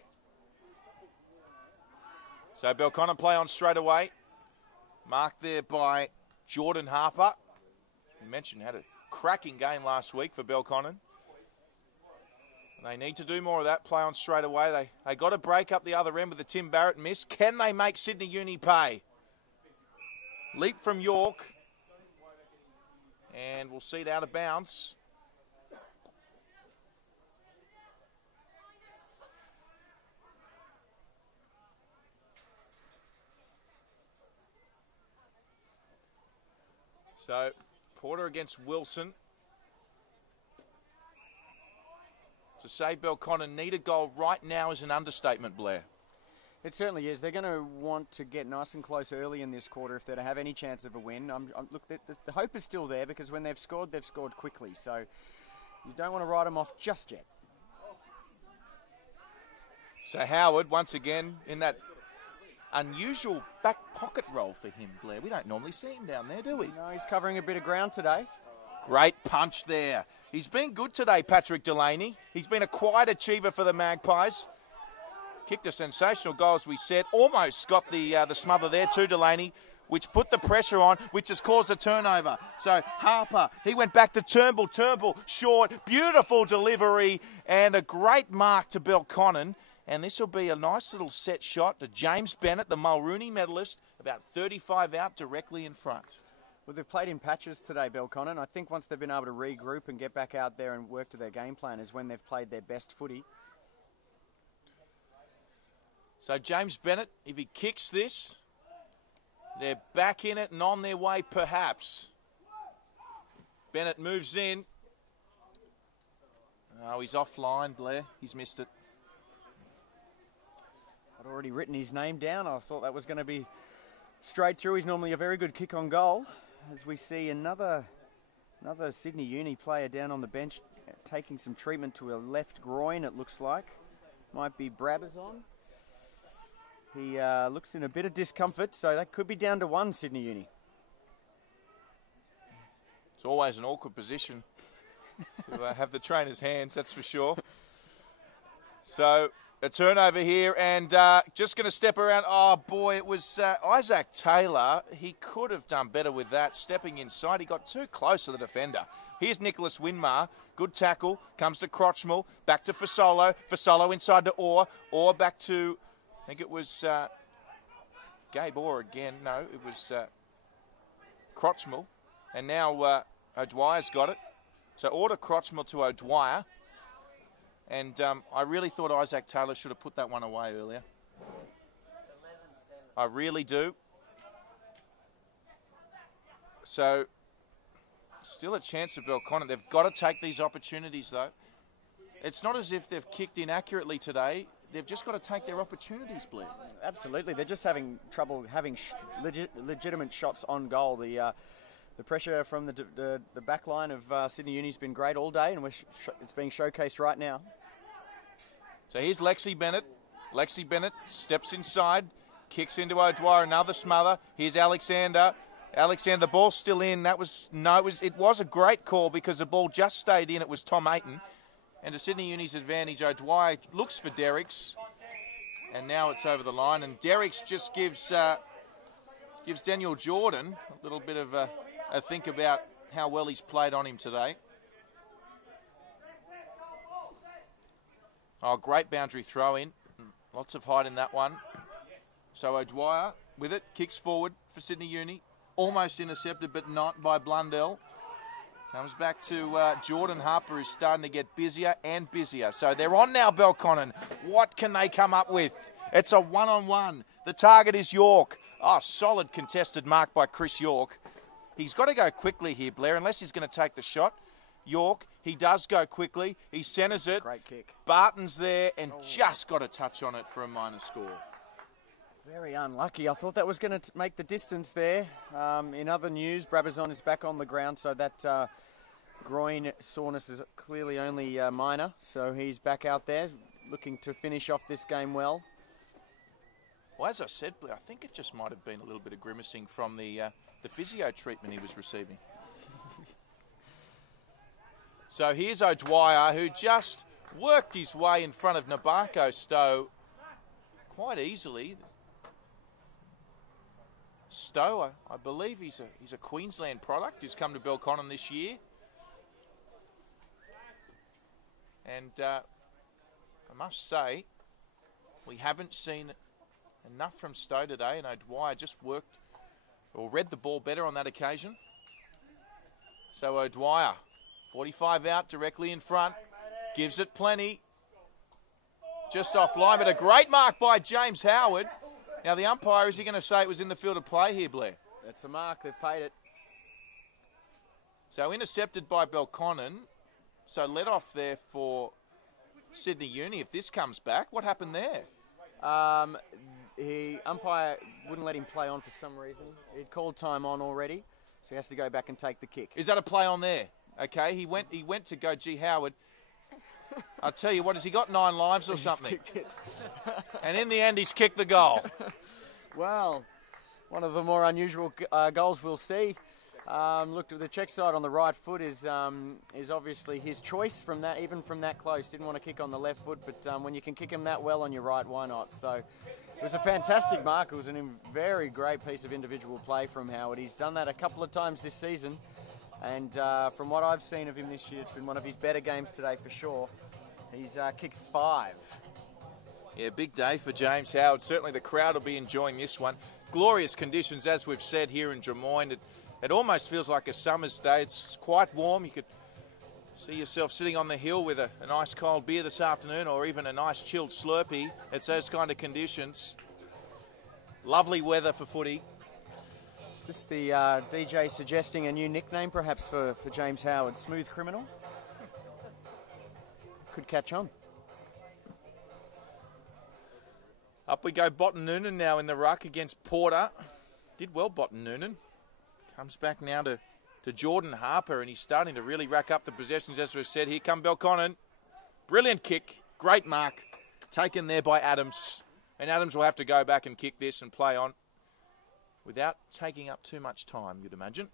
So Belconnen play on straight away. Marked there by Jordan Harper. You mentioned had a cracking game last week for Belconnen. They need to do more of that. Play on straight away. They got to break up the other end with the Tim Barrett miss. Can they make Sydney Uni pay? Leap from York. And we'll see it out of bounds. So, Porter against Wilson. To say Belconnen need a goal right now is an understatement, Blair. It certainly is. They're going to want to get nice and close early in this quarter if they're to have any chance of a win. Look, the hope is still there because when they've scored quickly. So you don't want to write them off just yet. So Howard, once again, in that unusual back pocket role for him, Blair. We don't normally see him down there, do we? No, he's covering a bit of ground today. Great punch there. He's been good today, Patrick Delaney. He's been a quiet achiever for the Magpies. Kicked a sensational goal, as we said. Almost got the smother there too, Delaney, which put the pressure on, which has caused a turnover. So Harper, he went back to Turnbull. Turnbull, short, beautiful delivery, and a great mark to Belconnen. And this will be a nice little set shot to James Bennett, the Mulrooney medalist, about 35 out directly in front. Well, they've played in patches today, Belconnen. I think once they've been able to regroup and get back out there and work to their game plan is when they've played their best footy. So James Bennett, if he kicks this, they're back in it and on their way perhaps. Bennett moves in, Oh, he's offline, Blair. He's missed it. I'd already written his name down. I thought that was going to be straight through. He's normally a very good kick on goal. As we see another Sydney Uni player down on the bench taking some treatment to a left groin, it looks like. Might be Brabazon. He looks in a bit of discomfort, so that could be down to 1 Sydney Uni. It's always an awkward position to have the trainer's hands, that's for sure. So a turnover here, and just going to step around. Oh, boy, it was Isaac Taylor. He could have done better with that, stepping inside. He got too close to the defender. Here's Nicholas Winmar. Good tackle. Comes to Crotchmell. Back to Fasolo. Fasolo inside to Orr. Orr back to, I think it was Gabe Orr again. No, it was Crotchmell. And now O'Dwyer's got it. So Orr to Crotchmell to O'Dwyer. And I really thought Isaac Taylor should have put that one away earlier. I really do. So, still a chance of Belconnen. They've got to take these opportunities, though. It's not as if they've kicked inaccurately today. They've just got to take their opportunities, Blair. Absolutely. They're just having trouble having legitimate shots on goal. The pressure from the back line of Sydney Uni's been great all day, and it's being showcased right now. So here's Lexi Bennett. Lexi Bennett steps inside, kicks into O'Dwyer, another smother. Here's Alexander. Alexander, the ball's still in. It was a great call because the ball just stayed in. It was Tom Ayton. And to Sydney Uni's advantage, O'Dwyer looks for Derricks. And now it's over the line. And Derricks just gives Daniel Jordan a little bit of a think about how well he's played on him today. Oh, great boundary throw in. Lots of height in that one. So O'Dwyer with it, kicks forward for Sydney Uni. Almost intercepted, but not by Blundell. Comes back to Jordan Harper, who's starting to get busier and busier. So they're on now, Belconnen. What can they come up with? It's a one-on-one. The target is York. Oh, solid contested mark by Chris York. He's got to go quickly here, Blair, unless he's going to take the shot. York, he does go quickly. He centres it. Great kick. Barton's there and just got a touch on it for a minor score. Very unlucky. I thought that was going to make the distance there. In other news, Brabazon is back on the ground, so that groin soreness is clearly only minor. So he's back out there looking to finish off this game well. Well, as I said, Blair, I think it just might have been a little bit of grimacing from the physio treatment he was receiving. So here's O'Dwyer, who just worked his way in front of Nabako Stowe quite easily. Stowe, I believe he's a Queensland product who's come to Belconnen this year. And I must say, we haven't seen enough from Stowe today, and O'Dwyer just worked or read the ball better on that occasion. So O'Dwyer, 45 out, directly in front, gives it plenty. Just offline, but a great mark by James Howard. Now the umpire, is he going to say it was in the field of play here, Blair? That's a mark, they've paid it. So intercepted by Belconnen. So let off there for Sydney Uni. If this comes back, what happened there? Umpire wouldn't let him play on for some reason. He'd called time on already, so he has to go back and take the kick. Is that a play on there? Okay, he went to go G. Howard. I'll tell you what, has he got 9 lives or something? He's kicked it. And in the end, he's kicked the goal. Well, one of the more unusual goals we'll see. Looked at the check side on the right foot is obviously his choice from that, even from that close. Didn't want to kick on the left foot, but when you can kick him that well on your right, why not? So it was a fantastic mark. It was a very great piece of individual play from Howard. He's done that a couple of times this season, and from what I've seen of him this year, it's been one of his better games today for sure. He's kicked 5. Yeah, big day for James Howard. Certainly the crowd will be enjoying this one. Glorious conditions, as we've said, here in Drummoyne. It almost feels like a summer's day. It's quite warm. You could see yourself sitting on the hill with a nice cold beer this afternoon, or even a nice chilled Slurpee. It's those kind of conditions. Lovely weather for footy. Is this the DJ suggesting a new nickname perhaps for James Howard? Smooth Criminal? could catch on. Up we go, Botten Noonan now in the ruck against Porter. Did well, Botten Noonan. Comes back now to Jordan Harper, and he's starting to really rack up the possessions, as we've said. Here come Belconnen. Brilliant kick. Great mark. Taken there by Adams. And Adams will have to go back and kick this and play on without taking up too much time, you'd imagine.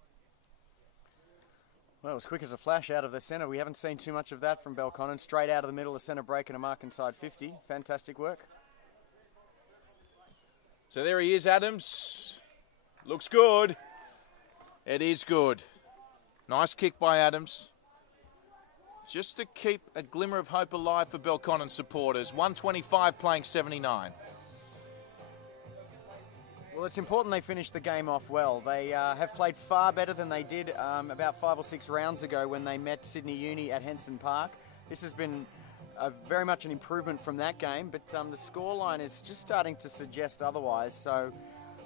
Well, it was quick as a flash out of the centre. We haven't seen too much of that from Belconnen. Straight out of the middle of centre break and a mark inside 50. Fantastic work. So there he is, Adams. Looks good. It is good. Nice kick by Adams. Just to keep a glimmer of hope alive for Belconnen supporters. 125 playing 79. Well, it's important they finish the game off well. They have played far better than they did about 5 or 6 rounds ago when they met Sydney Uni at Henson Park. This has been very much an improvement from that game, but the scoreline is just starting to suggest otherwise. So,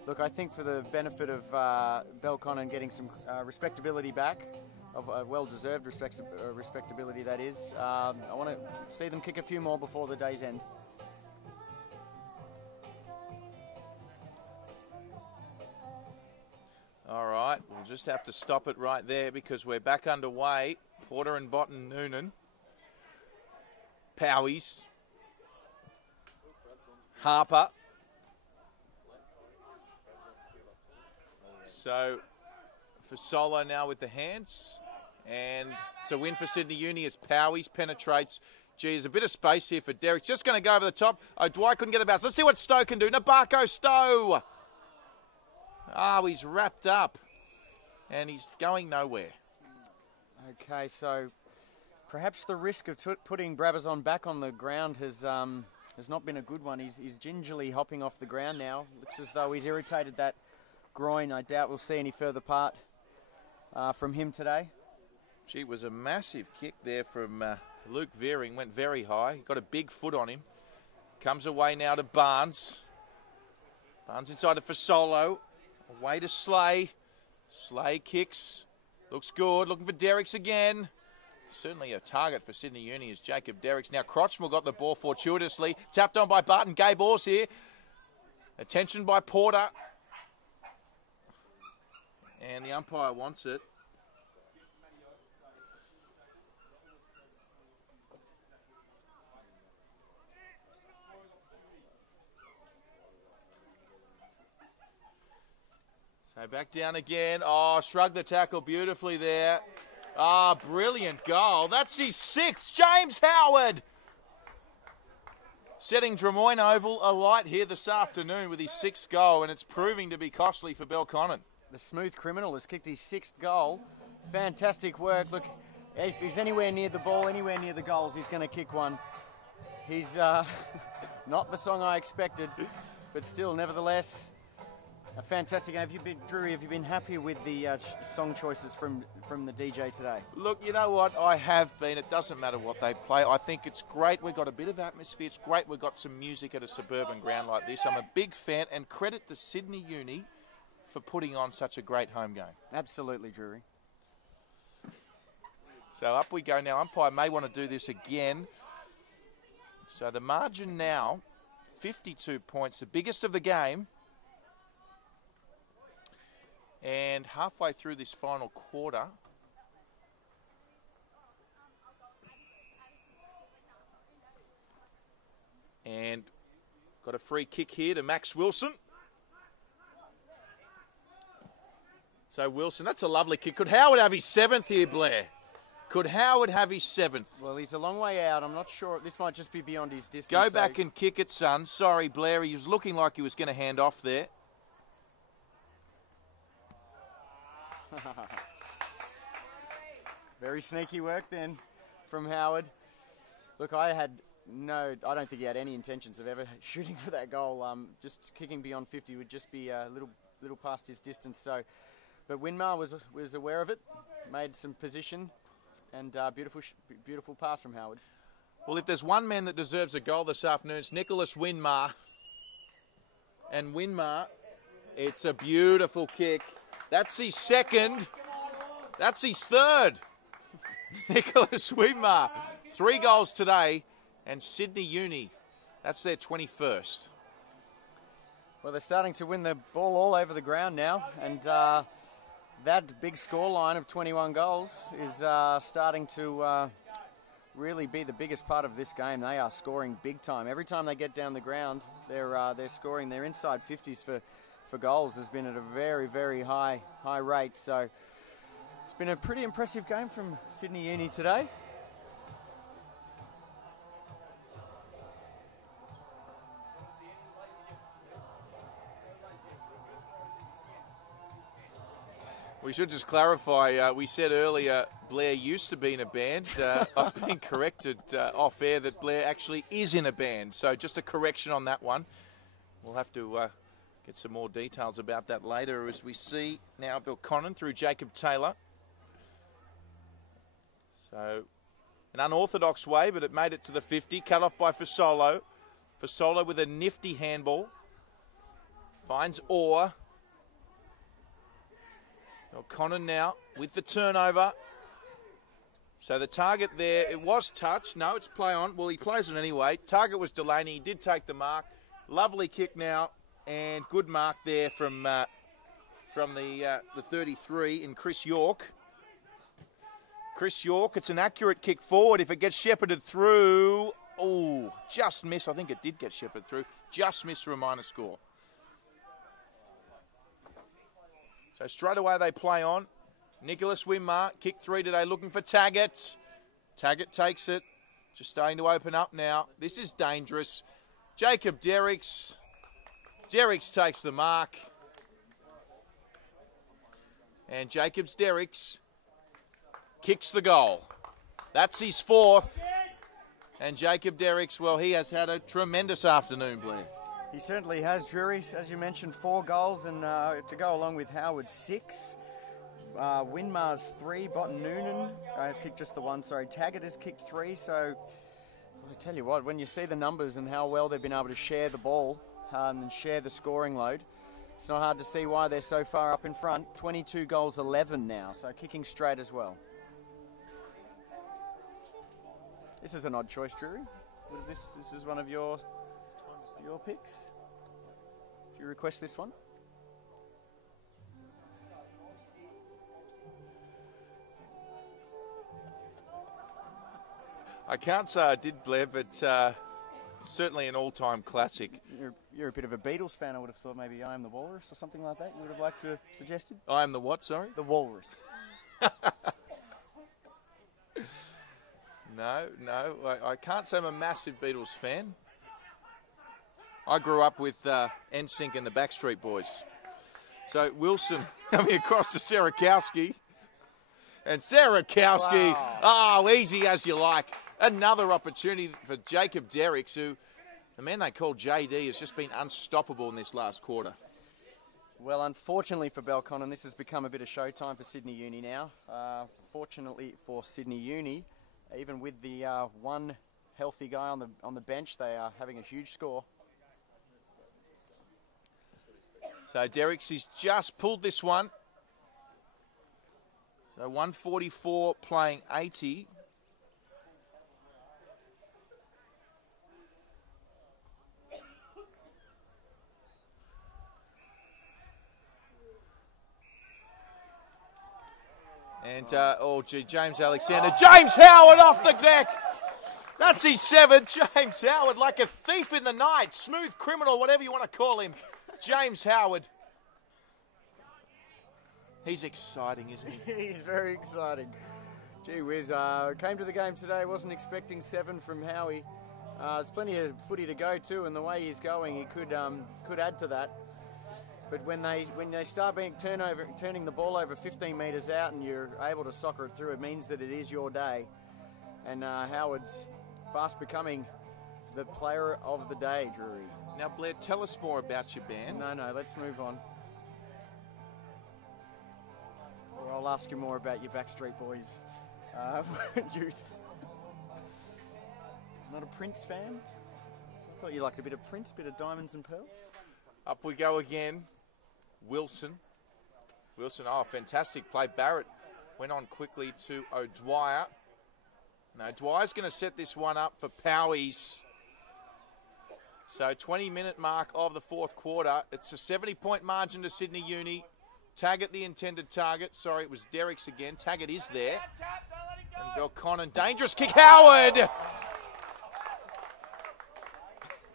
look, I think for the benefit of Belconnen getting some respectability back, of well-deserved respectability that is, I want to see them kick a few more before the day's end. All right, we'll just have to stop it right there because we're back underway. Porter and Botten Noonan. Powies. Harper. So for Solo now with the hands. And it's a win for Sydney Uni as Powies penetrates. Gee, there's a bit of space here for Derek. Just going to go over the top. Oh, Dwight couldn't get the bounce. Let's see what Stowe can do. Nabako Stowe. Oh, he's wrapped up. And he's going nowhere. Okay, so perhaps the risk of putting Brabazon back on the ground has not been a good one. He's gingerly hopping off the ground now. Looks as though he's irritated that groin. I doubt we'll see any further part from him today. Gee, it was a massive kick there from Luke Veering. Went very high. Got a big foot on him. Comes away now to Barnes. Barnes inside it for Solo. Away to Slay. Slay kicks. Looks good. Looking for Derricks again. Certainly a target for Sydney Uni is Jacob Derricks. Now Crotchmore got the ball fortuitously. Tapped on by Barton. Gabe Orrs here. Attention by Porter. And the umpire wants it. So back down again. Oh, shrugged the tackle beautifully there. Ah, brilliant goal. That's his 6th. James Howard setting Drummoyne Oval alight here this afternoon with his 6th goal, and it's proving to be costly for Belconnen. The smooth criminal has kicked his 6th goal. Fantastic work. Look, if he's anywhere near the ball, anywhere near the goals, he's going to kick one. He's not the song I expected, but still, nevertheless, a fantastic game. Drury, have you been happy with the song choices from the DJ today? Look, you know what? I have been. It doesn't matter what they play. I think it's great. We've got a bit of atmosphere. It's great we've got some music at a suburban ground like this. I'm a big fan, and credit to Sydney Uni for putting on such a great home game. Absolutely, Drury. So up we go now. Umpire may want to do this again. So the margin now, 52 points, the biggest of the game. And halfway through this final quarter, and got a free kick here to Max Wilson. So Wilson, that's a lovely kick. Could Howard have his 7th here, Blair? Could Howard have his 7th? Well, he's a long way out. I'm not sure. This might just be beyond his distance. Go back and kick it, son. Sorry, Blair. He was looking like he was going to hand off there. Very sneaky work then from Howard. Look, I don't think he had any intentions of ever shooting for that goal. Just kicking beyond 50 would just be a little past his distance. So, but Winmar was aware of it, made some position, and beautiful pass from Howard. Well, if there's one man that deserves a goal this afternoon, it's Nicholas Winmar. And Winmar, it's a beautiful kick. That's his 2nd. That's his 3rd. Nicholas Winmar. 3 goals today, and Sydney Uni, that's their 21st. Well, they're starting to win the ball all over the ground now, and that big scoreline of 21 goals is starting to really be the biggest part of this game. They are scoring big time. Every time they get down the ground, they're scoring. Their inside 50s for goals has been at a very, very high rate. So it's been a pretty impressive game from Sydney Uni today. We should just clarify, we said earlier Blair used to be in a band. I've been corrected off air that Blair actually is in a band. So just a correction on that one. We'll have to get some more details about that later as we see now Belconnen through Jacob Taylor. So an unorthodox way, but it made it to the 50. Cut off by Fasolo. Fasolo with a nifty handball. Finds Orr. Belconnen now with the turnover. So the target there, it was touched. No, it's play on. Well, he plays it anyway. Target was Delaney. He did take the mark. Lovely kick now, and good mark there from the 33 in Chris York. Chris York, it's an accurate kick forward. If it gets shepherded through, oh, just miss. I think it did get shepherded through. Just missed for a minor score. So straight away they play on. Nicholas Wimmer, kick 3 today, looking for Taggart. Taggart takes it. Just starting to open up now. This is dangerous. Jacob Derricks. Derricks takes the mark. And Jacobs Derricks kicks the goal. That's his 4th. And Jacob Derricks, well, he has had a tremendous afternoon, Blair. He certainly has, Drury. As you mentioned, 4 goals, and to go along with Howard's 6. Winmar's 3. Botten Noonan has kicked just the 1. Sorry, Taggart has kicked 3. So I tell you what, when you see the numbers and how well they've been able to share the ball and share the scoring load, it's not hard to see why they're so far up in front. 22 goals, 11 now, so kicking straight as well. This is an odd choice, Drury. This is one of your picks. Do you request this one? I can't say I did, Blair, but certainly an all-time classic. You're a bit of a Beatles fan. I would have thought maybe I Am the Walrus or something like that. You would have liked to suggested? I Am the what, sorry? The Walrus. No, I can't say I'm a massive Beatles fan. I grew up with NSYNC and the Backstreet Boys. So Wilson coming across to Sarakowski. And Sarakowski, wow. Oh, easy as you like. Another opportunity for Jacob Derricks, who, the man they call JD, has just been unstoppable in this last quarter. Well, unfortunately for Belconnen, this has become a bit of showtime for Sydney Uni now. Fortunately for Sydney Uni, even with the one healthy guy on the bench, they are having a huge score. So Derricks has just pulled this one. So 144 playing 80. And, James Alexander. James Howard off the deck. That's his 7th. James Howard, like a thief in the night. Smooth criminal, whatever you want to call him. James Howard. He's exciting, isn't he? He's very exciting. Gee whiz, came to the game today, wasn't expecting 7 from Howie. There's plenty of footy to go too, and the way he's going, he could add to that. But when they start turning the ball over 15 metres out and you're able to soccer it through, it means that it is your day. And Howard's fast becoming the player of the day, Drury. Now, Blair, tell us more about your band. No, let's move on. Or I'll ask you more about your Backstreet Boys youth. Not a Prince fan? I thought you liked a bit of Prince, bit of Diamonds and Pearls. Up we go again. Wilson, oh, fantastic play. Barrett went on quickly to O'Dwyer. No, Dwyer's going to set this one up for Powies. So 20-minute mark of the fourth quarter. It's a 70-point margin to Sydney Uni. Taggart the intended target. Sorry, it was Derrick's again. Taggart is there. And Belconnen, dangerous kick. Howard!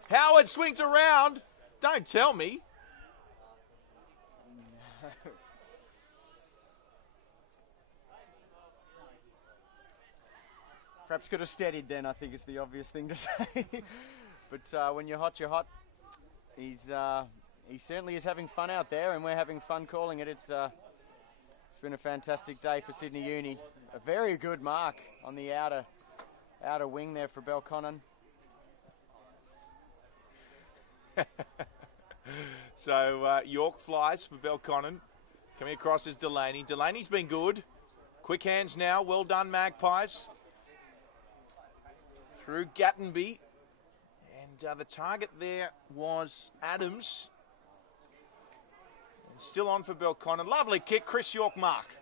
Howard swings around. Don't tell me. Perhaps could have steadied then, I think is the obvious thing to say. But when you're hot, you're hot. He certainly is having fun out there, and we're having fun calling it. It's been a fantastic day for Sydney Uni. A very good mark on the outer wing there for Belconnen. So York flies for Belconnen. Coming across is Delaney. Delaney's been good. Quick hands now. Well done, Magpies. Through Gattenby. And the target there was Adams. And still on for Belconnen. Lovely kick. Chris York mark.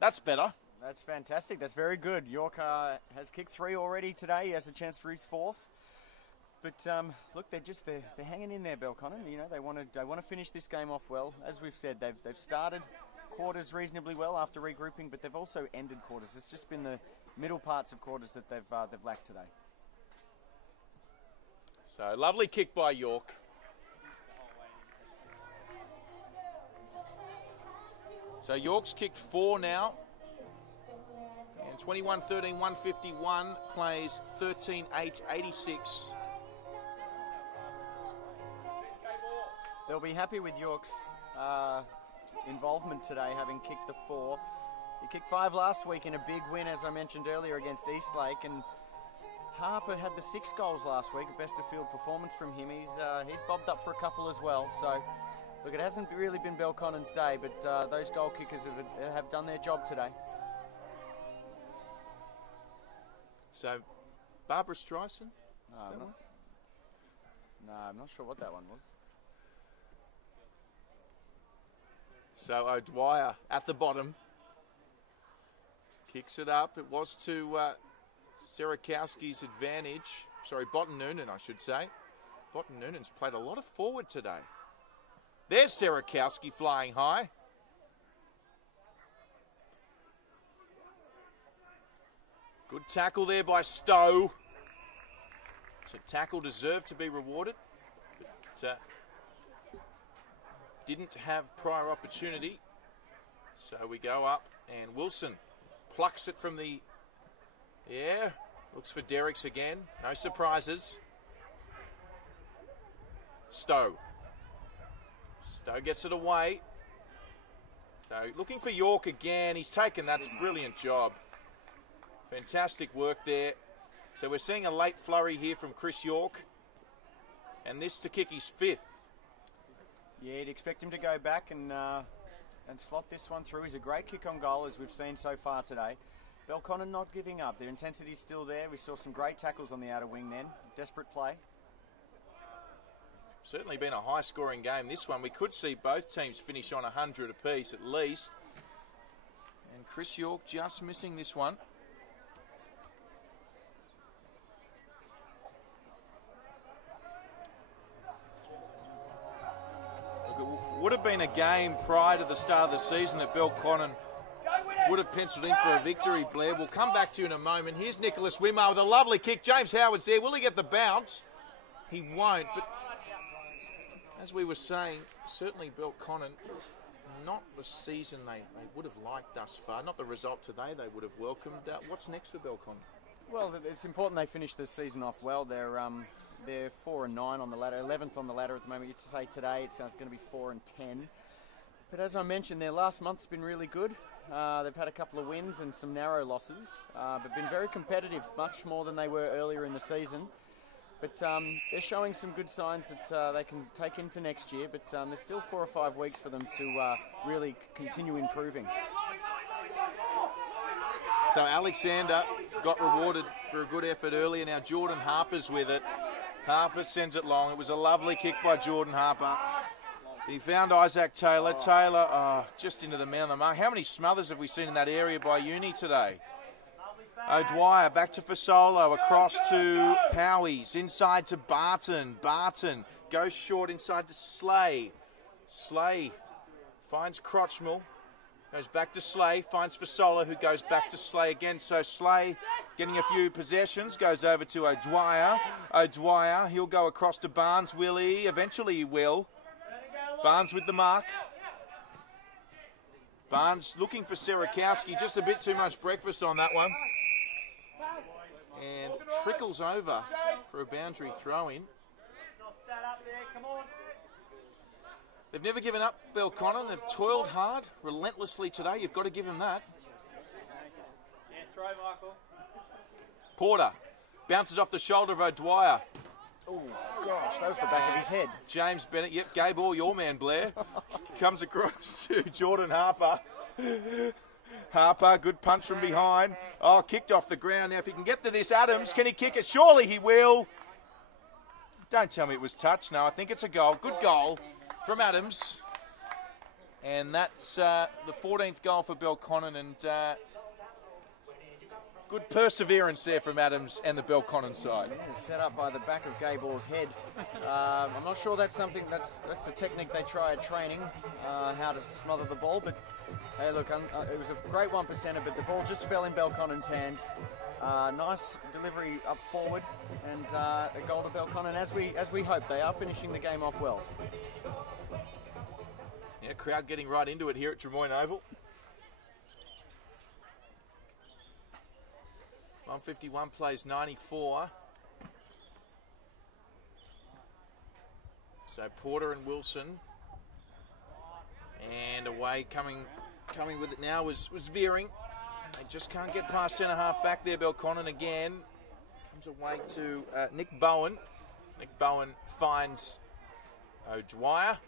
That's better. That's fantastic. That's very good. York has kicked 3 already today. He has a chance for his 4th. But look, they're hanging in there, Belconnen. You know, they want to finish this game off well. As we've said, they've started quarters reasonably well after regrouping, but they've also ended quarters. It's just been the middle parts of quarters that they've lacked today. So lovely kick by York. So York's kicked 4 now. And 21-13, 151 plays 13-8, 86. They'll be happy with York's involvement today, having kicked the 4. He kicked 5 last week in a big win, as I mentioned earlier, against Eastlake, and Harper had the 6 goals last week, a best of field performance from him. He's bobbed up for a couple as well. So, look, it hasn't really been Belconnen's day, but those goal kickers have done their job today. So, Barbara Streisand? No, I'm not sure what that one was. So O'Dwyer at the bottom. Kicks it up. It was to Serakowski's advantage. Sorry, Botten Noonan, I should say. Botten Noonan's played a lot of forward today. There's Serakowski flying high. Good tackle there by Stowe. So tackle deserved to be rewarded. But didn't have prior opportunity. So we go up and Wilson plucks it from the... Yeah, looks for Derrick's again. No surprises. Stowe. Stowe gets it away. So looking for York again. He's taken that. Brilliant job. Fantastic work there. So we're seeing a late flurry here from Chris York. And this to kick his 5th. Yeah, you'd expect him to go back and slot this one through. He's a great kick on goal, as we've seen so far today. Belconnen not giving up. Their intensity's still there. We saw some great tackles on the outer wing then. Desperate play. Certainly been a high-scoring game. This one, we could see both teams finish on 100 apiece at least. And Chris York just missing this one. Would have been a game prior to the start of the season that Belconnen would have penciled in for a victory, Blair. We'll come back to you in a moment. Here's Nicholas Wimar with a lovely kick. James Howard's there. Will he get the bounce? He won't. But as we were saying, certainly Belconnen, not the season they would have liked thus far. Not the result today they would have welcomed. What's next for Belconnen? Well, it's important they finish the season off well. They're 4 and 9 on the ladder, 11th on the ladder at the moment. You'd say today it's going to be 4 and 10. But as I mentioned, their last month's been really good. They've had a couple of wins and some narrow losses, but been very competitive, much more than they were earlier in the season. But they're showing some good signs that they can take into next year. But there's still 4 or 5 weeks for them to really continue improving. So Alexander got rewarded for a good effort earlier. Now Jordan Harper's with it. Harper sends it long. It was a lovely kick by Jordan Harper. He found Isaac Taylor. Taylor just into the man of the mark. How many smothers have we seen in that area by Uni today? O'Dwyer back to Fasolo, across to Powies, inside to Barton. Barton goes short inside to Slay. Slay finds Crotchmill, goes back to Slay, finds Fasolo, who goes back to Slay again. So Slay getting a few possessions, goes over to O'Dwyer. O'Dwyer, he'll go across to Barnes. Will he? Eventually he will. Barnes with the mark. Barnes looking for Serakowski, just a bit too much breakfast on that one. And trickles over for a boundary throw-in. They've never given up, Belconnen. They've toiled hard, relentlessly today. You've got to give them that. Porter bounces off the shoulder of O'Dwyer. Oh, gosh, that was the back of his head. James Bennett, yep, gay ball, your man, Blair. Comes across to Jordan Harper. Harper, good punch from behind. Oh, kicked off the ground. Now, if he can get to this, Adams, can he kick it? Surely he will. Don't tell me it was touched. No, I think it's a goal. Good goal from Adams. And that's the 14th goal for Belconnen. And good perseverance there from Adams and the Belconnen side. Set up by the back of Gaybor's head. I'm not sure that's something, that's a technique they try at training, how to smother the ball. But hey, look, it was a great 1%er, but the ball just fell in Belconnen's hands. Nice delivery up forward, and a goal to Belconnen, as we hope. They are finishing the game off well. Yeah, crowd getting right into it here at Drummoyne Oval. 151 plays 94. So Porter and Wilson. And away coming with it now was Veering. They just can't get past centre half back there. Belconnen again. Comes away to Nick Bowen. Nick Bowen finds O'Dwyer.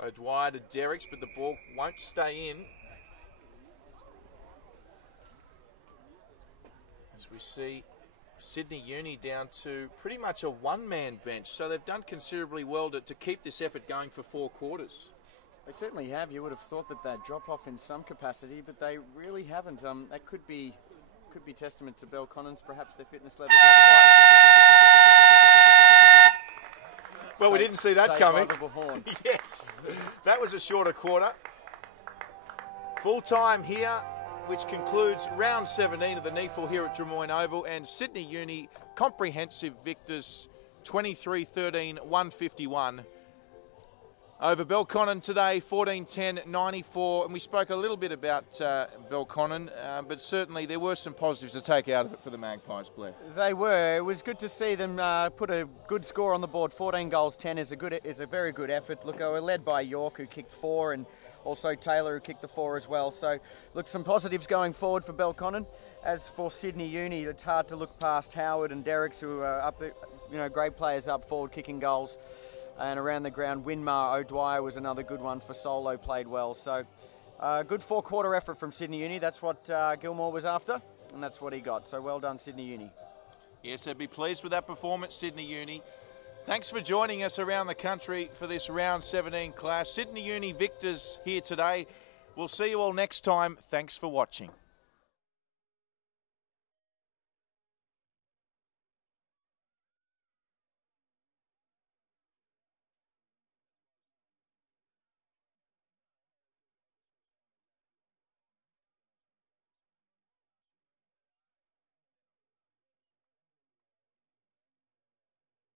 O'Dwyer to Derricks, but the ball won't stay in. As we see Sydney Uni down to pretty much a one-man bench. So they've done considerably well to keep this effort going for 4 quarters. They certainly have. You would have thought that they'd drop off in some capacity, but they really haven't. That could be testament to Belconnen's. Perhaps their fitness level's not quite. Well, we didn't see that coming. Yes, that was a shorter quarter. Full time here, which concludes round 17 of the NEAFL here at Drummoyne Oval, and Sydney Uni comprehensive victors 23-13-151 over Belconnen today, 14-10-94. And we spoke a little bit about Belconnen, but certainly there were some positives to take out of it for the Magpies, Blair. They were. It was good to see them put a good score on the board. 14 goals, 10 is a very good effort. Look, they were led by York, who kicked 4, and also Taylor, who kicked the 4 as well. So, look, some positives going forward for Belconnen. As for Sydney Uni, it's hard to look past Howard and Derricks, who are up there, great players up forward, kicking goals. And around the ground, Winmar, O'Dwyer was another good one for Solo, played well. So, good 4-quarter effort from Sydney Uni. That's what Gilmore was after, and that's what he got. So, well done, Sydney Uni. Yes, I'd be pleased with that performance, Sydney Uni. Thanks for joining us around the country for this round 17 clash. Sydney Uni victors here today. We'll see you all next time. Thanks for watching.